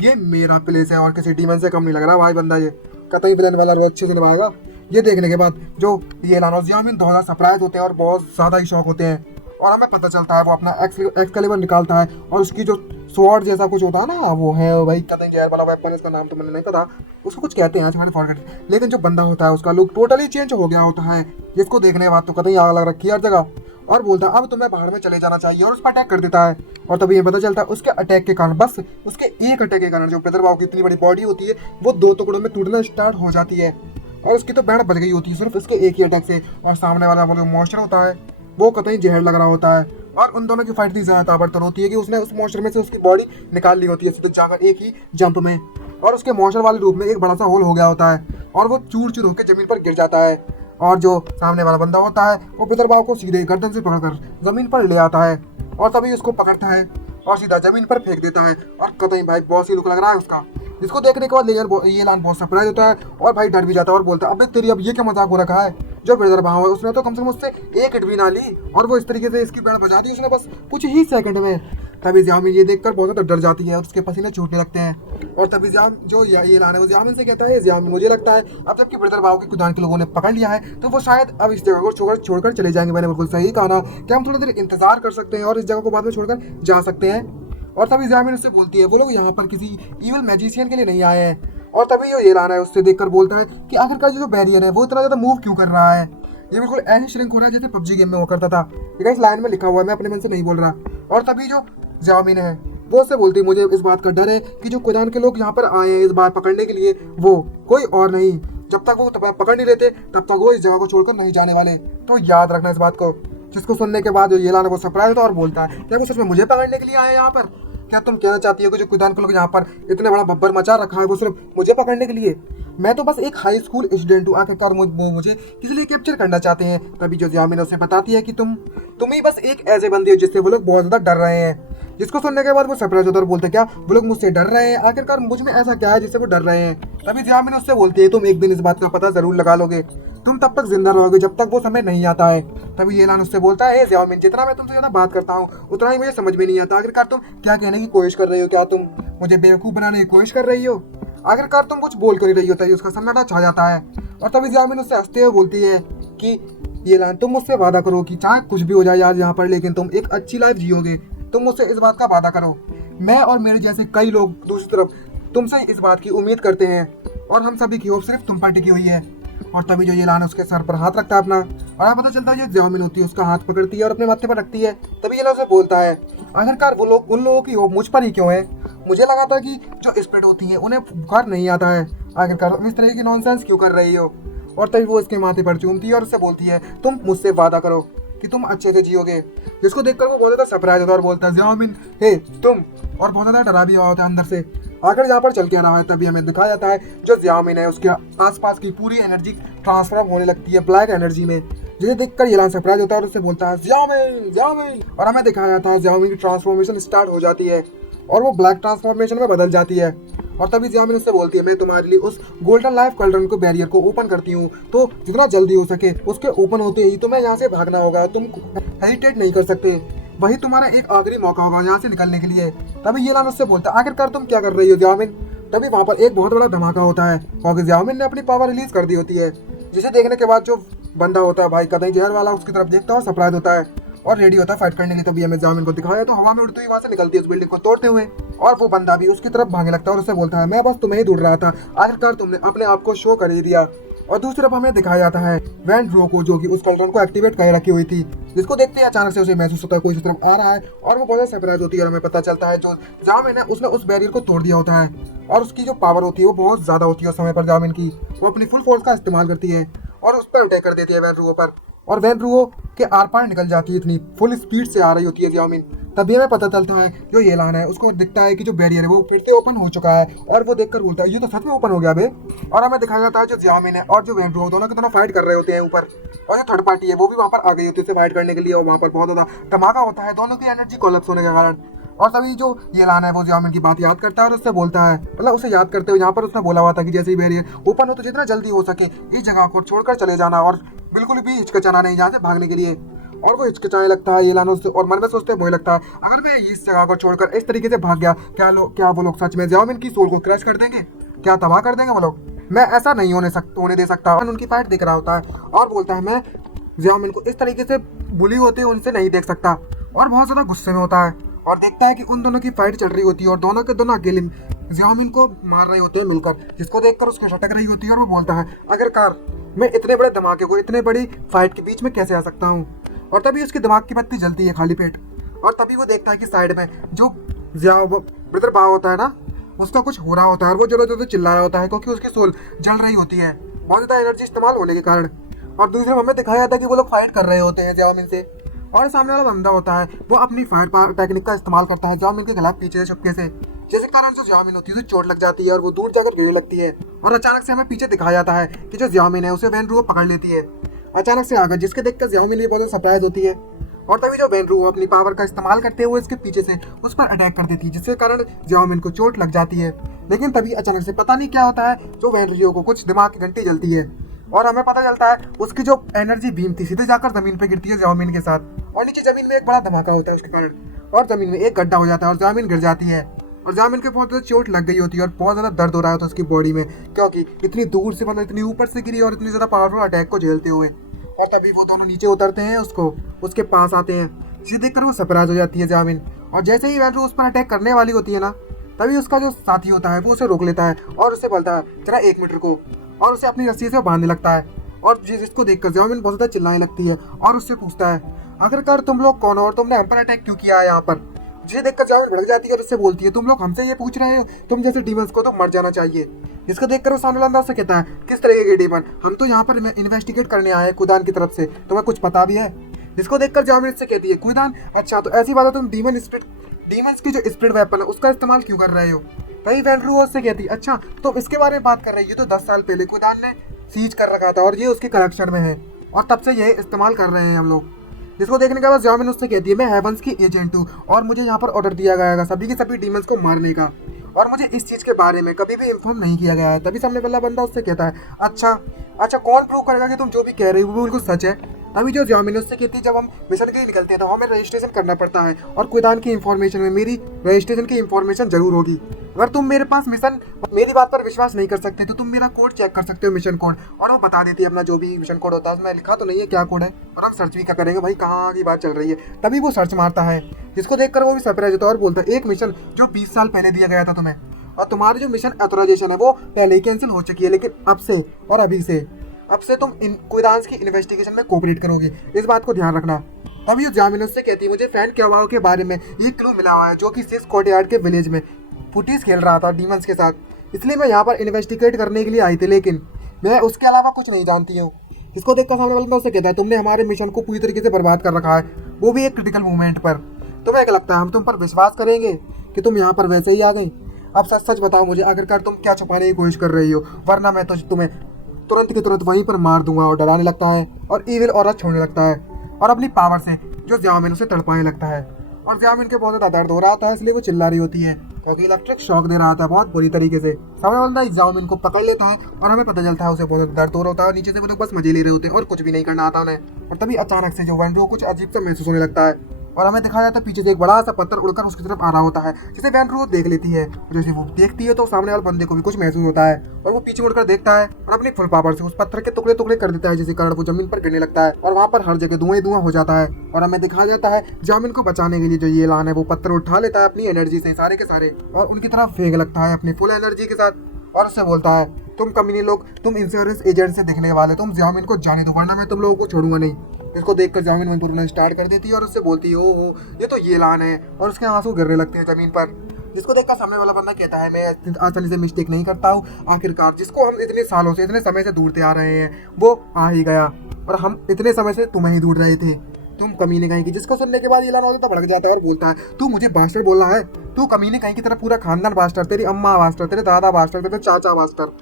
ये मेरा प्लेस है और किसी डीमन से कम नहीं लग रहा भाई बंदा, ये कतई विलन वाला रोल अच्छे से निभाएगा। ये देखने के बाद जो ये लानो जामिन 2000 सरप्राइज होते हैं और बहुत ज्यादा ही शौक होते हैं। और हमें पता चलता है वो अपना एक्सकैलिबर निकालता है और उसकी जो स्वॉर्ड जैसा कुछ होता है ना वो है भाई कतई जहर वाला वेपन, इसका नाम तो मैंने नहीं पता, उसको कुछ कहते हैं मैंने फॉरगेट। लेकिन जो बंदा होता है उसका लुक टोटली चेंज हो गया होता है, जिसको देखने के बाद तो कतई आग लग रखी है हर जगह। और बोलता है अब तुम्हें बाहर में चले जाना चाहिए और उस पर अटैक कर देता है। और तभी ये पता चलता है उसके अटैक के कारण, बस उसके एक अटैक के कारण जो ब्रदर भाव की इतनी बड़ी बॉडी होती है वो 2 टुकड़ों में टूटना स्टार्ट हो जाती है और उसकी तो बैंड बच गई होती है सिर्फ इसके एक ही अटैक से। और सामने वाला वो जो मॉन्स्टर होता है वो कतई जहर लग रहा होता है और उन दोनों की फाइट इतनी ज्यादा ताबड़तोड़ होती है कि उसने उस मॉन्स्टर में से उसकी बॉडी निकाल ली होती है सीधे जाकर एक ही जंप में, और उसके मॉन्स्टर वाले रूप में एक बड़ा सा होल हो गया होता है और वो चूर चूर होकर जमीन पर गिर जाता है। और जो सामने वाला बंदा होता है वो ब्रदर भाव को सीधे गर्दन से पकड़कर जमीन पर ले आता है और तभी उसको पकड़ता है और सीधा जमीन पर फेंक देता है। और कतई भाई बहुत ही लुक लग रहा है उसका, जिसको देखने के बाद ये लान बहुत सरप्राइज होता है और भाई डर भी जाता है और बोलता है अबे तेरी अब ये क्या मजाक हो रखा है। जो ब्रदर भाव है उसने तो कम से कम उससे एक हिट भी ना ली और वो इस तरीके से इसकी बैंड बजा दी उसने बस कुछ ही सेकंड में। तभी ज़ियामिन ये देखकर बहुत ज़्यादा डर जाती है और उसके पसीने छूटने लगते हैं। और तभी ये लान है वो ज़ियामिन से कहता है ज़ियामिन मुझे लगता है अब जबकि ब्रदर भाव के कुदान के लोगों ने पकड़ लिया है तो वो शायद अब इस जगह को छोड़कर चले जाएंगे। मैंने बिल्कुल सही कहा ना कि हम थोड़ी देर इंतजार कर सकते हैं और इस जगह को बाद में छोड़कर जा सकते हैं। और तभी ज़ियामिन उससे बोलती है वो लोग यहाँ पर किसी इविल मैजिशियन के लिए नहीं आए हैं। और तभी जो ये लाना है उससे देखकर बोलता है कि आखिरकार जो बैरियर है वो इतना ज़्यादा मूव क्यों कर रहा है। ये बिल्कुल ऐसे श्रिंक हो रहा है जैसे पबजी गेम में वो करता था। ये इस लाइन में लिखा हुआ है, मैं अपने मन से नहीं बोल रहा। और तभी जो ज़ियामिन है वो उससे बोलती है मुझे इस बात का डर है कि जो कुदान के लोग यहाँ पर आए हैं इस बार पकड़ने के लिए वो कोई और नहीं, जब तक वो पकड़ नहीं लेते तब तक वो इस जगह को छोड़कर नहीं जाने वाले। तो याद रखना इस बात को। जिसको सुनने के बाद जो ये लाना वो सरप्राइज होता है और बोलता है क्या वो सच में मुझे पकड़ने के लिए आए यहाँ पर? क्या तुम कहना चाहती हो कि जो कुदान के लोग यहाँ पर इतने बड़ा बब्बर मचा रखा है वो सिर्फ मुझे पकड़ने के लिए? मैं तो बस एक हाई स्कूल स्टूडेंट हूँ, आखिरकार वो मुझे किस लिए कैप्चर करना चाहते हैं? तभी जो ज़ियामिन उसे बताती है कि तुम ही बस एक ऐसे बंदे हो जिससे वो लोग बहुत ज़्यादा डर रहे हैं। जिसको सुनने के बाद वो सरप्राइज होता है और बोलते क्या वो लोग मुझसे डर रहे हैं? आखिरकार मुझ में ऐसा क्या है जिससे वो डर रहे हैं? तभी ज़ियामिन उससे बोलती है तुम एक दिन इस बात का पता जरूर लगा लोगे, तुम तब तक जिंदा रहोगे जब तक वो समय नहीं आता है। तभी ये लान उससे बोलता है ज़ियामिन जितना मैं तुमसे ज़्यादा बात करता हूँ उतना ही मुझे समझ में नहीं आता। आखिरकार तुम क्या कहने की कोशिश कर रही हो? क्या तुम मुझे बेवकूफ़ बनाने की कोशिश कर रही हो? आखिरकार तुम कुछ बोल कर ही रही हो। तभी उसका सन्नाटा छा जाता है और तभी ज़ियामिन उससे हंसते हुए बोलती है कि ये लान तुम मुझसे वादा करो कि चाहे कुछ भी हो जाए आज यहाँ पर लेकिन तुम एक अच्छी लाइफ जियोगे। तुम मुझसे इस बात का वादा करो। मैं और मेरे जैसे कई लोग दूसरी तरफ तुमसे इस बात की उम्मीद करते हैं और हम सभी की होप सिर्फ तुम पर टिकी हुई है। और तभी जो ये लान उसके सर पर हाथ रखता है अपना और हमें पता चलता है ये ज़ियामिन होती है, उसका हाथ पकड़ती है और अपने माथे पर रखती है। तभी ये उसे बोलता है आखिरकार वो लोग उन लोगों की होप मुझ पर ही क्यों है? मुझे लगा था कि जो स्प्रेड होती है उन्हें बुखार नहीं आता है, आखिरकार तुम इस तरह की नॉनसेंस क्यों कर रही हो? और तभी वो इसके माथे पर चूमती है और उससे बोलती है तुम मुझसे वादा करो कि तुम अच्छे से जियोगे। जिसको देखकर वो बहुत ज़्यादा सरप्राइज होता है और बोलता है ज़ियामिन हे तुम, और बहुत ज़्यादा डरा भी हुआ होता है अंदर से। आखिर यहाँ पर चल के आ रहा है तभी हमें दिखाया जाता है जो ज़ियामिन है उसके आसपास की पूरी एनर्जी ट्रांसफर होने लगती है ब्लैक एनर्जी में। जिसे देखकर ये लान सरप्राइज होता है और उससे बोलता है ज़ियामिन ज़ियामिन, और हमें दिखाया जाता है ज़ियामिन की ट्रांसफॉर्मेशन स्टार्ट हो जाती है और वो ब्लैक ट्रांसफॉर्मेशन में बदल जाती है। और तभी ज़ियामिन उससे बोलती है मैं तुम्हारे लिए उस गोल्डन लाइफ कल्ड्रन को बैरियर को ओपन करती हूँ, तो जितना जल्दी हो सके उसके ओपन होते ही तुम्हें यहाँ से भागना होगा, तुम हेजिटेट नहीं कर सकते, वही तुम्हारा एक आखिरी मौका होगा यहाँ से निकलने के लिए। तभी ये लान उससे बोलता है आखिरकार तुम क्या कर रही हो ज़ियामिन? तभी वहाँ पर एक बहुत बड़ा धमाका होता है क्योंकि ज़ियामिन ने अपनी पावर रिलीज कर दी होती है। जिसे देखने के बाद जो बंदा होता है भाई कतई जहर वाला उसकी तरफ देखता है और सरप्राइज होता है और रेडी होता है फाइट करने के लिए। तभी हमें ज़ियामिन को दिखाया तो हवा में उड़ती हुई वहाँ से निकलती है उस बिल्डिंग को तोड़ते हुए और वो बंदा भी उसकी तरफ भागने लगता है और उससे बोलता है मैं बस तुम्हें ही ढूंढ रहा था, आखिरकार तुमने अपने आप को शो कर ही दिया। और दूसरी तरफ हमें दिखाया जाता है वैन ड्रो को जो कि उस कल्ड्रन को एक्टिवेट कर रखी हुई थी, जिसको देखते ही अचानक से उसे महसूस होता है कोई उस तरफ आ रहा है और वो बहुत ज़्यादा सरप्राइज होती है और हमें पता चलता है जो ज़ियामिन है उसने उस बैरियर को तोड़ दिया होता है और उसकी जो पावर होती है वो बहुत ज़्यादा होती है उस समय पर। ज़ियामिन की वो अपनी फुल फोर्स का इस्तेमाल करती है और उस पर अटैक कर देती है वैन ड्रो पर और वैन ड्रो के आर पार निकल जाती है, इतनी फुल स्पीड से आ रही होती है ज़ियामिन। तभी हमें पता चलता है जो ये लान है उसको दिखता है कि जो बैरियर है वो फिर से ओपन हो चुका है और वो देखकर बोलता है ये तो सच में ओपन हो गया बे। और हमें दिखाया जाता है जो ज़ियामिन है और जो वैन ड्रो दोनों के दोनों फाइट कर रहे होते हैं ऊपर और जो थर्ड पार्टी है वो भी वहाँ पर आ गई होती है उससे फाइट करने के लिए और वहाँ पर बहुत ज़्यादा धमाका होता है दोनों की एनर्जी कोलैप्स होने के कारण। और तभी जो ये लान है वो ज़ियामिन की बात याद करता है और उससे बोलता है मतलब उसे याद करते हुए यहाँ पर उसने बोला हुआ था कि जैसे ही बैरियर ओपन हो तो जितना जल्दी हो सके इस जगह को छोड़कर चले जाना और बिल्कुल भी हिचकिचाना नहीं यहाँ से भागने के लिए। और वो हिचकिचाने लगता है ये लान उससे और मन में सोचते मुझे लगता है अगर मैं इस जगह को छोड़कर इस तरीके से भाग गया क्या वो लोग सच में ज़ियामिन की सोल को क्रैश कर देंगे, क्या तबाह कर देंगे वो लोग? मैं ऐसा नहीं होने दे सकता। उनकी फाइट देख रहा होता है और बोलता है मैं ज़ियामिन को इस तरीके से बुली होते उनसे नहीं देख सकता और बहुत ज़्यादा गुस्से में होता है और देखता है कि उन दोनों की फाइट चल रही होती है और दोनों के दोनों अकेले ज़ियामिन को मार रहे होते हैं मिलकर, जिसको देखकर उसके सटक रही होती है और वो बोलता है आखिरकार मैं इतने बड़े धमाके को इतने बड़ी फाइट के बीच में कैसे आ सकता हूँ। और तभी उसके दिमाग की बत्ती जलती है खाली पेट और तभी वो देखता है कि साइड में जो ब्रदर भाव होता है ना उसका कुछ हो रहा होता है और वो जोरों जोरों से चिल्ला रहा होता है क्योंकि उसकी सोल जल रही होती है बहुत ज़्यादा एनर्जी इस्तेमाल होने के कारण। और दूसरी तरफ हमें दिखाया जाता है कि वो लोग फाइट कर रहे होते हैं ज़ियामिन से और सामने वाला बंदा होता है वो अपनी फायर टेक्निक का इस्तेमाल करता है ज़ियामिन के खिलाफ पीछे छुपके से, जिसके कारण जो ज़ियामिन होती है उसे चोट लग जाती है और वो दूर जाकर गिरने लगती है। और अचानक से हमें पीछे दिखाया जाता है कि जो ज़ियामिन है उसे वैन ड्रो पकड़ लेती है अचानक से आकर, जिसके देखकर ज़ियामिन भी बहुत सरप्राइज होती है और तभी जो वेनरू अपनी पावर का इस्तेमाल करते हुए इसके पीछे से उस पर अटैक कर देती है, जिसके कारण जियाओमिन को चोट लग जाती है। लेकिन तभी अचानक से पता नहीं क्या होता है, जो वेनरियो को कुछ दिमाग की घंटी जलती है और हमें पता चलता है उसकी जो एनर्जी बीम थी सीधे जाकर जमीन पे गिरती है जियाओमिन के साथ, और नीचे जमीन में एक बड़ा धमाका होता है उसके कारण, और जमीन में एक गड्ढा हो जाता है और जियाओमिन गिर जाती है। और जियाओमिन के बहुत ज्यादा चोट लग गई होती है और बहुत ज्यादा दर्द हो रहा होता है उसकी बॉडी में, क्योंकि इतनी दूर से मतलब इतनी ऊपर से गिरी और इतनी ज्यादा पावरफुल अटैक को झेलते हुए। और तभी वो दोनों नीचे उतरते हैं, उसके पास आते हैं, जिसे देखकर वो सरप्राइज हो जाती है जियाओमिन। और जैसे ही वेनरू उस पर अटैक करने वाली होती है ना, तभी उसका जो साथी होता है वो उसे रोक लेता है और उसे बोलता है जरा 1 मिनट रुको, और उसे अपनी रस्सी से बांधने लगता है। और जिसको देखकर जियाओमिन बहुत ज्यादा चिल्लाने लगती है और उससे पूछता है आखिरकार तुम लोग कौन हो और तुमने हम पर अटैक क्यों किया है यहाँ पर। जिसे देखकर जियाओमिन भड़क जाती है और उससे बोलती है तुम लोग हमसे ये पूछ रहे हो, तुम जैसे डीमंस को तो मर जाना चाहिए। जिसको देखकर वो सामने वाला अंदाज से कहता है किस तरह के डीमन, हम तो यहाँ पर इन्वेस्टिगेट करने आए हैं कुदान की तरफ से, तुम्हें कुछ पता भी है। जिसको देखकर जियाओमिन से कहती है कुदान, अच्छा तो ऐसी बात है तुम डीमंस की जो स्पिरिट वेपन है उसका इस्तेमाल क्यों कर रहे हो। तभी वेनरू उससे कहती अच्छा तो इसके बारे में बात कर रही है, तो 10 साल पहले कुदान ने सीज कर रखा था और ये उसके कलेक्शन में है और तब से ये इस्तेमाल कर रहे हैं हम लोग। जिसको देखने के बाद जियाओमिन उससे कहती है मैं हेवंस की एजेंट हूँ और मुझे यहाँ पर ऑर्डर दिया गया है सभी के सभी डीमंस को मारने का, और मुझे इस चीज के बारे में कभी भी इन्फॉर्म नहीं किया गया है। तभी सामने वाला बंदा उससे कहता है अच्छा कौन प्रूव करेगा कि तुम जो भी कह रही हो वो बिल्कुल सच है। तभी जो जियाओमिन उससे कहती है जब हम मिशन के लिए निकलते हैं तो हमें रजिस्ट्रेशन करना पड़ता है और कुदान की इंफॉर्मेशन में मेरी रजिस्ट्रेशन की इंफॉर्मेशन जरूर होगी। अगर तुम मेरे पास मिशन मेरी बात पर विश्वास नहीं कर सकते तो तुम मेरा कोड चेक कर सकते हो, मिशन कोड। और वो बता देती है अपना जो भी मिशन कोड होता है, उसमें लिखा तो नहीं है क्या कोड है, और हम सर्च भी क्या करेंगे भाई कहाँ की बात चल रही है। तभी वो सर्च मारता है, जिसको देखकर वो भी सरप्राइज होता है और बोलता है एक मिशन जो 20 साल पहले दिया गया था तुम्हें, और तुम्हारी जो मिशन ऑथराइजेशन है वो पहले ही कैंसिल हो चुकी है, लेकिन अब से तुम इन कुदान की इन्वेस्टिगेशन में कोऑपरेट करोगे, इस बात को ध्यान रखना। तभी जियाओमिन उससे कहती है मुझे फैन क्योवाओ के बारे में ये क्लू मिला हुआ है जो कि 6 कोर्टयार्ड के विलेज में फुटीज खेल रहा था डीमंस के साथ, इसलिए मैं यहाँ पर इन्वेस्टिगेट करने के लिए आई थी, लेकिन मैं उसके अलावा कुछ नहीं जानती हूँ। इसको देखकर सामने वाला उससे कहता है तुमने हमारे मिशन को पूरी तरीके से बर्बाद कर रखा है, वो भी एक क्रिटिकल मोमेंट पर। तुम्हें क्या लगता है हम तुम पर विश्वास करेंगे कि तुम यहाँ पर वैसे ही आ गई? अब सच सच बताओ मुझे आखिरकार तुम क्या छुपाने की कोशिश कर रही हो, वरना मैं तो तुम्हें तुरंत के तुरंत वहीं पर मार दूंगा। और डराने लगता है और ईविल ऑरा छोड़ने लगता है और अपनी पावर से जो जियाओमिन उसे तड़पाने लगता है। और जियाओमिन के बहुत ज्यादा दर्द हो रहा था, इसलिए वो चिल्ला रही होती है क्योंकि इलेक्ट्रिक शॉक दे रहा था बहुत बुरी तरीके से। सामने वाला जियाओमिन को पकड़ लेता है और हमें पता चलता है उसे बहुत ज्यादा दर्द हो रहा होता है और नीचे से वो लोग बस मजे ले रहे होते हैं और कुछ भी नहीं करना आता उन्हें। और तभी अचानक से जो वेनरू कुछ अजीब सा महसूस होने लगता है और हमें दिखाया जाता है पीछे से एक बड़ा सा पत्थर उड़कर उसकी तरफ आ रहा होता है, जिसे वेनरू देख लेती है। जैसे वो देखती है तो सामने वाले बंदे को भी कुछ महसूस होता है और वो पीछे मुड़कर देखता है और अपनी फुल पावर से उस पत्थर के टुकड़े टुकड़े कर देता है, जिसके कारण वो जमीन पर गिरने लगता है और वहाँ पर हर जगह धुआं ही धुआं हो जाता है। और हमें दिखाया जाता है जियाओमिन को बचाने के लिए जो ये एलान है वो पत्थर उठा लेता है अपनी एनर्जी से सारे के सारे और उनकी तरफ फेंक लगता है अपनी फुल एनर्जी के साथ और उससे बोलता है तुम कमीने लोग, तुम इंश्योरेंस एजेंट से दिखने वाले, तुम जियाओमिन को जाने दो वरना मैं तुम लोगों को छोड़ूंगा नहीं। इसको देखकर जियाओमिन वहीं पर रोना स्टार्ट कर देती है और उससे बोलती है ओहो ये तो ये एलान है, और उसके आंसू गिरने लगते हैं जमीन पर। जिसको देखकर सामने वाला बंदा कहता है मैं आसानी से मिस्टेक नहीं करता हूँ, आखिरकार जिसको हम इतने सालों से इतने समय से ढूंढते आ रहे हैं वो आ ही गया, और हम इतने समय से तुम्हें ही ढूंढ रहे थे, तुम कमीने कहीं की। जिसको सुनने के बाद एलान होता भड़क जाता है और बोलता है तू मुझे बास्टर बोल रहा है, तू कमीने कहीं की तरह पूरा खानदान बास्टर, तेरी अम्मा बास्टर, तेरे दादा बास्टर, तेरे चाचा बास्टर,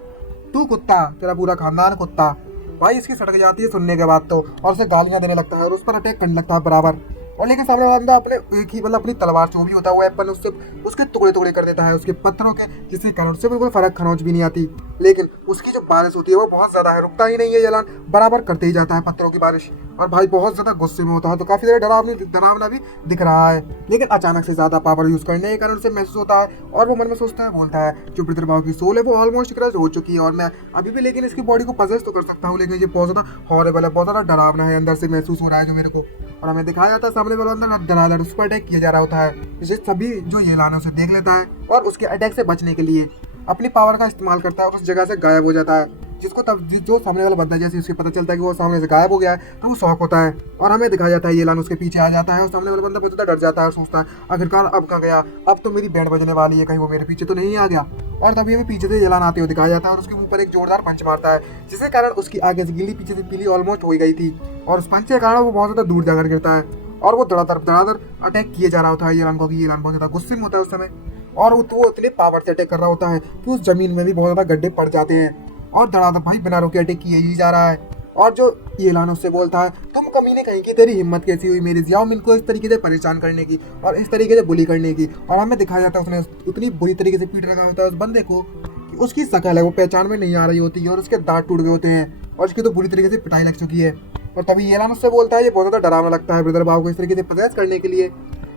तू कुत्ता, तेरा पूरा खानदान कुत्ता। भाई इसकी सड़क जाती है सुनने के बाद तो, और उसे गालियां देने लगता है और उस पर अटैक करने लगता है बराबर। और लेकिन सामने वाला बंदा अपने एक ही अपनी तलवार जो भी होता है वो एप्पल उससे उसके टुकड़े टुकड़े कर देता है उसके पत्थरों के, जिसके कारण उससे बिल्कुल फर्क खरोंच भी नहीं आती। लेकिन उसकी जो बारिश होती है वो बहुत ज्यादा है, रुकता ही नहीं है, एलान बराबर करते ही जाता है पत्थरों की बारिश। और भाई बहुत ज्यादा गुस्से में होता है, तो काफी ज्यादा डरावना भी दिख रहा है। लेकिन अचानक से ज्यादा पावर यूज करने के कारण उसे महसूस होता है और वो मन में सोचता है, बोलता है जो पितृभाव की सोल है वो ऑलमोस्ट क्रश हो चुकी है और मैं अभी भी लेकिन इसकी बॉडी को पजेस तो कर सकता हूँ, लेकिन ये बहुत ज्यादा हॉरेबल है, बहुत ज्यादा डरावना है, अंदर से महसूस हो रहा है जो मेरे को। और हमें दिखाया जाता है सामने वाला अंदर धनाधड़ उस पर अटैक किया जा रहा होता है, जिसे सभी जो ये एलान उसे देख लेता है और उसके अटैक से बचने के लिए अपनी पावर का इस्तेमाल करता है और उस जगह से गायब हो जाता है। जिसको तब जो सामने वाला बंदा जैसे उसे पता चलता है कि वो सामने से गायब हो गया है तो वो शॉक होता है और हमें दिखाया जाता है ये एलान उसके पीछे आ जाता है और सामने वाला बंदा बहुत ज्यादा डर जाता है और सोचता है आखिरकार अब कहाँ गया, अब तो मेरी बैंड बजने वाली है, कहीं वो मेरे पीछे तो नहीं आ गया। और तभी हमें पीछे से एलान आते हुए दिखाया जाता है और उसके मुंह पर एक जोरदार पंच मारता है, जिसके कारण उसकी आगे से गीली पीछे से पीली ऑलमोस्ट हो गई थी और उस पंच के कारण वो बहुत ज्यादा दूर जाकर गिरता है और वो धड़ाधड़ अटैक किए जा रहा होता है एलान को, कि एलान बहुत ज्यादा गुस्से में होता है उस समय और वो इतने पावर से अटैक कर रहा होता है कि उस जमीन में भी बहुत ज्यादा गड्ढे पड़ जाते हैं और धड़ाधड़ भाई बिना रोके अटैक किए ही जा रहा है। और जो येलान उससे बोलता है तुम कमीने कहीं की, तेरी हिम्मत कैसी हुई मेरी जियाओमिन को इस तरीके से परेशान करने की और इस तरीके से बुली करने की। और हमें दिखाया जाता है उसने उतनी बुरी तरीके से पीट रखा होता है उस बंदे को कि उसकी शक्ल है वो पहचान में नहीं आ रही होती है और उसके दांत टूट गए होते हैं और उसकी तो बुरी तरीके से पिटाई लग चुकी है। और तभी येलान उससे बोलता है ये बहुत ज़्यादा डरावना लगता है ब्रदर बाव को इस तरीके से प्रोसेस करने के लिए,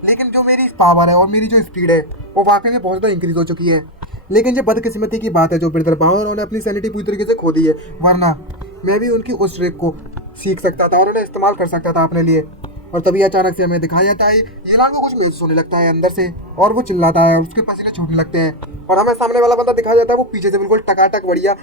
लेकिन जो मेरी पावर है और मेरी जो स्पीड है वो वाकई में बहुत ज़्यादा इंक्रीज हो चुकी है। लेकिन ये बदकिस्मती की बात है जो ब्रदर बाव उन्होंने अपनी सैनिटी पूरी तरीके से खो दी है, वरना मैं भी उनकी उस ट्रिक को सीख सकता था और उन्हें इस्तेमाल कर सकता था अपने लिए। और तभी अचानक से हमें दिखाया जाता है येलान को कुछ महसूस होने लगता है अंदर से और वो चिल्लाता है और उसके पसीने छूटने लगते हैं और हमें सामने वाला बंदा दिखाया जाता है वो पीछे से बिल्कुल टकाटक बढ़िया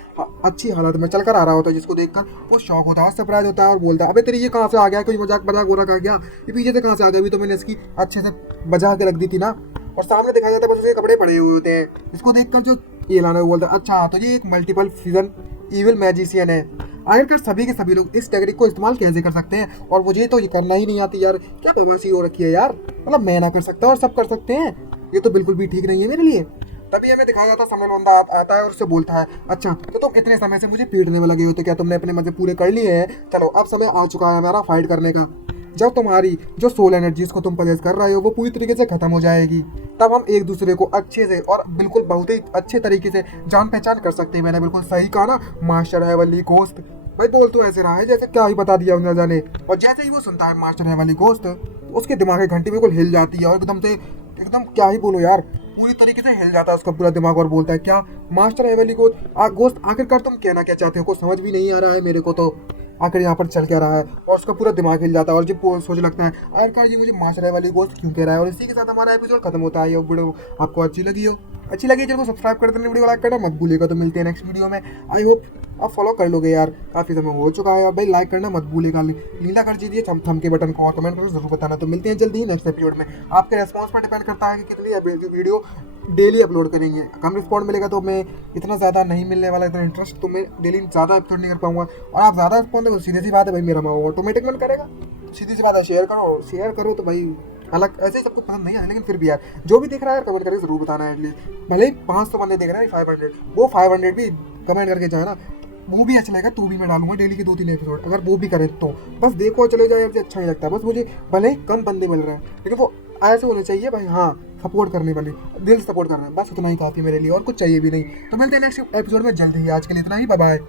अच्छी हालत में चलकर आ रहा होता है, जिसको देखकर वो शौक होता है, सरप्राइज होता है और बोलता है अबे तेरी ये कहाँ से आ गया, कोई मजाक मजाक हो रहा क्या, ये पीछे से कहाँ से आ गया, अभी तो मैंने इसकी अच्छे से बजा के रख दी थी ना। और सामने दिखाया जाता है बस उसके कपड़े पड़े हुए होते हैं, इसको देखकर जो येलान है वो बोलता है अच्छा तो ये एक मल्टीपल सीजन इविल मैजिशियन है। आखिरकार सभी के सभी लोग इस टेक्निक को इस्तेमाल कैसे कर सकते हैं और मुझे तो ये करना ही नहीं आती यार, क्या बदमाशी हो रखी है यार, मतलब मैं ना कर सकता और सब कर सकते हैं, ये तो बिल्कुल भी ठीक नहीं है मेरे लिए। तभी हमें दिखाया जाता है सामने बंदा आता है और उससे बोलता है अच्छा तो तुम इतने समय से मुझे पीटने में लगे हो तो क्या तुमने अपने मजे पूरे कर लिए हैं, चलो अब समय आ चुका है हमारा फाइट करने का। जब तुम्हारी जो सोल एनर्जी को तुम पजेस कर रहे हो वो पूरी तरीके से खत्म हो जाएगी तब हम एक दूसरे को अच्छे से और बिल्कुल बहुत ही अच्छे तरीके से जान पहचान कर सकते हैं। मैंने बिल्कुल सही कहा ना मास्टर हेवनली घोस्ट, भाई बोल तो ऐसे रहा है जैसे क्या ही बता दिया उन्हें जाने। और जैसे ही वो सुनता है मास्टर हेवनली घोस्ट उसके दिमाग की घंटी बिल्कुल हिल जाती है और एकदम से एकदम क्या ही बोलो यार पूरी तरीके से हिल जाता है उसका पूरा दिमाग और बोलता है क्या मास्टर हेवनली घोस्ट आखिरकार तुम कहना क्या चाहते हो, कुछ समझ भी नहीं आ रहा है मेरे को तो आखिर यहाँ पर चल क्या रहा है। और उसका पूरा दिमाग हिल जाता है और जब सोचने लगता है आखिरकार ये मुझे मास्टर वाली गोश्त क्यों कह रहा है। और इसी के साथ हमारा एपिसोड खत्म होता है। ये वीडियो आपको अच्छी लगी चैनल को सब्सक्राइब कर देना, वीडियो लाइक करना मत भूलिएगा। तो मिलते हैं नेक्स्ट वीडियो में, आई होप आप फॉलो कर लोगे यार, काफ़ी समय हो चुका है। अब भाई लाइक करना मत भूलिएगा, नीला कर दीजिए थम के बटन को और कमेंट करके जरूर बताना। तो मिलते हैं जल्दी ही नेक्स्ट एपिसोड में। आपके रेस्पॉन्स पर डिपेंड करता है कि कितनी वीडियो डेली अपलोड करेंगे। कम रिस्पॉन्ड मिलेगा तो मैं इतना ज़्यादा नहीं मिलने वाला, इतना इंटरेस्ट तो मैं डेली ज़्यादा एपिसोड नहीं कर पाऊंगा। और आप ज़्यादा रिस्पॉन्ड तो सीधी सी बात है भाई मेरा ऑटोमेटिक मन करेगा। सीधी सी बात है, शेयर करो तो भाई अलग ऐसे ही सबको पसंद नहीं है, लेकिन फिर भी यार जो भी देख रहा है कमेंट करके जरूर बताना है। एटलीस्ट भले ही 500 बंदे देख रहे हैं 500, वो 500 भी कमेंट करके जाए ना, वो भी अच्छा लगेगा। तो भी मैं डालूंगा डेली के 2-3 एपिसोड, अगर वो भी करें तो बस देखो चले जाए, मुझे अच्छा नहीं लगता। बस मुझे भले ही कम बंदे मिल रहे हैं लेकिन वो ऐसे होने चाहिए भाई, हाँ सपोर्ट करने वाले, दिल सपोर्ट करना है, बस उतना ही काफ़ी मेरे लिए, और कुछ चाहिए भी नहीं। तो मिलते हैं नेक्स्ट एपिसोड में जल्दी ही। आज के लिए इतना ही, बाय बाय।